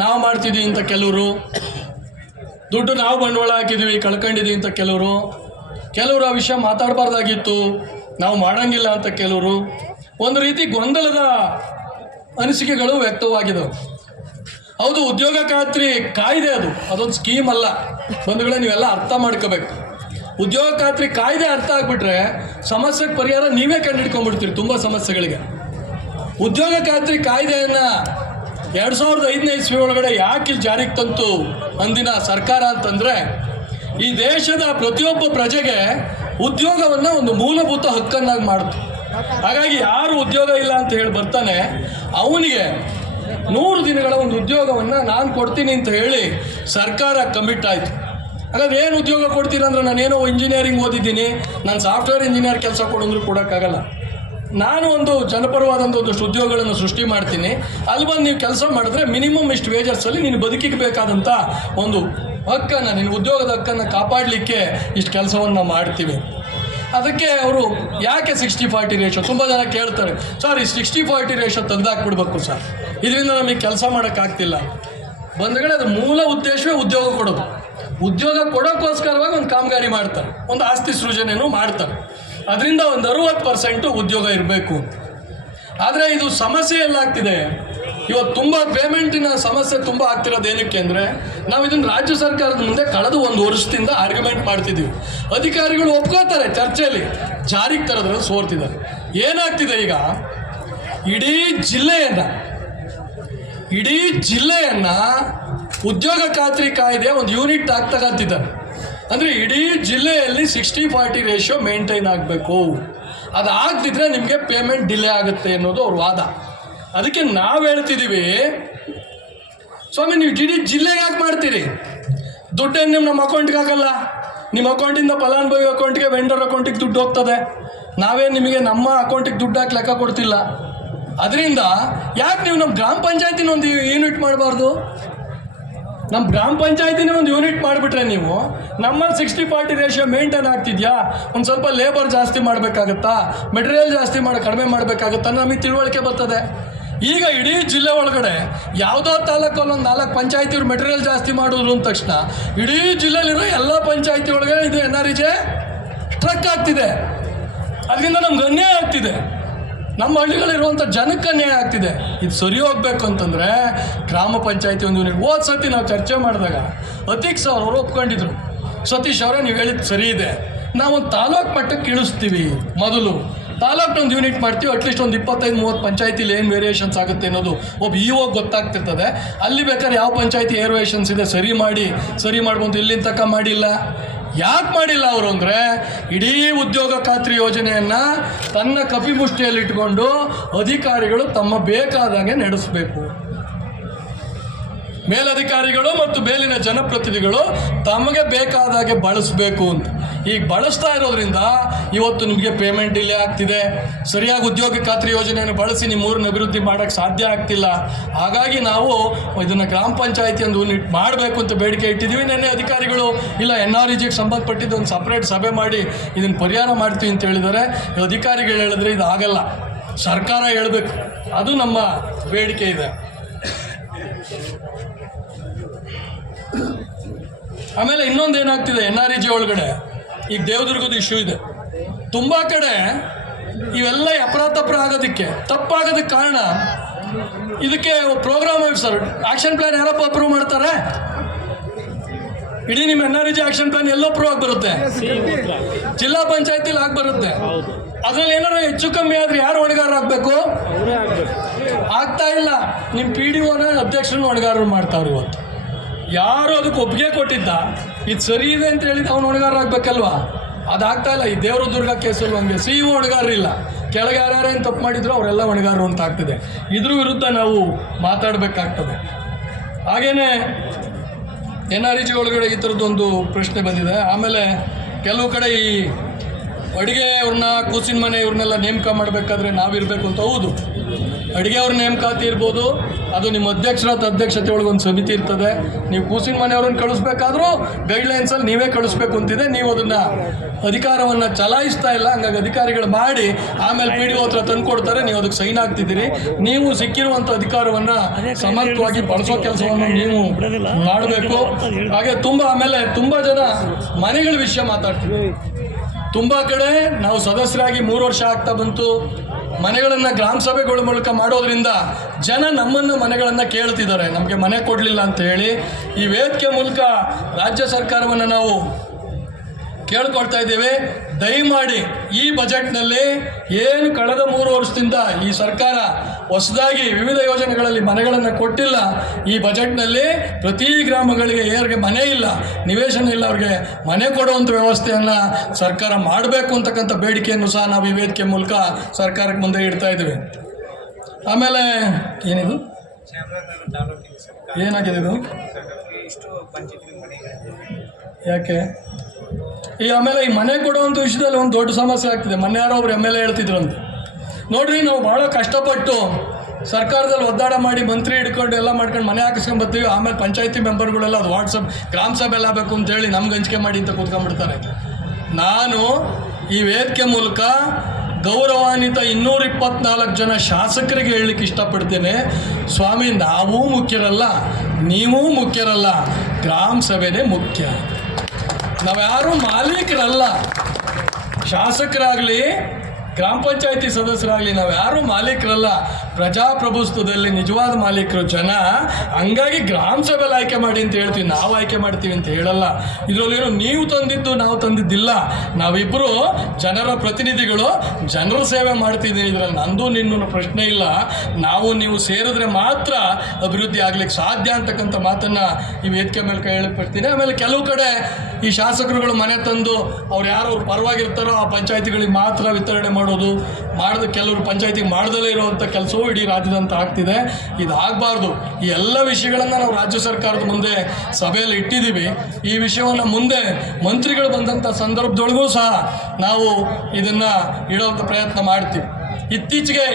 ನಾವು ಮಾಡ್ತಿದ್ದೀವಿ ಅಂತ ಕೆಲವರು, ದುಡ್ಡು ನಾವು ಬಂಡವಾಳ ಹಾಕಿದ್ದೀವಿ ಕಳ್ಕೊಂಡಿದ್ದೀವಿ ಅಂತ ಕೆಲವರು ಆ ವಿಷಯ ಮಾತಾಡಬಾರ್ದಾಗಿತ್ತು, ನಾವು ಮಾಡೋಂಗಿಲ್ಲ ಅಂತ ಕೆಲವರು. ಒಂದು ರೀತಿ ಗೊಂದಲದ ಅನಿಸಿಕೆಗಳು ವ್ಯಕ್ತವಾಗಿದ್ದವು. ಹೌದು, ಉದ್ಯೋಗ ಖಾತ್ರಿ ಕಾಯ್ದೆ ಅದೊಂದು ಸ್ಕೀಮ್ ಅಲ್ಲ. ಬಂಧುಗಳೇ, ನೀವೆಲ್ಲ ಅರ್ಥ ಮಾಡ್ಕೋಬೇಕು. ಉದ್ಯೋಗ ಖಾತ್ರಿ ಕಾಯ್ದೆ ಅರ್ಥ ಆಗಿಬಿಟ್ರೆ ಸಮಸ್ಯೆಗೆ ಪರಿಹಾರ ನೀವೇ ಕಂಡುಹಿಡ್ಕೊಂಡ್ಬಿಡ್ತೀರಿ. ತುಂಬ ಸಮಸ್ಯೆಗಳಿಗೆ ಉದ್ಯೋಗ ಖಾತ್ರಿ ಕಾಯ್ದೆಯನ್ನು 2005ನೇ ಇಸ್ವಿ ಒಳಗಡೆ ಯಾಕೆ ಜಾರಿಗೆ ತಂತು ಅಂದಿನ ಸರ್ಕಾರ ಅಂತಂದರೆ, ಈ ದೇಶದ ಪ್ರತಿಯೊಬ್ಬ ಪ್ರಜೆಗೆ ಉದ್ಯೋಗವನ್ನು ಒಂದು ಮೂಲಭೂತ ಹಕ್ಕನ್ನಾಗಿ ಮಾಡಿತು. ಹಾಗಾಗಿ ಯಾರು ಉದ್ಯೋಗ ಇಲ್ಲ ಅಂತ ಹೇಳಿ ಬರ್ತಾನೆ ಅವನಿಗೆ 100 ದಿನಗಳ ಒಂದು ಉದ್ಯೋಗವನ್ನು ನಾನು ಕೊಡ್ತೀನಿ ಅಂತ ಹೇಳಿ ಸರ್ಕಾರ ಕಮಿಟ್ ಆಯಿತು. ಹಾಗಾದ್ರೆ ಏನು ಉದ್ಯೋಗ ಕೊಡ್ತೀರ ಅಂದರೆ, ನಾನೇನೋ ಇಂಜಿನಿಯರಿಂಗ್ ಓದಿದ್ದೀನಿ, ನಾನು ಸಾಫ್ಟ್ವೇರ್ ಇಂಜಿನಿಯರ್ ಕೆಲಸ ಕೊಡೋಂದ್ರೂ ಕೊಡೋಕ್ಕಾಗಲ್ಲ. ನಾನು ಒಂದು ಜನಪರವಾದಂಥ ಒಂದಷ್ಟು ಉದ್ಯೋಗಗಳನ್ನು ಸೃಷ್ಟಿ ಮಾಡ್ತೀನಿ, ಅಲ್ಲಿ ಬಂದು ನೀವು ಕೆಲಸ ಮಾಡಿದ್ರೆ ಮಿನಿಮಮ್ ಇಷ್ಟು ವೇಜಸ್ಸಲ್ಲಿ ನೀನು ಬದುಕಿಗೆ ಬೇಕಾದಂಥ ಒಂದು ಹಕ್ಕನ್ನು, ನಿನ್ನ ಉದ್ಯೋಗದ ಹಕ್ಕನ್ನು ಕಾಪಾಡಲಿಕ್ಕೆ ಇಷ್ಟು ಕೆಲಸವನ್ನು ಮಾಡ್ತೀವಿ. ಅದಕ್ಕೆ ಅವರು ಯಾಕೆ 60-40 ರೇಷೋ, ತುಂಬ ಜನ ಕೇಳ್ತಾರೆ, ಸರ್ ಈ 60-40 ರೇಷೋ ತೆಗೆದಾಕ್ಬಿಡ್ಬೇಕು ಸರ್, ಇದರಿಂದ ನಮಗೆ ಕೆಲಸ ಮಾಡೋಕ್ಕಾಗ್ತಿಲ್ಲ. ಬಂಧುಗಳೇ, ಅದು ಮೂಲ ಉದ್ದೇಶವೇ ಉದ್ಯೋಗ ಕೊಡೋದು. ಉದ್ಯೋಗ ಕೊಡೋಕ್ಕೋಸ್ಕರವಾಗಿ ಒಂದು ಕಾಮಗಾರಿ ಮಾಡ್ತಾರೆ, ಒಂದು ಆಸ್ತಿ ಸೃಜನೆಯನ್ನು ಮಾಡ್ತಾರೆ. ಅದರಿಂದ ಒಂದು 60% ಉದ್ಯೋಗ ಇರಬೇಕು. ಆದರೆ ಇದು ಸಮಸ್ಯೆ ಎಲ್ಲಾಗ್ತಿದೆ ಇವತ್ತು, ತುಂಬ ಪೇಮೆಂಟಿನ ಸಮಸ್ಯೆ ತುಂಬ ಆಗ್ತಿರೋದು ಏನಕ್ಕೆ ಅಂದರೆ, ನಾವು ಇದನ್ನು ರಾಜ್ಯ ಸರ್ಕಾರದ ಮುಂದೆ ಕಳೆದ 1 ವರ್ಷದಿಂದ ಆರ್ಗ್ಯುಮೆಂಟ್ ಮಾಡ್ತಿದ್ದೀವಿ. ಅಧಿಕಾರಿಗಳು ಒಪ್ಕೋತಾರೆ, ಚರ್ಚೆಯಲ್ಲಿ ಜಾರಿಗೆ ತರೋದ್ರಲ್ಲಿ ಸೋರ್ತಿದ್ದಾರೆ. ಏನಾಗ್ತಿದೆ ಈಗ, ಇಡೀ ಜಿಲ್ಲೆಯನ್ನು ಉದ್ಯೋಗ ಖಾತ್ರಿ ಕಾಯ್ದೆ ಒಂದು ಯೂನಿಟ್ ತಗೊಂತಿದ್ದಾರೆ. ಅಂದರೆ ಇಡೀ ಜಿಲ್ಲೆಯಲ್ಲಿ 60-40 ರೇಷಿಯೋ ಮೇಂಟೈನ್ ಆಗಬೇಕು. ಅದು ಆಗದಿದ್ರೆ ನಿಮಗೆ ಪೇಮೆಂಟ್ ಡಿಲೇ ಆಗುತ್ತೆ ಅನ್ನೋದು ಅವ್ರ ವಾದ. ಅದಕ್ಕೆ ನಾವು ಹೇಳ್ತಿದ್ದೀವಿ, ಸ್ವಾಮಿ ನೀವು ಇಡೀ ಜಿಲ್ಲೆಗೆ ಯಾಕೆ ಮಾಡ್ತೀರಿ? ದುಡ್ಡೇನು ನಮ್ಮ ಅಕೌಂಟ್ಗೆ ಆಗಲ್ಲ. ನಿಮ್ಮ ಅಕೌಂಟಿಂದ ಫಲಾನುಭವಿ ಅಕೌಂಟಿಗೆ, ವೆಂಡರ್ ಅಕೌಂಟಿಗೆ ದುಡ್ಡು ಹೋಗ್ತದೆ. ನಾವೇ ನಿಮಗೆ ನಮ್ಮ ಅಕೌಂಟಿಗೆ ದುಡ್ಡು ಹಾಕಿ ಲೆಕ್ಕ ಕೊಡ್ತಿಲ್ಲ. ಅದರಿಂದ ಯಾಕೆ ನೀವು ನಮ್ಮ ಗ್ರಾಮ ಪಂಚಾಯತಿನ ಒಂದು ಯೂನಿಟ್ ಮಾಡಬಾರ್ದು? ನಮ್ಮ ಗ್ರಾಮ ಪಂಚಾಯತಿನೇ ಒಂದು ಯೂನಿಟ್ ಮಾಡಿಬಿಟ್ರೆ ನೀವು ನಮ್ಮಲ್ಲಿ 60-40 ರೇಷಿಯೋ ಮೇಂಟೈನ್ ಆಗ್ತಿದ್ಯಾ? ಒಂದು ಸ್ವಲ್ಪ ಲೇಬರ್ ಜಾಸ್ತಿ ಮಾಡಬೇಕಾಗತ್ತಾ, ಮೆಟೀರಿಯಲ್ ಜಾಸ್ತಿ ಕಡಿಮೆ ಮಾಡಬೇಕಾಗತ್ತಾ, ನಮಗೆ ತಿಳುವಳಿಕೆ ಬರ್ತದೆ. ಈಗ ಇಡೀ ಜಿಲ್ಲೆ ಒಳಗಡೆ ಯಾವುದೋ ತಾಲೂಕಲ್ಲಿ ಒಂದು 4 ಪಂಚಾಯತಿಯವ್ರು ಮೆಟೀರಿಯಲ್ ಜಾಸ್ತಿ ಮಾಡೋದು ಅಂದ ತಕ್ಷಣ ಇಡೀ ಜಿಲ್ಲೆಯಲ್ಲಿರೋ ಎಲ್ಲ ಪಂಚಾಯತಿ ಒಳಗೆ ಇದು NREJ ಸ್ಟ್ರಕ್ ಆಗ್ತಿದೆ. ಅದರಿಂದ ನಮ್ಗೆ ಅನ್ಯಾಯ ಆಗ್ತಿದೆ, ನಮ್ಮ ಹಳ್ಳಿಗಳಿರುವಂಥ ಜನಕ್ಕೆ ಅನ್ಯಾಯ ಆಗ್ತಿದೆ. ಇದು ಸರಿ ಹೋಗ್ಬೇಕು ಅಂತಂದರೆ ಗ್ರಾಮ ಪಂಚಾಯತಿ ಒಂದು ಯೂನಿಟ್. ಹೋದ ಸತಿ ನಾವು ಚರ್ಚೆ ಮಾಡಿದಾಗ ಅತೀಕ್ ಸರ್ ಅವರು ಒಪ್ಕೊಂಡಿದ್ರು, ಸತೀಶ್ ಅವರೇ ನೀವು ಹೇಳಿದ್ದು ಸರಿ ಇದೆ, ನಾವೊಂದು ತಾಲೂಕು ಮಟ್ಟಕ್ಕೆ ಇಳಿಸ್ತೀವಿ, ಮೊದಲು ತಾಲೂಕು ಒಂದು ಯೂನಿಟ್ ಮಾಡ್ತೀವಿ, ಅಟ್ಲೀಸ್ಟ್ ಒಂದು 25-30 ಪಂಚಾಯತಿಲಿ ಏನು ವೇರಿಯೇಷನ್ಸ್ ಆಗುತ್ತೆ ಅನ್ನೋದು ಒಬ್ಬ ಇವಾಗ ಗೊತ್ತಾಗ್ತಿರ್ತದೆ. ಅಲ್ಲಿ ಬೇಕಾದ್ರೆ ಯಾವ ಪಂಚಾಯತಿ ವೇರಿಯೇಷನ್ಸ್ ಇದೆ ಸರಿ ಮಾಡ್ಬೋದು. ಇಲ್ಲಿಂದ ತನಕ ಮಾಡಿಲ್ಲ. ಯಾಕೆ ಮಾಡಿಲ್ಲ ಅವರು ಅಂದರೆ, ಇಡೀ ಉದ್ಯೋಗ ಖಾತ್ರಿ ಯೋಜನೆಯನ್ನು ತನ್ನ ಕಪಿಮುಷ್ಟಿಯಲ್ಲಿ ಇಟ್ಕೊಂಡು ಅಧಿಕಾರಿಗಳು ತಮ್ಮ ಬೇಕಾದಾಗೆ ನಡೆಸಬೇಕು. ಮೇಲಧಿಕಾರಿಗಳು ಮತ್ತು ಮೇಲಿನ ಜನಪ್ರತಿನಿಧಿಗಳು ತಮಗೆ ಬೇಕಾದಾಗೆ ಬಳಸಬೇಕು ಅಂತ. ಈಗ ಬಳಸ್ತಾ ಇರೋದ್ರಿಂದ ಇವತ್ತು ನಿಮಗೆ ಪೇಮೆಂಟ್ ಡಿಲೇ ಆಗ್ತಿದೆ. ಸರಿಯಾಗಿ ಉದ್ಯೋಗ ಖಾತ್ರಿ ಯೋಜನೆಯನ್ನು ಬಳಸಿ ನಿಮ್ಮ ಊರನ್ನ ಅಭಿವೃದ್ಧಿ ಮಾಡೋಕ್ಕೆ ಸಾಧ್ಯ ಆಗ್ತಿಲ್ಲ. ಹಾಗಾಗಿ ನಾವು ಇದನ್ನು ಗ್ರಾಮ ಪಂಚಾಯತಿ ಒಂದು ಯೂನಿಟ್ ಮಾಡಬೇಕು ಅಂತ ಬೇಡಿಕೆ ಇಟ್ಟಿದ್ದೀವಿ. ನೆನ್ನೆ ಅಧಿಕಾರಿಗಳು ಇಲ್ಲ NREJಗೆ ಸಂಬಂಧಪಟ್ಟಿದ್ದು ಒಂದು ಸಪ್ರೇಟ್ ಸಭೆ ಮಾಡಿ ಇದನ್ನು ಪರಿಹಾರ ಮಾಡ್ತೀವಿ ಅಂತ ಹೇಳಿದ್ದಾರೆ. ಅಧಿಕಾರಿಗಳು ಹೇಳಿದ್ರೆ ಇದು ಆಗಲ್ಲ, ಸರ್ಕಾರ ಹೇಳಬೇಕು, ಅದು ನಮ್ಮ ಬೇಡಿಕೆ ಇದೆ. ಆಮೇಲೆ ಇನ್ನೊಂದು ಏನಾಗ್ತಿದೆ NREJ ಒಳಗಡೆ, ಈಗ ದೇವದುರ್ಗದ ಇಶ್ಯೂ ಇದೆ. ತುಂಬ ಕಡೆ ಇವೆಲ್ಲ ಅಪರಾಧ ಆಗೋದಕ್ಕೆ ತಪ್ಪಾಗೋದಕ್ಕೆ ಕಾರಣ ಇದಕ್ಕೆ ಪ್ರೋಗ್ರಾಮ್ ಆಫೀಸರ್ ಆಕ್ಷನ್ ಪ್ಲಾನ್ ಯಾರಪ್ಪ ಅಪ್ರೂವ್ ಮಾಡ್ತಾರೆ? ಇಡೀ ನಿಮ್ಮ NREJ ಆಕ್ಷನ್ ಪ್ಲಾನ್ ಎಲ್ಲೋ ಅಪ್ರೂವ್ ಆಗಿ ಬರುತ್ತೆ, ಜಿಲ್ಲಾ ಪಂಚಾಯತಿಲಿ ಆಗಿ ಬರುತ್ತೆ. ಅದ್ರಲ್ಲಿ ಏನಾದ್ರು ಹೆಚ್ಚು ಕಮ್ಮಿ ಆದ್ರೆ ಯಾರು ಹೊಣೆಗಾರ ಆಗಬೇಕು? ಆಗ್ತಾ ಇಲ್ಲ. ನಿಮ್ಮ PDOನ ಅಧ್ಯಕ್ಷರನ್ನ ಹೊಣೆಗಾರರು ಮಾಡ್ತಾವ್ರು. ಇವತ್ತು ಯಾರು ಅದಕ್ಕೆ ಒಪ್ಪಿಗೆ ಕೊಟ್ಟಿದ್ದ ಇದು ಸರಿ ಇದೆ ಅಂತ ಹೇಳಿದ್ದು ಅವ್ನು ಹೊಣೆಗಾರ ಆಗ್ಬೇಕಲ್ವಾ? ಅದಾಗ್ತಾ ಇಲ್ಲ. ಈ ದೇವರದುರ್ಗ ಕೇಸಲ್ಲಿ ಹಂಗೆ CEO ಹೊಣೆಗಾರರಿಲ್ಲ, ಕೆಳಗೆ ಯಾರ್ಯಾರೇನು ತಪ್ಪು ಮಾಡಿದ್ರು ಅವರೆಲ್ಲ ಹೊಣೆಗಾರರು ಅಂತ ಆಗ್ತದೆ. ಇದ್ರ ವಿರುದ್ಧ ನಾವು ಮಾತಾಡಬೇಕಾಗ್ತದೆ. ಹಾಗೇನೆ NREJ ಒಳಗಡೆ ಈ ಥರದ್ದೊಂದು ಪ್ರಶ್ನೆ ಬಂದಿದೆ. ಆಮೇಲೆ ಕೆಲವು ಕಡೆ ಈ ಅಡುಗೆ ಅವ್ರನ್ನ, ಕೂಸಿನ ಮನೆ ಇವ್ರನ್ನೆಲ್ಲ ನೇಮಕ ಮಾಡಬೇಕಾದ್ರೆ ನಾವಿರಬೇಕು ಅಂತ. ಹೌದು, ಅಡುಗೆ ಅವ್ರ ನೇಮಕಾತಿ ಇರ್ಬೋದು, ಅದು ನಿಮ್ಮ ಅಧ್ಯಕ್ಷತೆ ಒಳಗೆ ಒಂದು ಸಮಿತಿ ಇರ್ತದೆ. ನೀವು ಕೂಸಿನ ಮನೆಯವ್ರನ್ನ ಕಳಿಸ್ಬೇಕಾದ್ರೂ ಗೈಡ್ಲೈನ್ಸಲ್ಲಿ ನೀವೇ ಕಳಿಸ್ಬೇಕು ಅಂತಿದೆ. ನೀವು ಅದನ್ನು ಅಧಿಕಾರವನ್ನು ಚಲಾಯಿಸ್ತಾ ಇಲ್ಲ. ಹಂಗಾಗಿ ಅಧಿಕಾರಿಗಳು ಮಾಡಿ ಆಮೇಲೆ PDO ಹತ್ರ ತಂದು ಕೊಡ್ತಾರೆ, ನೀವು ಅದಕ್ಕೆ ಸೈನ್ ಆಗ್ತಿದ್ದೀರಿ. ನೀವು ಸಿಕ್ಕಿರುವಂಥ ಅಧಿಕಾರವನ್ನು ಸಮರ್ಥವಾಗಿ ಬಳಸೋ ಕೆಲಸವನ್ನು ನೀವು ಮಾಡಬೇಕು. ಹಾಗೆ ಆಮೇಲೆ ತುಂಬ ಜನ ಮನೆಗಳ ವಿಷಯ ಮಾತಾಡ್ತೀವಿ. ತುಂಬ ಕಡೆ ನಾವು ಸದಸ್ಯರಾಗಿ 3 ವರ್ಷ ಆಗ್ತಾ ಬಂತು. ಮನೆಗಳನ್ನು ಗ್ರಾಮ ಸಭೆಗಳ ಮೂಲಕ ಮಾಡೋದ್ರಿಂದ ಜನ ನಮ್ಮನ್ನು ಮನೆಗಳನ್ನು ಕೇಳ್ತಿದ್ದಾರೆ, ನಮಗೆ ಮನೆ ಕೊಡಲಿಲ್ಲ ಅಂತ ಹೇಳಿ. ಈ ವೇದಿಕೆ ಮೂಲಕ ರಾಜ್ಯ ಸರ್ಕಾರವನ್ನು ನಾವು ಕೇಳ್ಕೊಳ್ತಾ ಇದ್ದೇವೆ, ದಯಮಾಡಿ ಈ ಬಜೆಟ್ನಲ್ಲಿ ಏನು ಕಳೆದ 3 ವರ್ಷದಿಂದ ಈ ಸರ್ಕಾರ ಹೊಸದಾಗಿ ವಿವಿಧ ಯೋಜನೆಗಳಲ್ಲಿ ಮನೆಗಳನ್ನು ಕೊಟ್ಟಿಲ್ಲ. ಈ ಬಜೆಟ್ನಲ್ಲಿ ಪ್ರತಿ ಗ್ರಾಮಗಳಿಗೆ ಯಾರಿಗೆ ಮನೆ ಇಲ್ಲ, ನಿವೇಶನ ಇಲ್ಲ, ಅವ್ರಿಗೆ ಮನೆ ಕೊಡುವಂಥ ವ್ಯವಸ್ಥೆಯನ್ನು ಸರ್ಕಾರ ಮಾಡಬೇಕು ಅಂತಕ್ಕಂಥ ಬೇಡಿಕೆಯನ್ನು ಸಹ ನಾವು ಈ ವೇದಿಕೆ ಮೂಲಕ ಸರ್ಕಾರಕ್ಕೆ ಮುಂದೆ ಇಡ್ತಾ ಇದ್ದೇವೆ. ಆಮೇಲೆ ಏನಿದು ಏನಾಗಿದೆ ಇದು ಯಾಕೆ ಆಮೇಲೆ ಈ ಮನೆ ಕೊಡುವಂಥ ವಿಷಯದಲ್ಲಿ ಒಂದು ದೊಡ್ಡ ಸಮಸ್ಯೆ ಆಗ್ತಿದೆ. ಮೊನ್ನೆ ಯಾರೋ ಒಬ್ರು MLA ಹೇಳ್ತಿದ್ರಂತೆ, ನೋಡ್ರಿ ನಾವು ಭಾಳ ಕಷ್ಟಪಟ್ಟು ಸರ್ಕಾರದಲ್ಲಿ ಒದ್ದಾಡ ಮಾಡಿ ಮಂತ್ರಿ ಹಿಡ್ಕೊಂಡು ಎಲ್ಲ ಮಾಡ್ಕೊಂಡು ಮನೆ ಹಾಕಿಸ್ಕೊಂಡು ಬರ್ತೀವಿ, ಆಮೇಲೆ ಪಂಚಾಯತಿ ಮೆಂಬರ್ಗಳೆಲ್ಲ ಅದು ವಾಟ್ಸಪ್ ಗ್ರಾಮ ಸಭೆಯಲ್ಲಿ ಆಗಬೇಕು ಅಂತೇಳಿ ನಮ್ಗೆ ಹಂಚಿಕೆ ಮಾಡಿ ಅಂತ ಕೂತ್ಕೊಂಡ್ಬಿಡ್ತಾರೆ. ನಾನು ಈ ವೇದಿಕೆ ಮೂಲಕ ಗೌರವಾನ್ವಿತ 224 ಜನ ಶಾಸಕರಿಗೆ ಹೇಳಲಿಕ್ಕೆ ಇಷ್ಟಪಡ್ತೇನೆ, ಸ್ವಾಮಿ ನಾವು ಮುಖ್ಯರಲ್ಲ, ನೀವು ಮುಖ್ಯರಲ್ಲ, ಗ್ರಾಮ ಸಭೆನೇ ಮುಖ್ಯ. ನಾವ್ಯಾರೂ ಮಾಲೀಕರಲ್ಲ. ಶಾಸಕರಾಗಲಿ ಗ್ರಾಮ ಪಂಚಾಯತಿ ಸದಸ್ಯರಾಗಲಿ ನಾವ್ಯಾರೂ ಮಾಲೀಕರಲ್ಲ. ಪ್ರಜಾಪ್ರಭುತ್ವದಲ್ಲಿ ನಿಜವಾದ ಮಾಲೀಕರು ಜನ. ಹಂಗಾಗಿ ಗ್ರಾಮ ಸಭೆಯಲ್ಲಿ ಆಯ್ಕೆ ಮಾಡಿ ಅಂತ ಹೇಳ್ತೀವಿ, ನಾವು ಆಯ್ಕೆ ಮಾಡ್ತೀವಿ ಅಂತ ಹೇಳಲ್ಲ. ಇದರಲ್ಲೇನು ನೀವು ತಂದಿದ್ದು ನಾವು ತಂದಿದ್ದಿಲ್ಲ. ನಾವಿಬ್ಬರು ಜನರ ಪ್ರತಿನಿಧಿಗಳು, ಜನರ ಸೇವೆ ಮಾಡ್ತಿದ್ದೀನಿ. ಇದರಲ್ಲಿ ನಂದು ನಿನ್ನೂ ಪ್ರಶ್ನೆ ಇಲ್ಲ. ನಾವು ನೀವು ಸೇರಿದ್ರೆ ಮಾತ್ರ ಅಭಿವೃದ್ಧಿ ಆಗ್ಲಿಕ್ಕೆ ಸಾಧ್ಯ ಅಂತಕ್ಕಂಥ ಮಾತನ್ನು ಈ ವೇದಿಕೆ ಮೇಲೆ ಹೇಳಕ್ಬಿಡ್ತೀನಿ. ಆಮೇಲೆ ಕೆಲವು ಕಡೆ ಈ ಶಾಸಕರುಗಳು ಮನೆ ತಂದು ಅವ್ರು ಯಾರು ಅವ್ರು ಪರವಾಗಿರ್ತಾರೋ ಆ ಪಂಚಾಯತಿಗಳಿಗೆ ಮಾತ್ರ ವಿತರಣೆ ಮಾಡೋದು, ಕೆಲವರು ಪಂಚಾಯತಿಗೆ ಮಾಡ್ದಲೇ ಇರುವಂಥ ಕೆಲಸವೂ ಇಡೀ ರಾಜ್ಯದಂತ ಆಗ್ತಿದೆ. ಇದಾಗಬಾರ್ದು. ಈ ಎಲ್ಲ ವಿಷಯಗಳನ್ನು ನಾವು ರಾಜ್ಯ ಸರ್ಕಾರದ ಮುಂದೆ ಸಭೆಯಲ್ಲಿ ಇಟ್ಟಿದ್ದೀವಿ. ಈ ವಿಷಯವನ್ನು ಮುಂದೆ ಮಂತ್ರಿಗಳು ಬಂದಂಥ ಸಂದರ್ಭದೊಳಗೂ ಸಹ ನಾವು ಇದನ್ನು ಇಡೋವಂಥ ಪ್ರಯತ್ನ ಮಾಡ್ತೀವಿ. ಇತ್ತೀಚೆಗೆ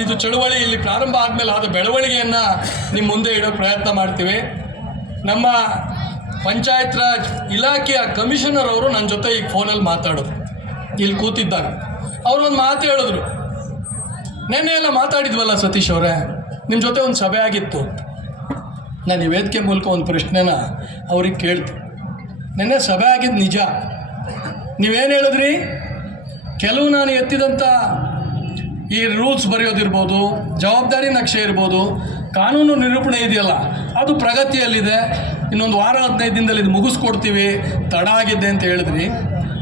ಇದು ಚಳುವಳಿ ಇಲ್ಲಿ ಪ್ರಾರಂಭ ಆದಮೇಲೆ ಆದ ಬೆಳವಣಿಗೆಯನ್ನು ನಿಮ್ಮ ಮುಂದೆ ಇಡೋ ಪ್ರಯತ್ನ ಮಾಡ್ತೀವಿ. ನಮ್ಮ ಪಂಚಾಯತ್ ರಾಜ್ ಇಲಾಖೆಯ ಕಮಿಷನರ್ ಅವರು ನನ್ನ ಜೊತೆ ಈಗ ಫೋನಲ್ಲಿ ಮಾತಾಡೋದು, ಇಲ್ಲಿ ಕೂತಿದ್ದಾಗ ಅವರು ಒಂದು ಮಾತು ಹೇಳಿದ್ರು. ನೆನ್ನೆ ಎಲ್ಲ ಮಾತಾಡಿದ್ವಲ್ಲ ಸತೀಶ್ ಅವರೇ, ನಿಮ್ಮ ಜೊತೆ ಒಂದು ಸಭೆ ಆಗಿತ್ತು. ನಾನು ಈ ವೇದಿಕೆ ಮೂಲಕ ಒಂದು ಪ್ರಶ್ನೆನ ಅವ್ರಿಗೆ ಕೇಳ್ತೀನಿ. ನೆನ್ನೆ ಸಭೆ ಆಗಿದ್ದು ನಿಜ. ನೀವೇನು ಹೇಳಿದ್ರಿ? ಕೆಲವು ನಾನು ಎತ್ತಿದಂಥ ಈ ರೂಲ್ಸ್ ಬರೆಯೋದಿರ್ಬೋದು, ಜವಾಬ್ದಾರಿ ನಕ್ಷೆ ಇರ್ಬೋದು, ಕಾನೂನು ನಿರೂಪಣೆ ಇದೆಯಲ್ಲ, ಅದು ಪ್ರಗತಿಯಲ್ಲಿದೆ. ಇನ್ನೊಂದು ವಾರ 15 ದಿನದಲ್ಲಿ ಇದು ಮುಗಿಸ್ಕೊಡ್ತೀವಿ, ತಡ ಆಗಿದ್ದೆ ಅಂತ ಹೇಳಿದ್ರಿ.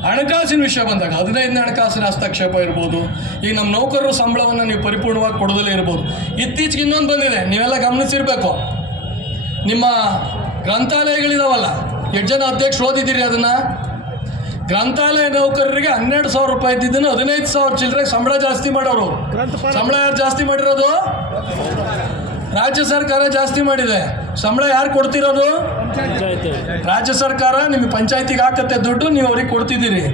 ಹಣಕಾಸಿನ ವಿಷಯ ಬಂದಾಗ 15ನೇ ಹಣಕಾಸಿನ ಹಸ್ತಕ್ಷೇಪ ಇರ್ಬೋದು, ಈಗ ನಮ್ಮ ನೌಕರರ ಸಂಬಳವನ್ನು ನೀವು ಪರಿಪೂರ್ಣವಾಗಿ ಕೊಡೋದಲ್ಲೇ ಇರ್ಬೋದು. ಇತ್ತೀಚೆಗೆ ಇನ್ನೊಂದು ಬಂದಿದೆ, ನೀವೆಲ್ಲ ಗಮನಿಸಿರ್ಬೇಕು. ನಿಮ್ಮ ಗ್ರಂಥಾಲಯಗಳಿದಾವಲ್ಲ, 8 ಜನ ಅಧ್ಯಕ್ಷರು ಓದಿದ್ದೀರಿ ಅದನ್ನು. ಗ್ರಂಥಾಲಯ ನೌಕರರಿಗೆ 12,000 ರೂಪಾಯಿ ಇದ್ದಿದ್ದನ್ನು 15,000 ಚಿಲ್ಲರೆ ಸಂಬಳ ಜಾಸ್ತಿ ಮಾಡೋರು. ಸಂಬಳ ಯಾರು ಜಾಸ್ತಿ ಮಾಡಿರೋದು? ರಾಜ್ಯ ಸರ್ಕಾರ ಜಾಸ್ತಿ ಮಾಡಿದೆ. ಸಂಬಳ ಯಾರು ಕೊಡ್ತಿರೋದು? ರಾಜ್ಯ ಸರ್ಕಾರ. ನಿಮಗೆ ಪಂಚಾಯತಿಗೆ ಹಾಕತ್ತೆ ದುಡ್ಡು, ನೀವು ಅವ್ರಿಗೆ ಕೊಡ್ತಿದ್ದೀರಿ.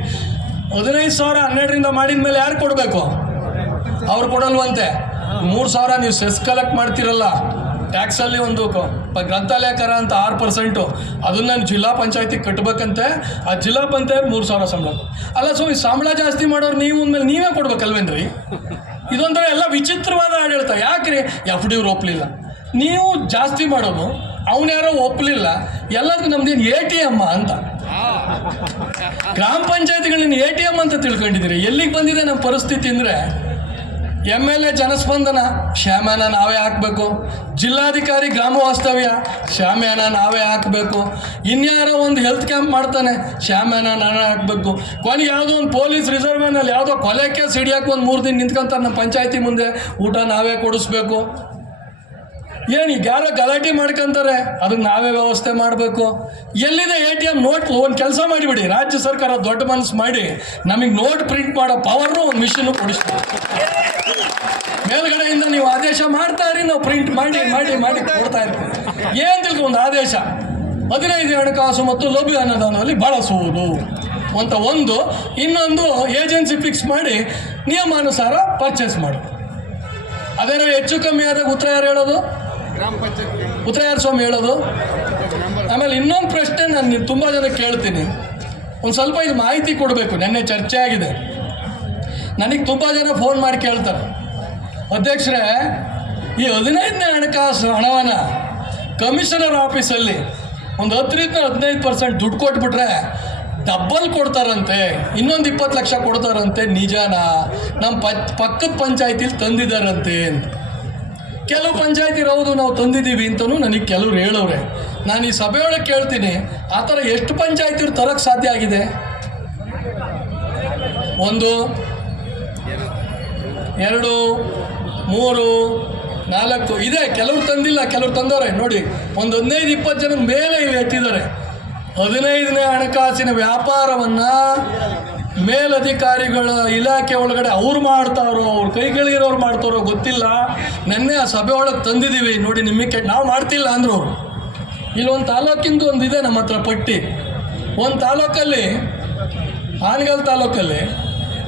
15,000 12ರಿಂದ ಮಾಡಿದ ಮೇಲೆ ಯಾರು ಕೊಡಬೇಕು? ಅವ್ರು ಕೊಡಲ್ವಂತೆ. 3,000 ನೀವು ಸೆಸ್ ಕಲೆಕ್ಟ್ ಮಾಡ್ತಿರಲ್ಲ, ಟ್ಯಾಕ್ಸಲ್ಲಿ ಒಂದು ಗ್ರಂಥಾಲಯಕರ ಅಂತ 6%, ಅದನ್ನು ಜಿಲ್ಲಾ ಪಂಚಾಯತಿಗೆ ಕಟ್ಟಬೇಕಂತೆ. ಆ ಜಿಲ್ಲಾ ಪಂಚಾಯತ್ 3,000 ಸಂಬಳ. ಅಲ್ಲ ಸ್ವಾಮಿ, ಸಂಬಳ ಜಾಸ್ತಿ ಮಾಡೋರು ನೀವು ಅಂದಮೇಲೆ ನೀವೇ ಕೊಡ್ಬೇಕಲ್ವೇನ್ರಿ? ಇದೊಂಥರ ಎಲ್ಲ ವಿಚಿತ್ರವಾದ ಆಡಳಿತ. ಯಾಕ್ರಿ? FD ಅವ್ರು ಒಪ್ಪಲಿಲ್ಲ, ನೀವು ಜಾಸ್ತಿ ಮಾಡೋದು, ಅವನು ಯಾರೋ ಒಪ್ಪಲಿಲ್ಲ. ಎಲ್ಲದಕ್ಕೂ ನಮ್ದೇನು ATM ಅಂತ? ಗ್ರಾಮ ಪಂಚಾಯತಿಗಳನ್ನ ATM ಅಂತ ತಿಳ್ಕೊಂಡಿದ್ದೀರಿ. ಎಲ್ಲಿಗೆ ಬಂದಿದೆ ನಮ್ಮ ಪರಿಸ್ಥಿತಿ ಅಂದರೆ, MLA ಜನಸ್ಪಂದನ ಶಾಮ್ಯಾನ ನಾವೇ ಹಾಕಬೇಕು, ಜಿಲ್ಲಾಧಿಕಾರಿ ಗ್ರಾಮ ವಾಸ್ತವ್ಯ ಶಾಮ್ಯಾನ ನಾವೇ ಹಾಕಬೇಕು, ಇನ್ಯಾರೋ ಒಂದು ಹೆಲ್ತ್ ಕ್ಯಾಂಪ್ ಮಾಡ್ತಾನೆ ಶಾಮ್ಯಾನ ನಾನೇ ಹಾಕಬೇಕು, ಕೊನೆಗೆ ಯಾವುದೋ ಒಂದು ಪೊಲೀಸ್ ರಿಸರ್ವ್ನಲ್ಲಿ ಯಾವುದೋ ಕೊಲೆ ಕೇಸ್ ಹಿಡಿಯೋಕೆ ಒಂದು 3 ದಿನ ನಿಂತ್ಕೊಂತಾರೆ ನಮ್ಮ ಪಂಚಾಯತಿ ಮುಂದೆ, ಊಟ ನಾವೇ ಕೊಡಿಸ್ಬೇಕು. ಏನು ಈಗ ಯಾರೋ ಗಲಾಟೆ ಮಾಡ್ಕೊಂತಾರೆ, ಅದಕ್ಕೆ ನಾವೇ ವ್ಯವಸ್ಥೆ ಮಾಡಬೇಕು. ಎಲ್ಲಿದೆ ATM? ನೋಟ್ ಒಂದು ಕೆಲಸ ಮಾಡಿಬಿಡಿ, ರಾಜ್ಯ ಸರ್ಕಾರ ದೊಡ್ಡ ಮನಸ್ಸು ಮಾಡಿ ನಮಗೆ ನೋಟ್ ಪ್ರಿಂಟ್ ಮಾಡೋ ಪವರು ಒಂದು ಮಿಷಿನ್ನು ಕೊಡಿಸ್ತೀವಿ. ಮೇಲ್ಗಡೆಯಿಂದ ನೀವು ಆದೇಶ ಮಾಡ್ತಾ ಇರಿ, ನಾವು ಪ್ರಿಂಟ್ ಮಾಡಿ ಮಾಡಿ ಮಾಡಿ ಕೊಡ್ತಾ ಇರ್ತೀವಿ. ಏನು ತಿಳ್ಕೊ ಒಂದು ಆದೇಶ 15 ಹಣಕಾಸು ಮತ್ತು ಲಭ್ಯ ಅನುದಾನದಲ್ಲಿ ಬಳಸುವುದು ಅಂತ ಒಂದು, ಇನ್ನೊಂದು ಏಜೆನ್ಸಿ ಫಿಕ್ಸ್ ಮಾಡಿ ನಿಯಮಾನುಸಾರ ಪರ್ಚೇಸ್ ಮಾಡೋದು. ಅದೇನೋ ಹೆಚ್ಚು ಕಮ್ಮಿ ಆದಾಗ ಉತ್ತರ ಯಾರು ಹೇಳೋದು? ಉತ್ತರ ಯಾರು ಸ್ವಾಮಿ ಹೇಳೋದು? ಆಮೇಲೆ ಇನ್ನೊಂದು ಪ್ರಶ್ನೆ ನಾನು ತುಂಬ ಜನ ಕೇಳ್ತೀನಿ, ಒಂದು ಸ್ವಲ್ಪ ಇದು ಮಾಹಿತಿ ಕೊಡಬೇಕು. ನೆನ್ನೆ ಚರ್ಚೆ ಆಗಿದೆ. ನನಗೆ ತುಂಬ ಜನ ಫೋನ್ ಮಾಡಿ ಕೇಳ್ತಾರೆ, ಅಧ್ಯಕ್ಷರೇ ಈ 15ನೇ ಹಣಕಾಸು ಹಣವನ್ನು ಕಮಿಷನರ್ ಆಫೀಸಲ್ಲಿ ಒಂದು 10ರಿಂದ 15% ದುಡ್ಡು ಕೊಟ್ಬಿಟ್ರೆ ಡಬ್ಬಲ್ ಕೊಡ್ತಾರಂತೆ, ಇನ್ನೊಂದು 20 ಲಕ್ಷ ಕೊಡ್ತಾರಂತೆ, ನಿಜಾನಾ? ನಮ್ಮ ಪಕ್ಕದ ಪಂಚಾಯತಿಲಿ ತಂದಿದ್ದಾರಂತೆ ಅಂತ. ಕೆಲವು ಪಂಚಾಯತಿ ಹೌದು ನಾವು ತಂದಿದ್ದೀವಿ ಅಂತಲೂ ನನಗೆ ಕೆಲವ್ರು ಹೇಳೋರೆ. ನಾನು ಈ ಸಭೆಯೊಳಗೆ ಕೇಳ್ತೀನಿ, ಆ ಥರ ಎಷ್ಟು ಪಂಚಾಯತಿರು ತರಕ್ಕೆ ಸಾಧ್ಯ ಆಗಿದೆ? 1 2 3 4 ಇದೆ. ಕೆಲವ್ರು ತಂದಿಲ್ಲ, ಕೆಲವ್ರು ತಂದವ್ರೆ. ನೋಡಿ, ಒಂದು 15-20 ಜನದ ಮೇಲೆ ಇಲ್ಲಿ ಎತ್ತಿದ್ದಾರೆ. 15ನೇ ಹಣಕಾಸಿನ ವ್ಯಾಪಾರವನ್ನು ಮೇಲಧಿಕಾರಿಗಳ ಇಲಾಖೆ ಒಳಗಡೆ ಅವ್ರು ಮಾಡ್ತಾರೋ, ಅವ್ರ ಕೈಗಳಿರೋರು ಮಾಡ್ತಾರೋ ಗೊತ್ತಿಲ್ಲ. ನೆನ್ನೆ ಆ ಸಭೆ ಒಳಗೆ ತಂದಿದ್ದೀವಿ ನೋಡಿ, ನಿಮಗೆ ನಾವು ಮಾಡ್ತಿಲ್ಲ ಅಂದರು. ಇಲ್ಲೊಂದು ತಾಲೂಕಿಂದು ಒಂದಿದೆ ನಮ್ಮ ಹತ್ರ ಪಟ್ಟಿ. ಒಂದು ತಾಲೂಕಲ್ಲಿ, ಹಾನಗಲ್ ತಾಲೂಕಲ್ಲಿ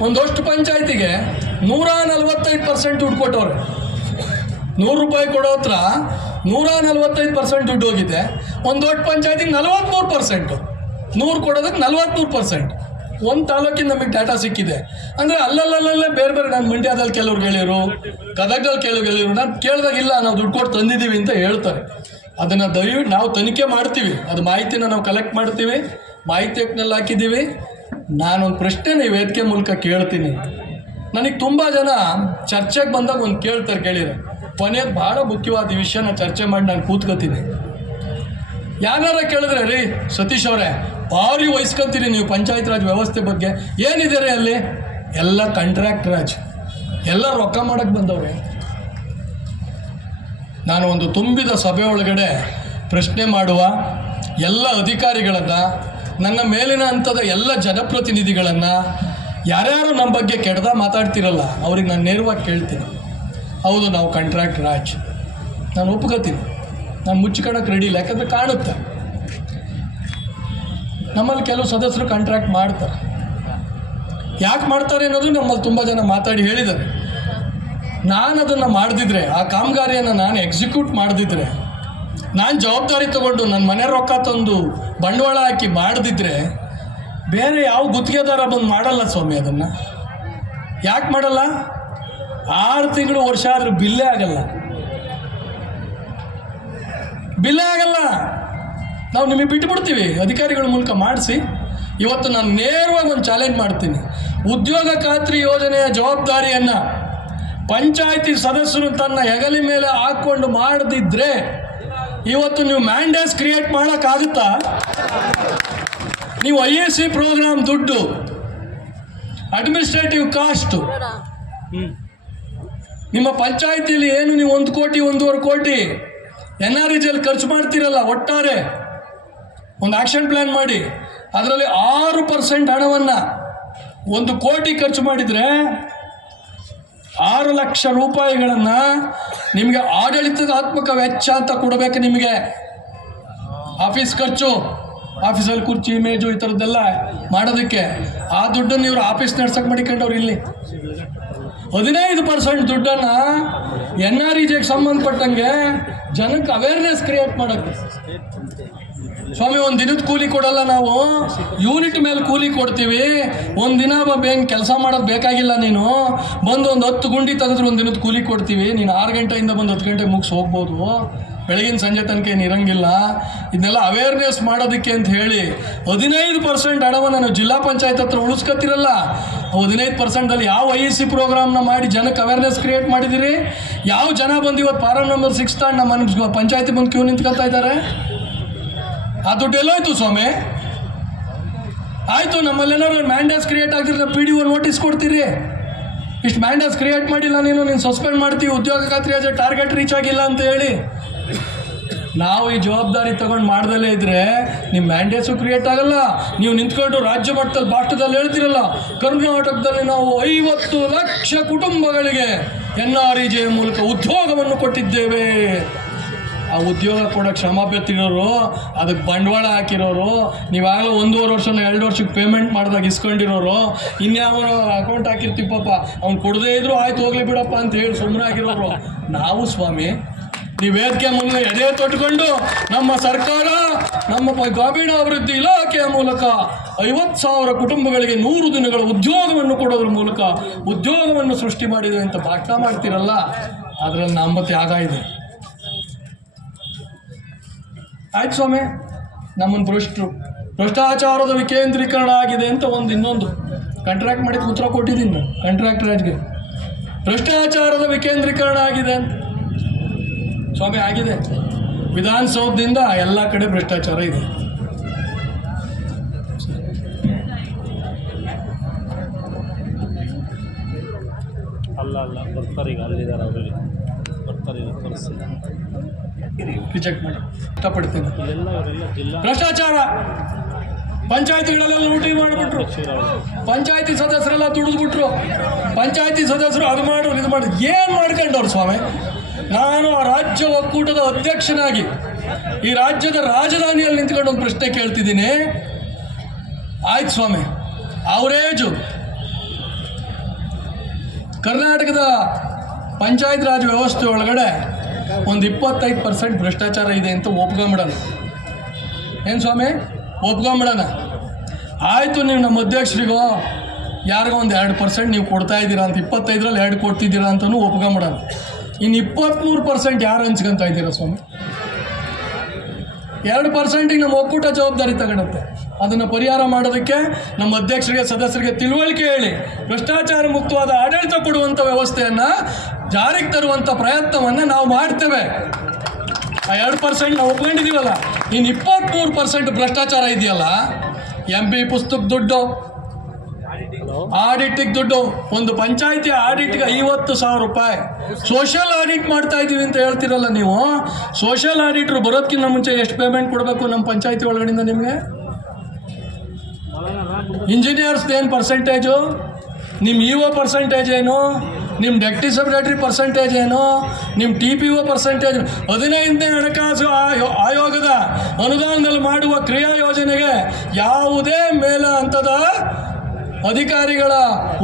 ಒಂದಷ್ಟು ಪಂಚಾಯತಿಗೆ 145% ದುಡ್ಡು ಕೊಟ್ಟವ್ರೆ. 100 ರೂಪಾಯಿ ಕೊಡೋ ಹತ್ರ 145% ದುಡ್ಡು ಹೋಗಿದೆ. ಒಂದು ದೊಡ್ಡ ಪಂಚಾಯತಿಗೆ 43%, 100 ಕೊಡೋದಕ್ಕೆ 43%. ಒಂದು ತಾಲೂಕಿನ ನಮಗೆ ಡಾಟಾ ಸಿಕ್ಕಿದೆ. ಅಂದರೆ ಅಲ್ಲಲ್ಲೇ ಬೇರೆ ಬೇರೆ, ನಾನು ಮಂಡ್ಯದಲ್ಲಿ ಕೆಲವ್ರು ಹೇಳಿರು, ಗದಗದಲ್ಲಿ ಕೆಲವ್ರು ಹೇಳಿರು. ನಾನು ಕೇಳಿದಾಗಿಲ್ಲ, ನಾವು ದುಡ್ಡು ಕೊಟ್ಟು ತಂದಿದ್ದೀವಿ ಅಂತ ಹೇಳ್ತಾರೆ. ಅದನ್ನು ದಯವಿಟ್ಟು ನಾವು ತನಿಖೆ ಮಾಡ್ತೀವಿ, ಅದು ಮಾಹಿತಿನ ನಾವು ಕಲೆಕ್ಟ್ ಮಾಡ್ತೀವಿ, ಮಾಹಿತಿ ಆ್ಯಕ್ಟ್ನಲ್ಲಿ ಹಾಕಿದ್ದೀವಿ. ನಾನೊಂದು ಪ್ರಶ್ನೆ ಈ ವೇದಿಕೆ ಮೂಲಕ ಕೇಳ್ತೀನಿ. ನನಗೆ ತುಂಬ ಜನ ಚರ್ಚೆಗೆ ಬಂದಾಗ ಒಂದು ಕೇಳಿರ ಕೊನೆಯದು ಭಾಳ ಮುಖ್ಯವಾದ ವಿಷಯನ ಚರ್ಚೆ ಮಾಡಿ ನಾನು ಕೂತ್ಕೋತೀನಿ. ಯಾರು ಕೇಳಿದ್ರೆ ರೀ ಸತೀಶ್ ಅವರೇ ಭಾರಿ ವಹಿಸ್ಕೊಂತೀರಿ ನೀವು ಪಂಚಾಯತ್ ರಾಜ್ ವ್ಯವಸ್ಥೆ ಬಗ್ಗೆ, ಏನಿದೆ ರೀ ಅಲ್ಲಿ? ಎಲ್ಲ ಕಾಂಟ್ರಾಕ್ಟ್ ರಾಜ್, ಎಲ್ಲ ರೊಕ್ಕ ಮಾಡೋಕ್ಕೆ ಬಂದವ್ರೆ. ನಾನು ಒಂದು ತುಂಬಿದ ಸಭೆ ಒಳಗಡೆ ಪ್ರಶ್ನೆ ಮಾಡುವ ಎಲ್ಲ ಅಧಿಕಾರಿಗಳನ್ನು, ನನ್ನ ಮೇಲಿನ ಹಂತದ ಎಲ್ಲ ಜನಪ್ರತಿನಿಧಿಗಳನ್ನು, ಯಾರ್ಯಾರು ನಮ್ಮ ಬಗ್ಗೆ ಕೆಟ್ಟದ ಮಾತಾಡ್ತಿರಲ್ಲ ಅವ್ರಿಗೆ ನಾನು ನೇರವಾಗಿ ಕೇಳ್ತೀನಿ, ಹೌದು ನಾವು ಕಾಂಟ್ರಾಕ್ಟ್ ರಾಜ್, ನಾನು ಒಪ್ಕೋತೀನಿ, ನಾನು ಮುಚ್ಚಿಕೊಳ್ಳೋಕೆ ರೆಡಿ ಇಲ್ಲ. ಯಾಕಂದರೆ ಕಾಣುತ್ತೆ ನಮ್ಮಲ್ಲಿ ಕೆಲವು ಸದಸ್ಯರು ಕಾಂಟ್ರಾಕ್ಟ್ ಮಾಡ್ತಾರೆ. ಯಾಕೆ ಮಾಡ್ತಾರೆ ಅನ್ನೋದು ನಮ್ಮಲ್ಲಿ ತುಂಬ ಜನ ಮಾತಾಡಿ ಹೇಳಿದ್ದಾರೆ. ನಾನು ಅದನ್ನು ಮಾಡದಿದ್ರೆ, ಆ ಕಾಮಗಾರಿಯನ್ನು ನಾನು ಎಕ್ಸಿಕ್ಯೂಟ್ ಮಾಡದಿದ್ರೆ, ನಾನು ಜವಾಬ್ದಾರಿ ತಗೊಂಡು ನನ್ನ ಮನೆ ರೊಕ್ಕ ತಂದು ಬಂಡವಾಳ ಹಾಕಿ ಮಾಡದಿದ್ರೆ ಬೇರೆ ಯಾವ ಗುತ್ತಿಗೆದಾರ ಬಂದು ಮಾಡಲ್ಲ ಸ್ವಾಮಿ. ಅದನ್ನು ಯಾಕೆ ಮಾಡಲ್ಲ? 6 ತಿಂಗಳು ವರ್ಷ ಆದರೂ ಬಿಲ್ಲೇ ಆಗಲ್ಲ. ನಾವು ನಿಮಗೆ ಬಿಟ್ಟುಬಿಡ್ತೀವಿ, ಅಧಿಕಾರಿಗಳ ಮೂಲಕ ಮಾಡಿಸಿ. ಇವತ್ತು ನಾನು ನೇರವಾಗಿ ಒಂದು ಚಾಲೆಂಜ್ ಮಾಡ್ತೀನಿ. ಉದ್ಯೋಗ ಖಾತ್ರಿ ಯೋಜನೆಯ ಜವಾಬ್ದಾರಿಯನ್ನು ಪಂಚಾಯಿತಿ ಸದಸ್ಯರು ತನ್ನ ಹೆಗಲಿ ಮೇಲೆ ಹಾಕ್ಕೊಂಡು ಮಾಡದಿದ್ದರೆ ಇವತ್ತು ನೀವು ಮ್ಯಾಂಡೇಟ್ಸ್ ಕ್ರಿಯೇಟ್ ಮಾಡೋಕ್ಕಾಗುತ್ತಾ? ನೀವು IAC ಪ್ರೋಗ್ರಾಮ್ ದುಡ್ಡು, ಅಡ್ಮಿನಿಸ್ಟ್ರೇಟಿವ್ ಕಾಸ್ಟು, ನಿಮ್ಮ ಪಂಚಾಯಿತಿಯಲ್ಲಿ ಏನು ನೀವು 1 ಕೋಟಿ 1.5 ಕೋಟಿ NREGಯಲ್ಲಿ ಖರ್ಚು ಮಾಡ್ತೀರಲ್ಲ, ಒಟ್ಟಾರೆ ಒಂದು ಆ್ಯಕ್ಷನ್ ಪ್ಲ್ಯಾನ್ ಮಾಡಿ ಅದರಲ್ಲಿ 6% ಹಣವನ್ನು 1 ಕೋಟಿ ಖರ್ಚು ಮಾಡಿದರೆ 6 ಲಕ್ಷ ರೂಪಾಯಿಗಳನ್ನು ನಿಮಗೆ ಆಡಳಿತಾತ್ಮಕ ವೆಚ್ಚ ಅಂತ ಕೊಡಬೇಕು. ನಿಮಗೆ ಆಫೀಸ್ ಖರ್ಚು, ಆಫೀಸಲ್ಲಿ ಕುರ್ಚಿ ಮೇಜು ಈ ಥರದ್ದೆಲ್ಲ ಮಾಡೋದಕ್ಕೆ ಆ ದುಡ್ಡನ್ನು ಇವರು ಆಫೀಸ್ ನಡ್ಸೋಕೆ ಮಾಡಿಕೊಂಡವ್ರು. ಇಲ್ಲಿ 15% ದುಡ್ಡನ್ನು NREGಗೆ ಸಂಬಂಧಪಟ್ಟಂಗೆ ಜನಕ್ಕೆ ಅವೇರ್ನೆಸ್ ಕ್ರಿಯೇಟ್ ಮಾಡೋಕ್ಕೆ. ಸ್ವಾಮಿ ಒಂದು ದಿನದ ಕೂಲಿ ಕೊಡಲ್ಲ, ನಾವು ಯೂನಿಟ್ ಮೇಲೆ ಕೂಲಿ ಕೊಡ್ತೀವಿ. ಒಂದು ದಿನ ಬೇಗ ಕೆಲಸ ಮಾಡೋದು ಬೇಕಾಗಿಲ್ಲ, ನೀನು ಬಂದು ಒಂದು 10 ಗುಂಡಿ ತೆಗೆದ್ರೆ ಒಂದು ದಿನದ ಕೂಲಿ ಕೊಡ್ತೀವಿ. ನೀನು 6 ಗಂಟೆಯಿಂದ ಬಂದು 10 ಗಂಟೆಗೆ ಮುಗಿಸಿ ಹೋಗ್ಬೋದು, ಬೆಳಗಿನ ಸಂಜೆ ತನಕ ಏನು ಇರೋಂಗಿಲ್ಲ. ಇದನ್ನೆಲ್ಲ ಅವೇರ್ನೆಸ್ ಮಾಡೋದಕ್ಕೆ ಅಂತ ಹೇಳಿ 15% ಹಣವನ್ನು ನಾವು ಜಿಲ್ಲಾ ಪಂಚಾಯತ್ ಹತ್ರ ಉಳಿಸ್ಕೊತಿರಲ್ಲ. 15%ಲ್ಲಿ ಯಾವ IAC ಪ್ರೋಗ್ರಾಮ್ನ ಮಾಡಿ ಜನಕ್ಕೆ ಅವೇರ್ನೆಸ್ ಕ್ರಿಯೇಟ್ ಮಾಡಿದ್ದೀರಿ? ಯಾವ ಜನ ಬಂದು ಇವತ್ತು ಫಾರಂ ನಂಬರ್ 6 ತಗೊಂಡು ನಮ್ಮ ಪಂಚಾಯತಿ ಬಂದು ಕ್ಯೂ ನಿಂತ್ಕೊಳ್ತಾ ಇದ್ದಾರೆ? ಆ ದುಡ್ಡು ಎಲ್ಲೋಯ್ತು ಸ್ವಾಮಿ? ಆಯಿತು, ನಮ್ಮಲ್ಲೇನಾದ್ರು ಮ್ಯಾಂಡೇಟ್ಸ್ ಕ್ರಿಯೇಟ್ ಆಗಿದ್ರೆ PDO ನೋಟಿಸ್ ಕೊಡ್ತೀರಿ, ಇಷ್ಟು ಮ್ಯಾಂಡೇಟ್ಸ್ ಕ್ರಿಯೇಟ್ ಮಾಡಿಲ್ಲ ನೀನು ಸಸ್ಪೆಂಡ್ ಮಾಡ್ತೀವಿ, ಉದ್ಯೋಗ ಖಾತ್ರಿ ಟಾರ್ಗೆಟ್ ರೀಚ್ ಆಗಿಲ್ಲ ಅಂತ ಹೇಳಿ. ನಾವು ಈ ಜವಾಬ್ದಾರಿ ತಗೊಂಡು ಮಾಡ್ದಲೇ ಇದ್ದರೆ ನಿಮ್ಮ ಮ್ಯಾಂಡೇಟ್ಸು ಕ್ರಿಯೇಟ್ ಆಗಲ್ಲ. ನೀವು ನಿಂತ್ಕೊಂಡು ರಾಜ್ಯ ಮಟ್ಟದಲ್ಲಿ ಭಾಷಣದಲ್ಲಿ ಹೇಳ್ತಿರಲ್ಲ, ಕರ್ನಾಟಕದಲ್ಲಿ ನಾವು 50 ಲಕ್ಷ ಕುಟುಂಬಗಳಿಗೆ NREG ಮೂಲಕ ಉದ್ಯೋಗವನ್ನು ಕೊಟ್ಟಿದ್ದೇವೆ. ಆ ಉದ್ಯೋಗ ಕೊಡೋಕ್ಕೆ ಶ್ರಮ ಪಟ್ಟಿರೋರು, ಅದಕ್ಕೆ ಬಂಡವಾಳ ಹಾಕಿರೋರು, ನೀವಾಗಲೂ 1.5 ವರ್ಷನ 2 ವರ್ಷಕ್ಕೆ ಪೇಮೆಂಟ್ ಮಾಡಿದಾಗ ಇಸ್ಕೊಂಡಿರೋರು, ಇನ್ಯಾವ ಅಕೌಂಟ್ ಹಾಕಿರ್ತೀವಿ ಪಾಪ, ಅವ್ನು ಕೊಡದೇ ಇದ್ರು ಆಯ್ತು ಹೋಗ್ಲಿ ಬಿಡಪ್ಪ ಅಂತ ಹೇಳಿ ಸುಮ್ಮನೆ ಆಗಿರೋರು ನಾವು. ಸ್ವಾಮಿ, ನೀವು ವೇದಿಕೆ ಮುಂದೆ ಎದೆ ತೊಟ್ಕೊಂಡು ನಮ್ಮ ಸರ್ಕಾರ ನಮ್ಮ ಗ್ರಾಮೀಣಾಭಿವೃದ್ಧಿ ಇಲಾಖೆಯ ಮೂಲಕ 50,000 ಕುಟುಂಬಗಳಿಗೆ 100 ದಿನಗಳ ಉದ್ಯೋಗವನ್ನು ಕೊಡೋದ್ರ ಮೂಲಕ ಉದ್ಯೋಗವನ್ನು ಸೃಷ್ಟಿ ಮಾಡಿದೆ ಅಂತ ಭಾಷಣ ಮಾಡ್ತೀರಲ್ಲ, ಅದರಲ್ಲಿ ನಂಬತ್ತೆ ಆಗ ಇದೆ. ಆಯ್ತು ಸ್ವಾಮಿ, ನಮ್ಮನ್ನು ಭ್ರಷ್ಟಾಚಾರದ ವಿಕೇಂದ್ರೀಕರಣ ಆಗಿದೆ ಅಂತ ಇನ್ನೊಂದು ಕಾಂಟ್ರಾಕ್ಟ್ ಮಾಡಿ ಉತ್ತರ ಕೊಟ್ಟಿದ್ದೀನಿ ನಾನು ಕಾಂಟ್ರಾಕ್ಟ್ ರಾಜ್ಗೆ. ಭ್ರಷ್ಟಾಚಾರದ ವಿಕೇಂದ್ರೀಕರಣ ಆಗಿದೆ ಅಂತ ಸ್ವಾಮಿ, ಆಗಿದೆ. ವಿಧಾನಸೌಧದಿಂದ ಎಲ್ಲ ಕಡೆ ಭ್ರಷ್ಟಾಚಾರ ಇದೆ. ಅಲ್ಲ ಬರ್ತಾರೆ, ಈಗ ಅಲ್ಲಿದ್ದಾರೆ, ಅವರಿಗೆ ಬರ್ತಾರೆ, ರಿಜೆಕ್ಟ್ ಮಾಡಿ ಇಷ್ಟಪಡ್ತೀನಿ. ಇವರೆಲ್ಲ ಜಿಲ್ಲಾ ಭ್ರಷ್ಟಾಚಾರ ಪಂಚಾಯತಿಗಳೆಲ್ಲ ಲೂಟಿ ಮಾಡಿಬಿಟ್ರು, ಪಂಚಾಯತಿ ಸದಸ್ಯರೆಲ್ಲ ದುಡಿದ್ಬಿಟ್ರು, ಪಂಚಾಯತಿ ಸದಸ್ಯರು ಅದು ಮಾಡು ಇದು ಮಾಡಿ ಏನು ಮಾಡ್ಕೊಂಡವ್ರು ಸ್ವಾಮಿ? ನಾನು ಆ ರಾಜ್ಯ ಒಕ್ಕೂಟದ ಅಧ್ಯಕ್ಷನಾಗಿ ಈ ರಾಜ್ಯದ ರಾಜಧಾನಿಯಲ್ಲಿ ನಿಂತ್ಕೊಂಡು ಒಂದು ಪ್ರಶ್ನೆ ಕೇಳ್ತಿದ್ದೀನಿ. ಆಯ್ತು ಸ್ವಾಮಿ, ಅವರೇಜು ಕರ್ನಾಟಕದ ಪಂಚಾಯತ್ ರಾಜ್ ವ್ಯವಸ್ಥೆ ಒಳಗಡೆ ಒಂದು 25% ಭ್ರಷ್ಟಾಚಾರ ಇದೆ ಅಂತ ಒಪ್ಕೊಂಬಿಡೋಣ. ಏನು ಸ್ವಾಮಿ, ಒಪ್ಕೊಂಬಿಡೋಣ. ಆಯಿತು, ನೀವು ನಮ್ಮ ಅಧ್ಯಕ್ಷರಿಗೋ ಯಾರಿಗೋ ಒಂದು 2% ನೀವು ಕೊಡ್ತಾ ಇದ್ದೀರಾ ಅಂತ, 25ರಲ್ಲಿ 2 ಕೊಡ್ತಿದ್ದೀರಾ ಅಂತಲೂ ಒಪ್ಕೊಂಬಿಡೋಣ. ಇನ್ನು 23% ಯಾರು ಹಂಚ್ಕೊತಾ ಇದ್ದೀರಾ ಸ್ವಾಮಿ? 2% ನಮ್ಮ ಒಕ್ಕೂಟ ಜವಾಬ್ದಾರಿ ತಗೊಳುತ್ತೆ. ಅದನ್ನು ಪರಿಹಾರ ಮಾಡೋದಕ್ಕೆ ನಮ್ಮ ಅಧ್ಯಕ್ಷರಿಗೆ ಸದಸ್ಯರಿಗೆ ತಿಳುವಳಿಕೆ ಹೇಳಿ ಭ್ರಷ್ಟಾಚಾರ ಮುಕ್ತವಾದ ಆಡಳಿತ ಕೊಡುವಂಥ ವ್ಯವಸ್ಥೆಯನ್ನು ಜಾರಿಗೆ ತರುವಂಥ ಪ್ರಯತ್ನವನ್ನು ನಾವು ಮಾಡ್ತೇವೆ. ಆ 2% ನಾವು ಒಪ್ಕೊಂಡಿದ್ದೀವಲ್ಲ, ಇನ್ನು 23% ಭ್ರಷ್ಟಾಚಾರ ಇದೆಯಲ್ಲ, MP ಪುಸ್ತಕ ದುಡ್ಡು, ಆಡಿಟಿಗೆ ದುಡ್ಡು, ಒಂದು ಪಂಚಾಯಿತಿ ಆಡಿಟ್ಗೆ 50,000 ರೂಪಾಯಿ. ಸೋಷಿಯಲ್ ಆಡಿಟ್ ಮಾಡ್ತಾ ಇದ್ದೀವಿ ಅಂತ ಹೇಳ್ತಿರಲ್ಲ ನೀವು. ಸೋಷಿಯಲ್ ಆಡಿಟ್ರು ಬರೋದಕ್ಕಿಂತ ಮುಂಚೆ ಎಷ್ಟು ಪೇಮೆಂಟ್ ಕೊಡಬೇಕು ನಮ್ಮ ಪಂಚಾಯಿತಿ ಒಳಗಡೆಯಿಂದ ನಿಮಗೆ? ಇಂಜಿನಿಯರ್ಸ್ದು ಏನು ಪರ್ಸೆಂಟೇಜು, ನಿಮ್ಮ EO ಪರ್ಸೆಂಟೇಜ್ ಏನು, ನಿಮ್ಮ ಡೆಪ್ಟಿ ಸೆಕ್ರೆಟರಿ ಪರ್ಸೆಂಟೇಜ್ ಏನು, ನಿಮ್ಮ TPO ಪರ್ಸೆಂಟೇಜ್? 15ನೇ ಹಣಕಾಸು ಆಯೋಗದ ಅನುದಾನದಲ್ಲಿ ಮಾಡುವ ಕ್ರಿಯಾ ಯೋಜನೆಗೆ ಯಾವುದೇ ಮೇಲ ಹಂತದ ಅಧಿಕಾರಿಗಳ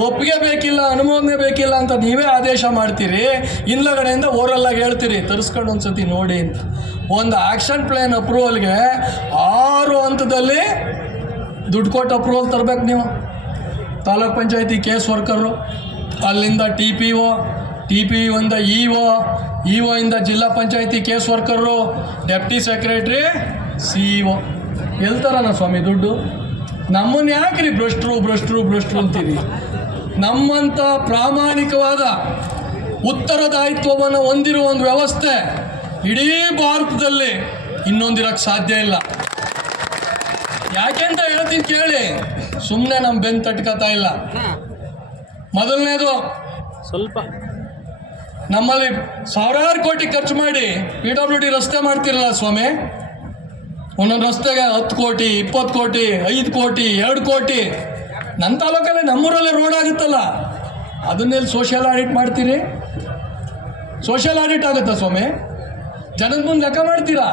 ಒಪ್ಪಿಗೆ ಬೇಕಿಲ್ಲ, ಅನುಮೋದನೆ ಬೇಕಿಲ್ಲ ಅಂತ ನೀವೇ ಆದೇಶ ಮಾಡ್ತೀರಿ. ಹಿಂದಗಡೆಯಿಂದ ಓರಲ್ಲಾಗಿ ಹೇಳ್ತೀರಿ ತರಿಸ್ಕೊಂಡು ಒಂದ್ಸತಿ ನೋಡಿ ಅಂತ. ಒಂದು ಆ್ಯಕ್ಷನ್ ಪ್ಲ್ಯಾನ್ ಅಪ್ರೂವಲ್ಗೆ 6 ಹಂತದಲ್ಲಿ ದುಡ್ಡು ಕೊಟ್ಟು ಅಪ್ರೂವಲ್ ತರಬೇಕು ನೀವು. ತಾಲೂಕ್ ಪಂಚಾಯತಿ ಕೇಸ್ ವರ್ಕರು, ಅಲ್ಲಿಂದ TPO, TPOಯಿಂದ EO ಇಂದ zilla panchayat case worker, deputy secretary, CEO. ಎಲ್ತಾರಣ್ಣ ಸ್ವಾಮಿ ದುಡ್ಡು? ನಮ್ಮನ್ನು ಯಾಕ್ರಿ ಭ್ರಷ್ಟರು ಅಂತೀರಿ? ನಮ್ಮಂಥ ಪ್ರಾಮಾಣಿಕವಾದ ಉತ್ತರದಾಯಿತ್ವವನ್ನು ಹೊಂದಿರುವ ಒಂದು ವ್ಯವಸ್ಥೆ ಇಡೀ ಭಾರತದಲ್ಲಿ ಇನ್ನೊಂದಿರಕ್ಕೆ ಸಾಧ್ಯ ಇಲ್ಲ. ಯಾಕೆಂತ ಹೇಳ್ತೀನಿ ಕೇಳಿ, ಸುಮ್ಮನೆ ನಮ್ಮ ಬೆನ್ನು ತಟ್ಕೋತಾ ಇಲ್ಲ. ಮೊದಲನೇದು, ಸ್ವಲ್ಪ ನಮ್ಮಲ್ಲಿ ಸಾವಿರಾರು ಕೋಟಿ ಖರ್ಚು ಮಾಡಿ PWD ರಸ್ತೆ ಮಾಡ್ತಿರಲ್ಲ ಸ್ವಾಮಿ. ಒಂದೊಂದು ರಸ್ತೆಗೆ 10 ಕೋಟಿ, 20 ಕೋಟಿ, 5 ಕೋಟಿ, 2 ಕೋಟಿ. ನನ್ನ ತಾಲೂಕಲ್ಲೇ ನಮ್ಮೂರಲ್ಲೇ ರೋಡ್ ಆಗುತ್ತಲ್ಲ, ಅದನ್ನೆಲ್ಲಿ ಸೋಷಿಯಲ್ ಆಡಿಟ್ ಮಾಡ್ತೀರಿ? ಸೋಷಿಯಲ್ ಆಡಿಟ್ ಆಗುತ್ತಾ ಸ್ವಾಮಿ? ಜನದ ಮುಂದೆ ಲೆಕ್ಕ ಮಾಡ್ತೀರಾ?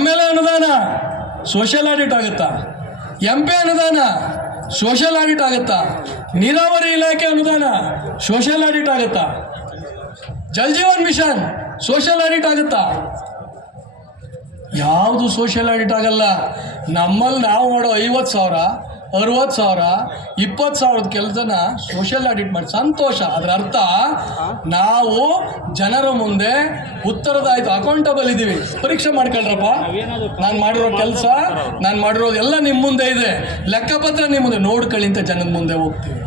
MLA ಅನುದಾನ ಸೋಷಿಯಲ್ ಆಡಿಟ್ ಆಗುತ್ತಾ? MP ಅನುದಾನ ಸೋಷಿಯಲ್ ಆಡಿಟ್ ಆಗುತ್ತಾ? ನೀರಾವರಿ ಇಲಾಖೆ ಅನುದಾನ ಸೋಷಿಯಲ್ ಆಡಿಟ್ ಆಗುತ್ತಾ? Jal Jeevan mission social audit ಆಗುತ್ತಾ? ಯಾವುದು ಸೋಷಿಯಲ್ ಆಡಿಟ್ ಆಗಲ್ಲ. ನಮ್ಮಲ್ಲಿ ನಾವು ಮಾಡೋ 50,000, 60,000, 20,000 ಕೆಲಸನ ಸೋಷಿಯಲ್ ಆಡಿಟ್ ಮಾಡಿ ಸಂತೋಷ. ಅದರ ಅರ್ಥ ನಾವು ಜನರ ಮುಂದೆ ಉತ್ತರದಾಯಿತು ಅಕೌಂಟಬಲ್ ಇದ್ದೀವಿ. ಪರೀಕ್ಷೆ ಮಾಡ್ಕೊಳ್ರಪ್ಪ, ನಾನು ಮಾಡಿರೋ ಕೆಲಸ, ನಾನು ಮಾಡಿರೋದೆಲ್ಲ ನಿಮ್ಮ ಮುಂದೆ ಇದೆ, ಲೆಕ್ಕಪತ್ರ ನಿಮ್ಮ ಮುಂದೆ ನೋಡ್ಕೊಳ್ಳಿ ಅಂತ ಜನದ ಮುಂದೆ ಹೋಗ್ತೀವಿ.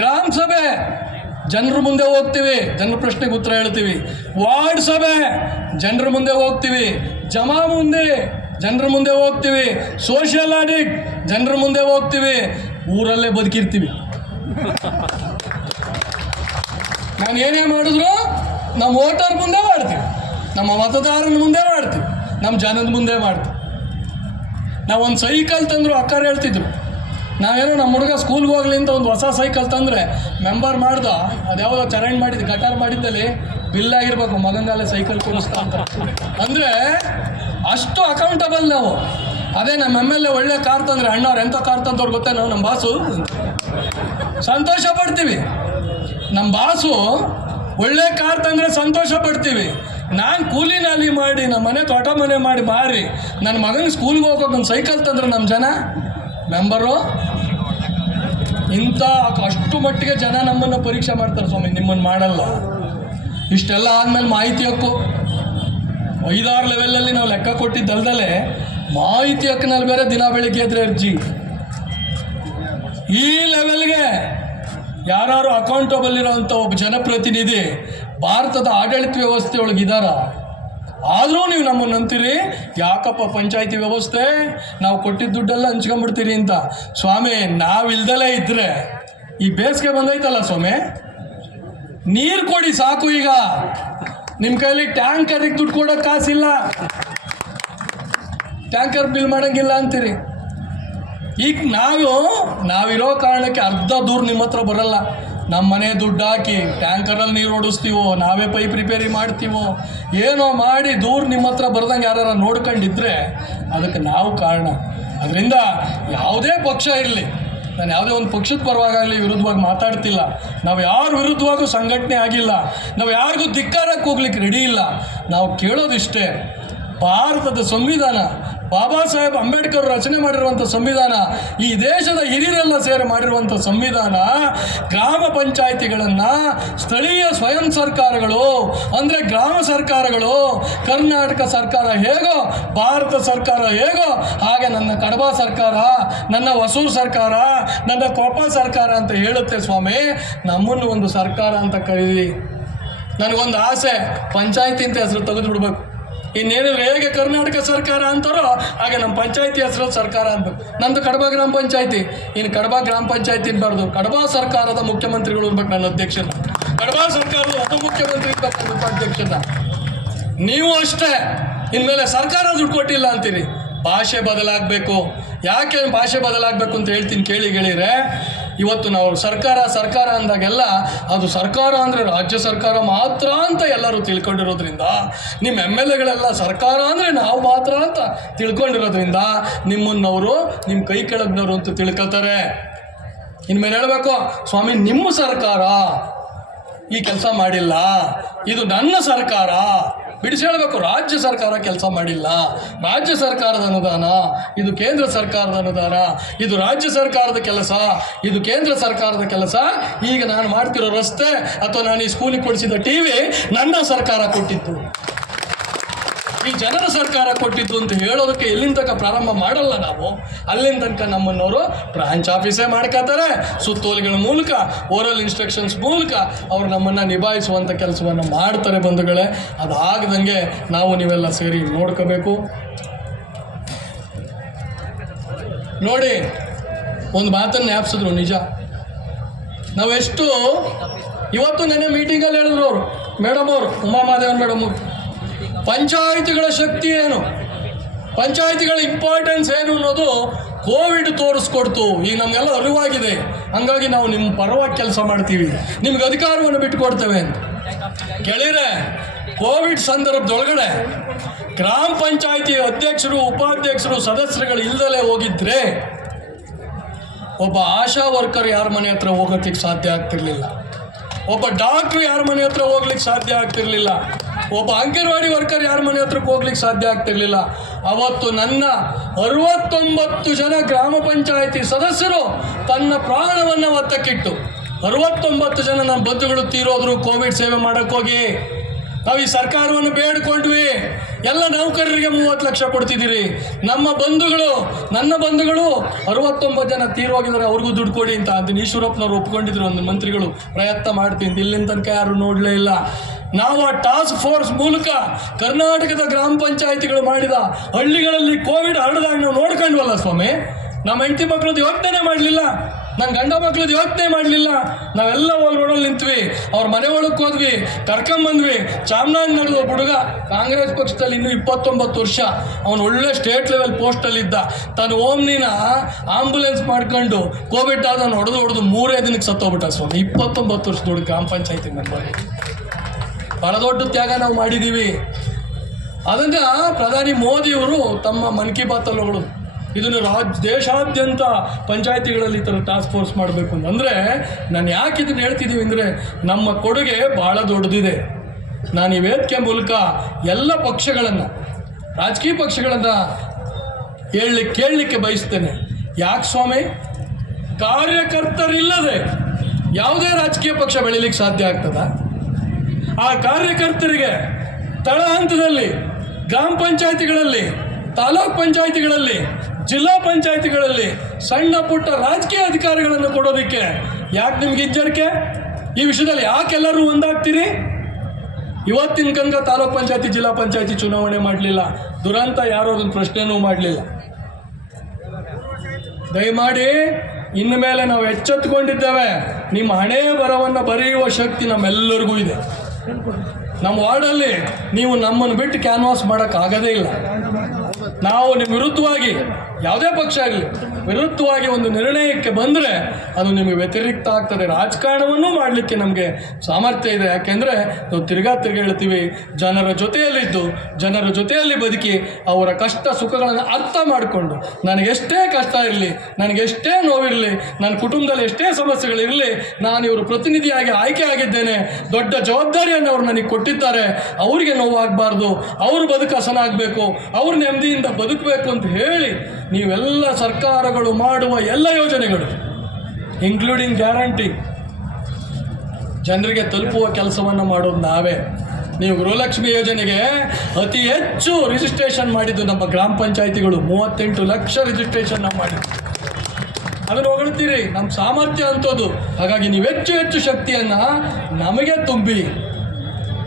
ಗ್ರಾಮ ಸಭೆ ಜನರ ಮುಂದೆ ಹೋಗ್ತೀವಿ, ಜನರ ಪ್ರಶ್ನೆಗೆ ಉತ್ತರ ಹೇಳ್ತೀವಿ. ವಾರ್ಡ್ ಸಭೆ ಜನರ ಮುಂದೆ ಹೋಗ್ತೀವಿ, ಜಮಾ ಮುಂದೆ ಜನರ ಮುಂದೆ ಹೋಗ್ತೀವಿ, ಸೋಷಿಯಲ್ ಆಡಿಟ್ ಜನರ ಮುಂದೆ ಹೋಗ್ತೀವಿ. ಊರಲ್ಲೇ ಬದುಕಿರ್ತೀವಿ. ನಾನು ಏನೇ ಮಾಡಿದ್ರು ನಮ್ಮ ವೋಟರ್ ಮುಂದೆ ಮಾಡ್ತೀವಿ, ನಮ್ಮ ಮತದಾರನ ಮುಂದೆ ಮಾಡ್ತೀವಿ, ನಮ್ಮ ಜನದ ಮುಂದೆ ಮಾಡ್ತೀವಿ. ನಾವೊಂದು ಸೈಕಲ್ ತಂದರು ಅಕ್ಕಾರು ಹೇಳ್ತಿದ್ರು, ನಾವೇನೋ ನಮ್ಮ ಹುಡುಗ ಸ್ಕೂಲ್ಗೆ ಹೋಗ್ಲಿ ಅಂತ ಒಂದು ಹೊಸ ಸೈಕಲ್ ತಂದರೆ ಮೆಂಬರ್ ಮಾಡ್ದ, ಅದ್ಯಾವುದೋ ಚರಂಡ್ ಮಾಡಿದ್ದು ಗಟಾರ್ ಮಾಡಿದ್ದಲ್ಲಿ ಬಿಲ್ ಆಗಿರ್ಬೇಕು, ಮಗಂಗಾಲೆ ಸೈಕಲ್ ಕೊಡಿಸ್ತಾ ಅಂತ. ಅಂದರೆ ಅಷ್ಟು ಅಕೌಂಟಬಲ್ ನಾವು. ಅದೇ ನಮ್ಮ MLA ಒಳ್ಳೆ ಕಾರ್ ತಂದರೆ, ಅಣ್ಣವ್ರು ಎಂಥ ಕಾರ್ ತಂದವ್ರು ಗೊತ್ತೇ, ನಾವು ನಮ್ಮ ಬಾಸು ಸಂತೋಷ ಪಡ್ತೀವಿ. ನಮ್ಮ ಬಾಸು ಒಳ್ಳೆ ಕಾರ್ ತಂದರೆ ಸಂತೋಷ ಪಡ್ತೀವಿ. ನಾನು ಕೂಲಿ ನಾಲಿ ಮಾಡಿ ನಮ್ಮ ಮನೆ ತೋಟ ಮನೆ ಮಾಡಿ ಮಾರಿ ನನ್ನ ಮಗನಿಗೆ ಸ್ಕೂಲ್ಗೆ ಹೋಗೋಕೆ ಒಂದು ಸೈಕಲ್ ತಂದರೆ ನಮ್ಮ ಜನ ಮೆಂಬರು ಇಂಥ ಅಷ್ಟು ಮಟ್ಟಿಗೆ ಜನ ನಮ್ಮನ್ನು ಪರೀಕ್ಷೆ ಮಾಡ್ತಾರೆ ಸ್ವಾಮಿ. ನಿಮ್ಮನ್ನು ಮಾಡಲ್ಲ. ಇಷ್ಟೆಲ್ಲ ಆದಮೇಲೆ ಮಾಹಿತಿ ಹಕ್ಕು 5-6 ಲೆವೆಲಲ್ಲಿ ನಾವು ಲೆಕ್ಕ ಕೊಟ್ಟಿದ್ದಲ್ದಲೆ ಮಾಹಿತಿ ಹಕ್ಕಿನಲ್ಲಿ ಬೇರೆ ದಿನ ಬೆಳಿಗ್ಗೆ ಎದ್ರೆ ಅರ್ಜಿ. ಈ ಲೆವೆಲ್ಗೆ ಯಾರು ಅಕೌಂಟಬಲ್ ಇರೋವಂಥ ಒಬ್ಬ ಜನಪ್ರತಿನಿಧಿ ಭಾರತದ ಆಡಳಿತ ವ್ಯವಸ್ಥೆ ಒಳಗಿದಾರ? ಆದರೂ ನೀವು ನಮ್ಮನ್ನು ಅಂತೀರಿ ಯಾಕಪ್ಪ ಪಂಚಾಯಿತಿ ವ್ಯವಸ್ಥೆ ನಾವು ಕೊಟ್ಟಿದ್ದ ದುಡ್ಡೆಲ್ಲ ಹಂಚ್ಕೊಂಡ್ಬಿಡ್ತೀರಿ ಅಂತ. ಸ್ವಾಮಿ, ನಾವು ಇಲ್ದಲೇ ಇದ್ದರೆ ಈ ಬೇಸಿಗೆ ಬಂದೈತಲ್ಲ ಸ್ವಾಮಿ, ನೀರು ಕೊಡಿ ಸಾಕು. ಈಗ ನಿಮ್ಮ ಕೈಲಿ ಟ್ಯಾಂಕರಿಗೆ ದುಡ್ಡು ಕೊಡೋಕ್ಕೆ ಕಾಸಿಲ್ಲ, ಟ್ಯಾಂಕರ್ ಬಿಲ್ ಮಾಡೋಂಗಿಲ್ಲ ಅಂತೀರಿ. ಈಗ ನಾವಿರೋ ಕಾರಣಕ್ಕೆ ಅರ್ಧ ದೂರ ನಿಮ್ಮ ಹತ್ರ ಬರಲ್ಲ. ನಮ್ಮ ಮನೆ ದುಡ್ಡು ಹಾಕಿ ಟ್ಯಾಂಕರಲ್ಲಿ ನೀರು ಓಡಿಸ್ತೀವೋ, ನಾವೇ ಪೈಪ್ ರಿಪೇರಿ ಮಾಡ್ತೀವೋ, ಏನೋ ಮಾಡಿ ದೂರ ನಿಮ್ಮ ಹತ್ರ ಬರ್ದಂಗೆ ಯಾರು ನೋಡ್ಕೊಂಡಿದ್ರೆ ಅದಕ್ಕೆ ನಾವು ಕಾರಣ. ಅದರಿಂದ ಯಾವುದೇ ಪಕ್ಷ ಇರಲಿ, ನಾನು ಯಾವುದೇ ಒಂದು ಪಕ್ಷದ ಪರವಾಗಲಿ ವಿರುದ್ಧವಾಗಿ ಮಾತಾಡ್ತಿಲ್ಲ. ನಾವು ಯಾರ ವಿರುದ್ಧವಾಗೂ ಸಂಘಟನೆ ಆಗಿಲ್ಲ, ನಾವು ಯಾರಿಗೂ ಧಿಕ್ಕಾರಕ್ಕೆ ಹೋಗ್ಲಿಕ್ಕೆ ರೆಡಿ ಇಲ್ಲ. ನಾವು ಕೇಳೋದಿಷ್ಟೇ, ಭಾರತದ ಸಂವಿಧಾನ ಬಾಬಾ ಸಾಹೇಬ್ ಅಂಬೇಡ್ಕರ್ ರಚನೆ ಮಾಡಿರುವಂಥ ಸಂವಿಧಾನ, ಈ ದೇಶದ ಹಿರಿಯರೆಲ್ಲ ಸೇರಿ ಮಾಡಿರುವಂಥ ಸಂವಿಧಾನ ಗ್ರಾಮ ಪಂಚಾಯಿತಿಗಳನ್ನು ಸ್ಥಳೀಯ ಸ್ವಯಂ ಸರ್ಕಾರಗಳು ಅಂದರೆ ಗ್ರಾಮ ಸರ್ಕಾರಗಳು, ಕರ್ನಾಟಕ ಸರ್ಕಾರ ಹೇಗೋ ಭಾರತ ಸರ್ಕಾರ ಹೇಗೋ ಹಾಗೆ ನನ್ನ ಕಡಬ ಸರ್ಕಾರ, ನನ್ನ ಹೊಸೂರು ಸರ್ಕಾರ, ನನ್ನ ಕೊಪ್ಪ ಸರ್ಕಾರ ಅಂತ ಹೇಳುತ್ತೆ. ಸ್ವಾಮಿ, ನಮ್ಮನ್ನು ಒಂದು ಸರ್ಕಾರ ಅಂತ ಕರೀರಿ. ನನಗೊಂದು ಆಸೆ, ಪಂಚಾಯತಿ ಅಂತ ಹೆಸರು ತೆಗೆದು ಬಿಡ್ಬೇಕು. ಇನ್ನೇನಿಲ್ಲ, ಹೇಗೆ ಕರ್ನಾಟಕ ಸರ್ಕಾರ ಅಂತಾರೋ ಹಾಗೆ ನಮ್ಮ ಪಂಚಾಯತಿ ಹೆಸರು ಸರ್ಕಾರ ಅನ್ಬೇಕು. ನಂದು ಕಡಬ ಗ್ರಾಮ ಪಂಚಾಯತಿ, ಇನ್ನು ಕಡಬ ಗ್ರಾಮ ಪಂಚಾಯತಿ ಇರಬಾರ್ದು, ಕಡಬ ಸರ್ಕಾರದ ಮುಖ್ಯಮಂತ್ರಿಗಳು ಇರ್ಬೇಕು ನನ್ನ ಅಧ್ಯಕ್ಷನ, ಕಡಬ ಸರ್ಕಾರದ ಉಪಮುಖ್ಯಮಂತ್ರಿ ಇರ್ಬೇಕು ನನ್ನ ಉಪಾಧ್ಯಕ್ಷನ. ನೀವು ಅಷ್ಟೇ, ಇನ್ಮೇಲೆ ಸರ್ಕಾರ ದುಡ್ಡು ಕೊಟ್ಟಿಲ್ಲ ಅಂತೀರಿ. ಭಾಷೆ ಬದಲಾಗಬೇಕು. ಯಾಕೆ ಭಾಷೆ ಬದಲಾಗಬೇಕು ಅಂತ ಹೇಳ್ತೀನಿ ಕೇಳಿ ಗೆಳೆಯರೆ. ಇವತ್ತು ನಾವು ಸರ್ಕಾರ ಅಂದಾಗೆಲ್ಲ ಅದು ಸರ್ಕಾರ ಅಂದರೆ ರಾಜ್ಯ ಸರ್ಕಾರ ಮಾತ್ರ ಅಂತ ಎಲ್ಲರೂ ತಿಳ್ಕೊಂಡಿರೋದ್ರಿಂದ, ನಿಮ್ಮ MLAಗಳೆಲ್ಲ ಸರ್ಕಾರ ಅಂದರೆ ನಾವು ಮಾತ್ರ ಅಂತ ತಿಳ್ಕೊಂಡಿರೋದ್ರಿಂದ ನಿಮ್ಮನ್ನವರು ನಿಮ್ಮ ಕೈ ಕೆಳಗ್ನವರು ಅಂತ ತಿಳ್ಕೊತಾರೆ. ಇನ್ಮೇಲೆ ಹೇಳಬೇಕು, ಸ್ವಾಮಿ ನಿಮ್ಮ ಸರ್ಕಾರ ಈ ಕೆಲಸ ಮಾಡಿಲ್ಲ, ಇದು ನನ್ನ ಸರ್ಕಾರ ಬಿಡಿಸಿ ಹೇಳಬೇಕು. ರಾಜ್ಯ ಸರ್ಕಾರ ಕೆಲಸ ಮಾಡಿಲ್ಲ, ರಾಜ್ಯ ಸರ್ಕಾರದ ಅನುದಾನ, ಇದು ಕೇಂದ್ರ ಸರ್ಕಾರದ ಅನುದಾನ, ಇದು ರಾಜ್ಯ ಸರ್ಕಾರದ ಕೆಲಸ, ಇದು ಕೇಂದ್ರ ಸರ್ಕಾರದ ಕೆಲಸ. ಈಗ ನಾನು ಮಾಡ್ತಿರೋ ರಸ್ತೆ ಅಥವಾ ನಾನು ಈ ಸ್ಕೂಲಿಗೆ ಕೊಡಿಸಿದ TV ನನ್ನ ಸರ್ಕಾರ ಕೊಟ್ಟಿತ್ತು, ಈ ಜನರ ಸರ್ಕಾರ ಕೊಟ್ಟಿದ್ದು ಅಂತ ಹೇಳೋದಕ್ಕೆ ಎಲ್ಲಿಂದ ತನಕ ಪ್ರಾರಂಭ ಮಾಡಲ್ಲ ನಾವು, ಅಲ್ಲಿಂದ ತನಕ ನಮ್ಮನ್ನವರು ಬ್ರಾಂಚ್ ಆಫೀಸೇ ಮಾಡ್ಕೋತಾರೆ. ಸುತ್ತೋಲೆಗಳ ಮೂಲಕ, ಓರಲ್ ಇನ್ಸ್ಟ್ರಕ್ಷನ್ಸ್ ಮೂಲಕ ಅವರು ನಮ್ಮನ್ನು ನಿಭಾಯಿಸುವಂಥ ಕೆಲಸವನ್ನು ಮಾಡ್ತಾರೆ ಬಂಧುಗಳೇ. ಅದಾಗದಂಗೆ ನಾವು ನೀವೆಲ್ಲ ಸೇರಿ ನೋಡ್ಕೋಬೇಕು. ನೋಡಿ, ಒಂದು ಮಾತನ್ನು ಜ್ಞಾಪಿಸಿದ್ರು, ನಿಜ. ನಾವೆಷ್ಟು ಇವತ್ತು ನೆನೆ ಮೀಟಿಂಗಲ್ಲಿ ಹೇಳಿದ್ರು ಅವರು, ಮೇಡಮ್ ಅವರು, ಉಮಾಮಾದೇವನ್ ಮೇಡಮ್ ಅವರು, ಪಂಚಾಯಿತಿಗಳ ಶಕ್ತಿ ಏನು, ಪಂಚಾಯಿತಿಗಳ ಇಂಪಾರ್ಟೆನ್ಸ್ ಏನು ಅನ್ನೋದು ಕೋವಿಡ್ ತೋರಿಸ್ಕೊಡ್ತು. ಈಗ ನಮಗೆಲ್ಲ ಅರಿವಾಗಿದೆ. ಹಂಗಾಗಿ ನಾವು ನಿಮ್ಮ ಪರವಾಗಿ ಕೆಲಸ ಮಾಡ್ತೀವಿ, ನಿಮ್ಗೆ ಅಧಿಕಾರವನ್ನು ಬಿಟ್ಟುಕೊಡ್ತೇವೆ ಅಂತ. ಕೇಳಿದ್ರೆ ಕೋವಿಡ್ ಸಂದರ್ಭದೊಳಗಡೆ ಗ್ರಾಮ ಪಂಚಾಯಿತಿ ಅಧ್ಯಕ್ಷರು, ಉಪಾಧ್ಯಕ್ಷರು, ಸದಸ್ಯರುಗಳು ಇಲ್ದಲೇ ಹೋಗಿದ್ರೆ ಒಬ್ಬ ಆಶಾ ವರ್ಕರ್ ಯಾರ ಮನೆ ಹತ್ರ ಹೋಗೋಕ್ಕೆ ಸಾಧ್ಯ ಆಗ್ತಿರ್ಲಿಲ್ಲ, ಒಬ್ಬ ಡಾಕ್ಟ್ರು ಯಾರ ಮನೆ ಹತ್ರ ಹೋಗ್ಲಿಕ್ಕೆ ಸಾಧ್ಯ ಆಗ್ತಿರ್ಲಿಲ್ಲ, ಒಬ್ಬ ಅಂಗನವಾಡಿ ವರ್ಕರ್ ಯಾರ ಮನೆ ಹತ್ರಕ್ಕೆ ಹೋಗ್ಲಿಕ್ಕೆ ಸಾಧ್ಯ ಆಗ್ತಿರ್ಲಿಲ್ಲ. ಅವತ್ತು ನನ್ನ 69 ಜನ ಗ್ರಾಮ ಪಂಚಾಯಿತಿ ಸದಸ್ಯರು ತನ್ನ ಪ್ರಾಣವನ್ನು ಒತ್ತಕ್ಕಿಟ್ಟು 69 ಜನ ನನ್ನ ಬಂಧುಗಳು ತೀರೋದ್ರು ಕೋವಿಡ್ ಸೇವೆ ಮಾಡೋಕ್ಕೋಗಿ. ನಾವು ಈ ಸರ್ಕಾರವನ್ನು ಬೇಡ್ಕೊಂಡ್ವಿ, ಎಲ್ಲ ನೌಕರರಿಗೆ 30 ಲಕ್ಷ ಕೊಡ್ತಿದ್ದೀರಿ. ನಮ್ಮ ಬಂಧುಗಳು, ನನ್ನ ಬಂಧುಗಳು 69 ಜನ ತೀರೋಗಿದ್ದಾರೆ, ಅವ್ರಿಗೂ ದುಡ್ಡು ಕೊಡಿ ಅಂತ. ಅದನ್ನ ಈಶ್ವರಪ್ಪನವ್ರು ಒಪ್ಕೊಂಡಿದ್ರು, ಒಂದು ಮಂತ್ರಿಗಳು ಪ್ರಯತ್ನ ಮಾಡ್ತೀನಿ, ಇಲ್ಲಿನ ತನಕ ಯಾರು ನೋಡಲೇ ಇಲ್ಲ. ನಾವು ಆ ಟಾಸ್ಕ್ ಫೋರ್ಸ್ ಮೂಲಕ ಕರ್ನಾಟಕದ ಗ್ರಾಮ ಪಂಚಾಯಿತಿಗಳು ಮಾಡಿದ ಹಳ್ಳಿಗಳಲ್ಲಿ ಕೋವಿಡ್ ಹರಡಿದಾಗ ನಾವು ನೋಡ್ಕೊಂಡ್ವಲ್ಲ ಸ್ವಾಮಿ. ನಮ್ಮ ಹೆಂಡತಿ ಮಕ್ಕಳದ್ದು ಯೋಚನೆ ಮಾಡಲಿಲ್ಲ, ನನ್ನ ಗಂಡ ಮಕ್ಕಳದ್ದು ಯೋಚನೆ ಮಾಡಲಿಲ್ಲ. ನಾವೆಲ್ಲ ರೋಡಲ್ಲಿ ನಿಂತ್ವಿ, ಅವ್ರ ಮನೆ ಒಳಗೆ ಹೋದ್ವಿ, ಕರ್ಕೊಂಬಂದ್ವಿ. ಚಾಮರಾಜನಗರದ ಒಬ್ಬ ಹುಡುಗ ಕಾಂಗ್ರೆಸ್ ಪಕ್ಷದಲ್ಲಿ ಇನ್ನೂ 29 ವರ್ಷ, ಅವನು ಒಳ್ಳೆ ಸ್ಟೇಟ್ ಲೆವೆಲ್ ಪೋಸ್ಟಲ್ಲಿದ್ದ. ತಾನು ಓಮ್ನಿನ ಆಂಬುಲೆನ್ಸ್ ಮಾಡ್ಕೊಂಡು ಕೋವಿಡ್ ಆದವನು ಹೊಡೆದು 3 ದಿನಕ್ಕೆ ಸತ್ತೋಗ್ಬಿಟ್ಟ ಸ್ವಾಮಿ. 29 ವರ್ಷದ ಹುಡುಗ ಗ್ರಾಮ ಪಂಚಾಯತಿ ಮೆಂಬರ್. ಬಹಳ ದೊಡ್ಡ ತ್ಯಾಗ ನಾವು ಮಾಡಿದ್ದೀವಿ. ಅದನ್ನು ಪ್ರಧಾನಿ ಮೋದಿಯವರು ತಮ್ಮ ಮನ್ ಕಿ ಬಾತಲ್ಲಿ ಹೊಗಳೋದು, ಇದನ್ನು ದೇಶಾದ್ಯಂತ ಪಂಚಾಯಿತಿಗಳಲ್ಲಿ ಈ ಥರ ಟಾಸ್ಕ್ ಫೋರ್ಸ್ ಮಾಡಬೇಕು ಅಂದರೆ. ನಾನು ಯಾಕೆ ಇದನ್ನು ಹೇಳ್ತಿದ್ದೀವಿ ಅಂದರೆ, ನಮ್ಮ ಕೊಡುಗೆ ಭಾಳ ದೊಡ್ಡದಿದೆ. ನಾನು ಈ ವೇದಿಕೆ ಮೂಲಕ ಎಲ್ಲ ಪಕ್ಷಗಳನ್ನು, ರಾಜಕೀಯ ಪಕ್ಷಗಳನ್ನು ಕೇಳಲಿಕ್ಕೆ ಬಯಸ್ತೇನೆ. ಯಾಕೆ ಸ್ವಾಮಿ, ಕಾರ್ಯಕರ್ತರಿಲ್ಲದೆ ಯಾವುದೇ ರಾಜಕೀಯ ಪಕ್ಷ ಬೆಳೀಲಿಕ್ಕೆ ಸಾಧ್ಯ ಆಗ್ತದ? ಆ ಕಾರ್ಯಕರ್ತರಿಗೆ ತಳ ಹಂತದಲ್ಲಿ, ಗ್ರಾಮ ಪಂಚಾಯಿತಿಗಳಲ್ಲಿ, ತಾಲೂಕ್ ಪಂಚಾಯಿತಿಗಳಲ್ಲಿ, ಜಿಲ್ಲಾ ಪಂಚಾಯಿತಿಗಳಲ್ಲಿ ಸಣ್ಣ ಪುಟ್ಟ ರಾಜಕೀಯ ಅಧಿಕಾರಿಗಳನ್ನು ಕೊಡೋದಕ್ಕೆ ಯಾಕೆ ನಿಮ್ಗೆ ಹಿಂಜರಿಕೆ? ಈ ವಿಷಯದಲ್ಲಿ ಯಾಕೆಲ್ಲರೂ ಒಂದಾಗ್ತೀರಿ? ಇವತ್ತಿನ ತನಕ ತಾಲೂಕ್ ಪಂಚಾಯಿತಿ, ಜಿಲ್ಲಾ ಪಂಚಾಯಿತಿ ಚುನಾವಣೆ ಮಾಡಲಿಲ್ಲ, ದುರಂತ ಯಾರೋ ಅದನ್ನು ಪ್ರಶ್ನೆನೂ ಮಾಡಲಿಲ್ಲ. ದಯಮಾಡಿ ಇನ್ನು ಮೇಲೆ ನಾವು ಎಚ್ಚೆತ್ತುಕೊಂಡಿದ್ದೇವೆ. ನಿಮ್ಮ ಹಣೆ ಬರವನ್ನು ಬರೆಯುವ ಶಕ್ತಿ ನಮ್ಮೆಲ್ಲರಿಗೂ ಇದೆ. ನಮ್ಮ ವಾರ್ಡಲ್ಲಿ ನೀವು ನಮ್ಮನ್ನು ಬಿಟ್ಟು ಕ್ಯಾನ್ವಾಸ್ ಮಾಡೋಕ್ಕಾಗೋದೇ ಇಲ್ಲ. ನಾವು ನಿಮ್ಮ ವಿರುದ್ಧವಾಗಿ ಯಾವುದೇ ಪಕ್ಷ ಆಗಲಿ ವಿರುದ್ಧವಾಗಿ ಒಂದು ನಿರ್ಣಯಕ್ಕೆ ಬಂದರೆ ಅದು ನಿಮಗೆ ವ್ಯತಿರಿಕ್ತ ಆಗ್ತದೆ. ರಾಜಕಾರಣವನ್ನೂ ಮಾಡಲಿಕ್ಕೆ ನಮಗೆ ಸಾಮರ್ಥ್ಯ ಇದೆ. ಯಾಕೆಂದರೆ ನಾವು ತಿರ್ಗಾ ಹೇಳ್ತೀವಿ, ಜನರ ಜೊತೆಯಲ್ಲಿದ್ದು ಜನರ ಜೊತೆಯಲ್ಲಿ ಬದುಕಿ ಅವರ ಕಷ್ಟ ಸುಖಗಳನ್ನು ಅರ್ಥ ಮಾಡಿಕೊಂಡು ನನಗೆಷ್ಟೇ ಕಷ್ಟ ಇರಲಿ, ನನಗೆಷ್ಟೇ ನೋವಿರಲಿ, ನನ್ನ ಕುಟುಂಬದಲ್ಲಿ ಎಷ್ಟೇ ಸಮಸ್ಯೆಗಳಿರಲಿ, ನಾನು ಇವರು ಪ್ರತಿನಿಧಿಯಾಗಿ ಆಯ್ಕೆ ಆಗಿದ್ದೇನೆ, ದೊಡ್ಡ ಜವಾಬ್ದಾರಿಯನ್ನು ಅವರು ನನಗೆ ಕೊಟ್ಟಿದ್ದಾರೆ, ಅವರಿಗೆ ನೋವಾಗಬಾರ್ದು, ಅವರು ಬದುಕು ಹಸನಾಗಬೇಕು, ಅವ್ರು ನೆಮ್ಮದಿಯಿಂದ ಬದುಕಬೇಕು ಅಂತ ಹೇಳಿ ನೀವೆಲ್ಲ ಸರ್ಕಾರಗಳು ಮಾಡುವ ಎಲ್ಲ ಯೋಜನೆಗಳು ಇನ್ಕ್ಲೂಡಿಂಗ್ ಗ್ಯಾರಂಟಿ ಜನರಿಗೆ ತಲುಪುವ ಕೆಲಸವನ್ನು ಮಾಡೋದು ನಾವೇ. ನೀವು ಗೃಹಲಕ್ಷ್ಮಿ ಯೋಜನೆಗೆ ಅತಿ ಹೆಚ್ಚು ರಿಜಿಸ್ಟ್ರೇಷನ್ ಮಾಡಿದ್ದು ನಮ್ಮ ಗ್ರಾಮ ಪಂಚಾಯಿತಿಗಳು, 38 ಲಕ್ಷ ರಿಜಿಸ್ಟ್ರೇಷನ್ ನಾವು ಮಾಡಿದ್ದು. ಅದನ್ನು ಹೊಗಳ್ತೀರಿ, ನಮ್ಮ ಸಾಮರ್ಥ್ಯ ಅಂತದ್ದು. ಹಾಗಾಗಿ ನೀವು ಹೆಚ್ಚು ಹೆಚ್ಚು ಶಕ್ತಿಯನ್ನು ನಮಗೆ ತುಂಬಿ,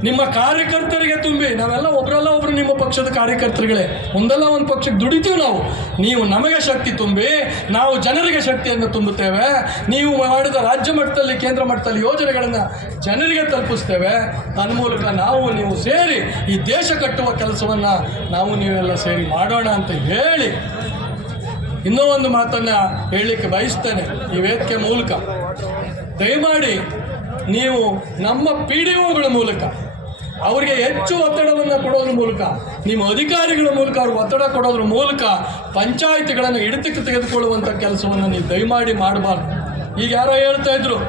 ನಿಮ್ಮ ಕಾರ್ಯಕರ್ತರಿಗೆ ತುಂಬಿ. ನಾವೆಲ್ಲ ಒಬ್ಬರಲ್ಲ ಒಬ್ಬರು ನಿಮ್ಮ ಪಕ್ಷದ ಕಾರ್ಯಕರ್ತರುಗಳೇ, ಒಂದಲ್ಲ ಒಂದು ಪಕ್ಷಕ್ಕೆ ದುಡಿತೀವಿ ನಾವು. ನೀವು ನಮಗೆ ಶಕ್ತಿ ತುಂಬಿ, ನಾವು ಜನರಿಗೆ ಶಕ್ತಿಯನ್ನು ತುಂಬುತ್ತೇವೆ. ನೀವು ಮಾಡಿದ ರಾಜ್ಯ ಮಟ್ಟದಲ್ಲಿ ಕೇಂದ್ರ ಮಟ್ಟದಲ್ಲಿ ಯೋಜನೆಗಳನ್ನು ಜನರಿಗೆ ತಲುಪಿಸ್ತೇವೆ. ತನ್ಮೂಲಕ ನಾವು ನೀವು ಸೇರಿ ಈ ದೇಶ ಕಟ್ಟುವ ಕೆಲಸವನ್ನು ನಾವು ನೀವೆಲ್ಲ ಸೇರಿ ಮಾಡೋಣ ಅಂತ ಹೇಳಿ ಇನ್ನೂ ಒಂದು ಮಾತನ್ನು ಹೇಳಲಿಕ್ಕೆ ಬಯಸ್ತೇನೆ ಈ ವೇದಿಕೆ ಮೂಲಕ. ದಯಮಾಡಿ ನೀವು ನಮ್ಮ PDOಗಳ ಮೂಲಕ ಅವರಿಗೆ ಹೆಚ್ಚು ಒತ್ತಡವನ್ನು ಕೊಡೋದ್ರ ಮೂಲಕ, ನಿಮ್ಮ ಅಧಿಕಾರಿಗಳ ಮೂಲಕ ಅವ್ರಿಗೆ ಒತ್ತಡ ಕೊಡೋದ್ರ ಮೂಲಕ ಪಂಚಾಯಿತಿಗಳನ್ನು ಹಿಡಿತಕ್ಕೆ ತೆಗೆದುಕೊಳ್ಳುವಂಥ ಕೆಲಸವನ್ನು ನೀವು ದಯಮಾಡಿ ಮಾಡಬಾರ್ದು. ಈಗ ಯಾರೋ ಹೇಳ್ತಾ ಇದ್ರು,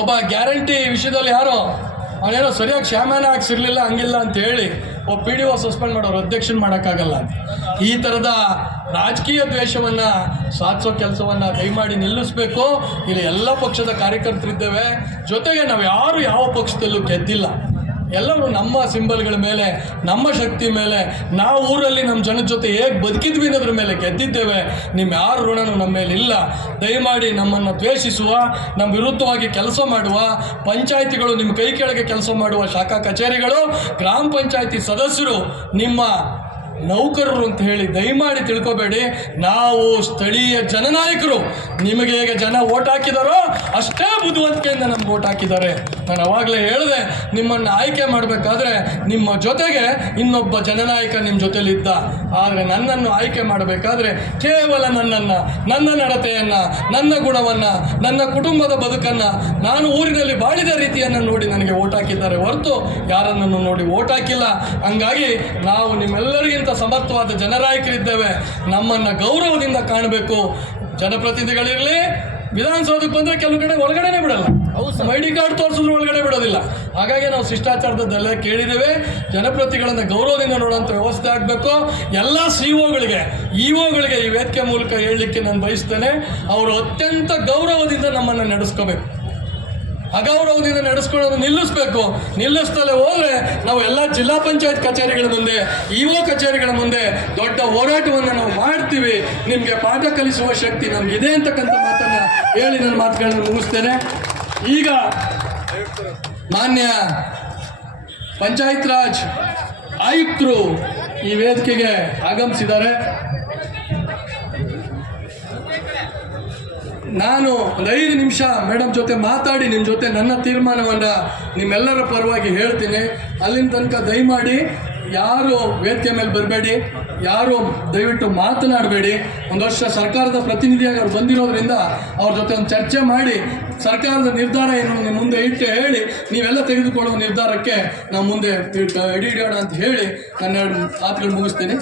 ಒಬ್ಬ ಗ್ಯಾರಂಟಿ ವಿಷಯದಲ್ಲಿ ಯಾರೋ ಅವನೇನೋ ಸರಿಯಾಗಿ ಶ್ಯಾಮಾನ ಹಾಕ್ಸಿರ್ಲಿಲ್ಲ, ಹಂಗಿಲ್ಲ ಅಂತ ಹೇಳಿ ಒಬ್ಬ PDO ಸಸ್ಪೆಂಡ್ ಮಾಡೋರು, ಅಧ್ಯಕ್ಷನ್ ಮಾಡೋಕ್ಕಾಗಲ್ಲ ಅಂತ. ಈ ಥರದ ರಾಜಕೀಯ ದ್ವೇಷವನ್ನು ಸಾಧಿಸೋ ಕೆಲಸವನ್ನು ದಯಮಾಡಿ ನಿಲ್ಲಿಸಬೇಕು. ಇಲ್ಲಿ ಎಲ್ಲ ಪಕ್ಷದ ಕಾರ್ಯಕರ್ತರಿದ್ದೇವೆ. ಜೊತೆಗೆ ನಾವು ಯಾರು ಯಾವ ಪಕ್ಷದಲ್ಲೂ ಗೆದ್ದಿಲ್ಲ. ಎಲ್ಲರೂ ನಮ್ಮ ಸಿಂಬಲ್ಗಳ ಮೇಲೆ, ನಮ್ಮ ಶಕ್ತಿ ಮೇಲೆ, ನಾವು ಊರಲ್ಲಿ ನಮ್ಮ ಜನದ ಜೊತೆ ಹೇಗೆ ಬದುಕಿದ್ವಿ ಅನ್ನೋದ್ರ ಮೇಲೆ ಗೆದ್ದಿದ್ದೇವೆ. ನಿಮ್ಮ ಯಾರ ಋಣನೂ ನಮ್ಮ ಮೇಲೆ ಇಲ್ಲ. ದಯಮಾಡಿ ನಮ್ಮನ್ನು ದ್ವೇಷಿಸುವ, ನಮ್ಮ ವಿರುದ್ಧವಾಗಿ ಕೆಲಸ ಮಾಡುವ ಪಂಚಾಯಿತಿಗಳು, ನಿಮ್ಮ ಕೈ ಕೆಳಗೆ ಕೆಲಸ ಮಾಡುವ ಶಾಖಾ ಕಚೇರಿಗಳು, ಗ್ರಾಮ ಪಂಚಾಯಿತಿ ಸದಸ್ಯರು ನಿಮ್ಮ ನೌಕರರು ಅಂತ ಹೇಳಿ ದಯಮಾಡಿ ತಿಳ್ಕೊಬೇಡಿ. ನಾವು ಸ್ಥಳೀಯ ಜನನಾಯಕರು. ನಿಮಗೆ ಹೇಗೆ ಜನ ಓಟ್ ಹಾಕಿದಾರೋ ಅಷ್ಟೇ ಬುದ್ಧಿವಂತಿಕೆಯಿಂದ ನಮ್ಗೆ ಓಟ್ ಹಾಕಿದ್ದಾರೆ. ನಾನು ಅವಾಗಲೇ ಹೇಳಿದೆ, ನಿಮ್ಮನ್ನು ಆಯ್ಕೆ ಮಾಡಬೇಕಾದ್ರೆ ನಿಮ್ಮ ಜೊತೆಗೆ ಇನ್ನೊಬ್ಬ ಜನನಾಯಕ ನಿಮ್ಮ ಜೊತೆಲಿದ್ದ. ಆದರೆ ನನ್ನನ್ನು ಆಯ್ಕೆ ಮಾಡಬೇಕಾದ್ರೆ ಕೇವಲ ನನ್ನನ್ನು, ನನ್ನ ನಡತೆಯನ್ನು, ನನ್ನ ಗುಣವನ್ನು, ನನ್ನ ಕುಟುಂಬದ ಬದುಕನ್ನು, ನಾನು ಊರಿನಲ್ಲಿ ಬಾಳಿದ ರೀತಿಯನ್ನು ನೋಡಿ ನನಗೆ ಓಟ್ ಹಾಕಿದ್ದಾರೆ ಹೊರತು ಯಾರನ್ನು ನೋಡಿ ಓಟ್ ಹಾಕಿಲ್ಲ. ಹಂಗಾಗಿ ನಾವು ನಿಮ್ಮೆಲ್ಲರಿಗಿಂತ ಸಮರ್ಥವಾದ ಜನನಾಯಕರಿದ್ದೇವೆ. ನಮ್ಮನ್ನು ಗೌರವದಿಂದ ಕಾಣಬೇಕು. ಜನಪ್ರತಿನಿಧಿಗಳಿರಲಿ, ವಿಧಾನಸೌಧಕ್ಕೆ ಬಂದರೆ ಕೆಲವು ಕಡೆ ಒಳಗಡೆನೇ ಬಿಡಲ್ಲ, ID ಕಾರ್ಡ್ ತೋರಿಸಿದ್ರು ಒಳಗಡೆ ಬಿಡೋದಿಲ್ಲ. ಹಾಗಾಗಿ ನಾವು ಶಿಷ್ಟಾಚಾರದಲ್ಲೇ ಕೇಳಿದ್ದೇವೆ, ಜನಪ್ರತಿಗಳನ್ನು ಗೌರವದಿಂದ ನೋಡುವಂಥ ವ್ಯವಸ್ಥೆ ಆಗಬೇಕು. ಎಲ್ಲ COಗಳಿಗೆ, EOಗಳಿಗೆ ಈ ವೇದಿಕೆ ಮೂಲಕ ಹೇಳಲಿಕ್ಕೆ ನಾನು ಬಯಸ್ತೇನೆ, ಅವರು ಅತ್ಯಂತ ಗೌರವದಿಂದ ನಮ್ಮನ್ನು ನಡೆಸ್ಕೋಬೇಕು. ಅಗೌರವದಿಂದ ನಡೆಸ್ಕೊಳ್ಳೋದು ನಿಲ್ಲಿಸಬೇಕು. ನಿಲ್ಲಿಸ್ತಲೇ ಹೋದರೆ ನಾವು ಎಲ್ಲ ಜಿಲ್ಲಾ ಪಂಚಾಯತ್ ಕಚೇರಿಗಳ ಮುಂದೆ, EO ಕಚೇರಿಗಳ ಮುಂದೆ ದೊಡ್ಡ ಹೋರಾಟವನ್ನು ನಾವು ಮಾಡ್ತೀವಿ. ನಿಮಗೆ ಪಾಠ ಕಲಿಸುವ ಶಕ್ತಿ ನಮಗಿದೆ ಅಂತಕ್ಕಂಥ ಮಾತನ್ನು ಹೇಳಿ ನನ್ನ ಮಾತುಗಳನ್ನು ಮುಗಿಸ್ತೇನೆ. ಈಗ ಮಾನ್ಯ ಪಂಚಾಯತ್ ರಾಜ್ ಆಯುಕ್ತರು ಈ ವೇದಿಕೆಗೆ ಆಗಮಿಸಿದ್ದಾರೆ. ನಾನು ಒಂದು 5 ನಿಮಿಷ ಮೇಡಮ್ ಜೊತೆ ಮಾತಾಡಿ ನಿಮ್ಮ ಜೊತೆ ನನ್ನ ತೀರ್ಮಾನವನ್ನು ನಿಮ್ಮೆಲ್ಲರ ಪರವಾಗಿ ಹೇಳ್ತೀನಿ. ಅಲ್ಲಿನ ತನಕ ದಯಮಾಡಿ ಯಾರು ವೇದಿಕೆ ಮೇಲೆ ಬರಬೇಡಿ, ಯಾರು ದಯವಿಟ್ಟು ಮಾತನಾಡಬೇಡಿ. ಒಂದು ವರ್ಷ ಸರ್ಕಾರದ ಪ್ರತಿನಿಧಿಯಾಗಿ ಅವ್ರು ಬಂದಿರೋದ್ರಿಂದ ಅವ್ರ ಜೊತೆ ಒಂದು ಚರ್ಚೆ ಮಾಡಿ ಸರ್ಕಾರದ ನಿರ್ಧಾರ ಏನು ನಿಮ್ಮ ಮುಂದೆ ಇಟ್ಟು ಹೇಳಿ, ನೀವೆಲ್ಲ ತೆಗೆದುಕೊಳ್ಳುವ ನಿರ್ಧಾರಕ್ಕೆ ನಾವು ಮುಂದೆ ಹಿಡಿಯೋಣ ಅಂತ ಹೇಳಿ ನನ್ನ 2 ಮಾತುಗಳು ಮುಗಿಸ್ತೀನಿ.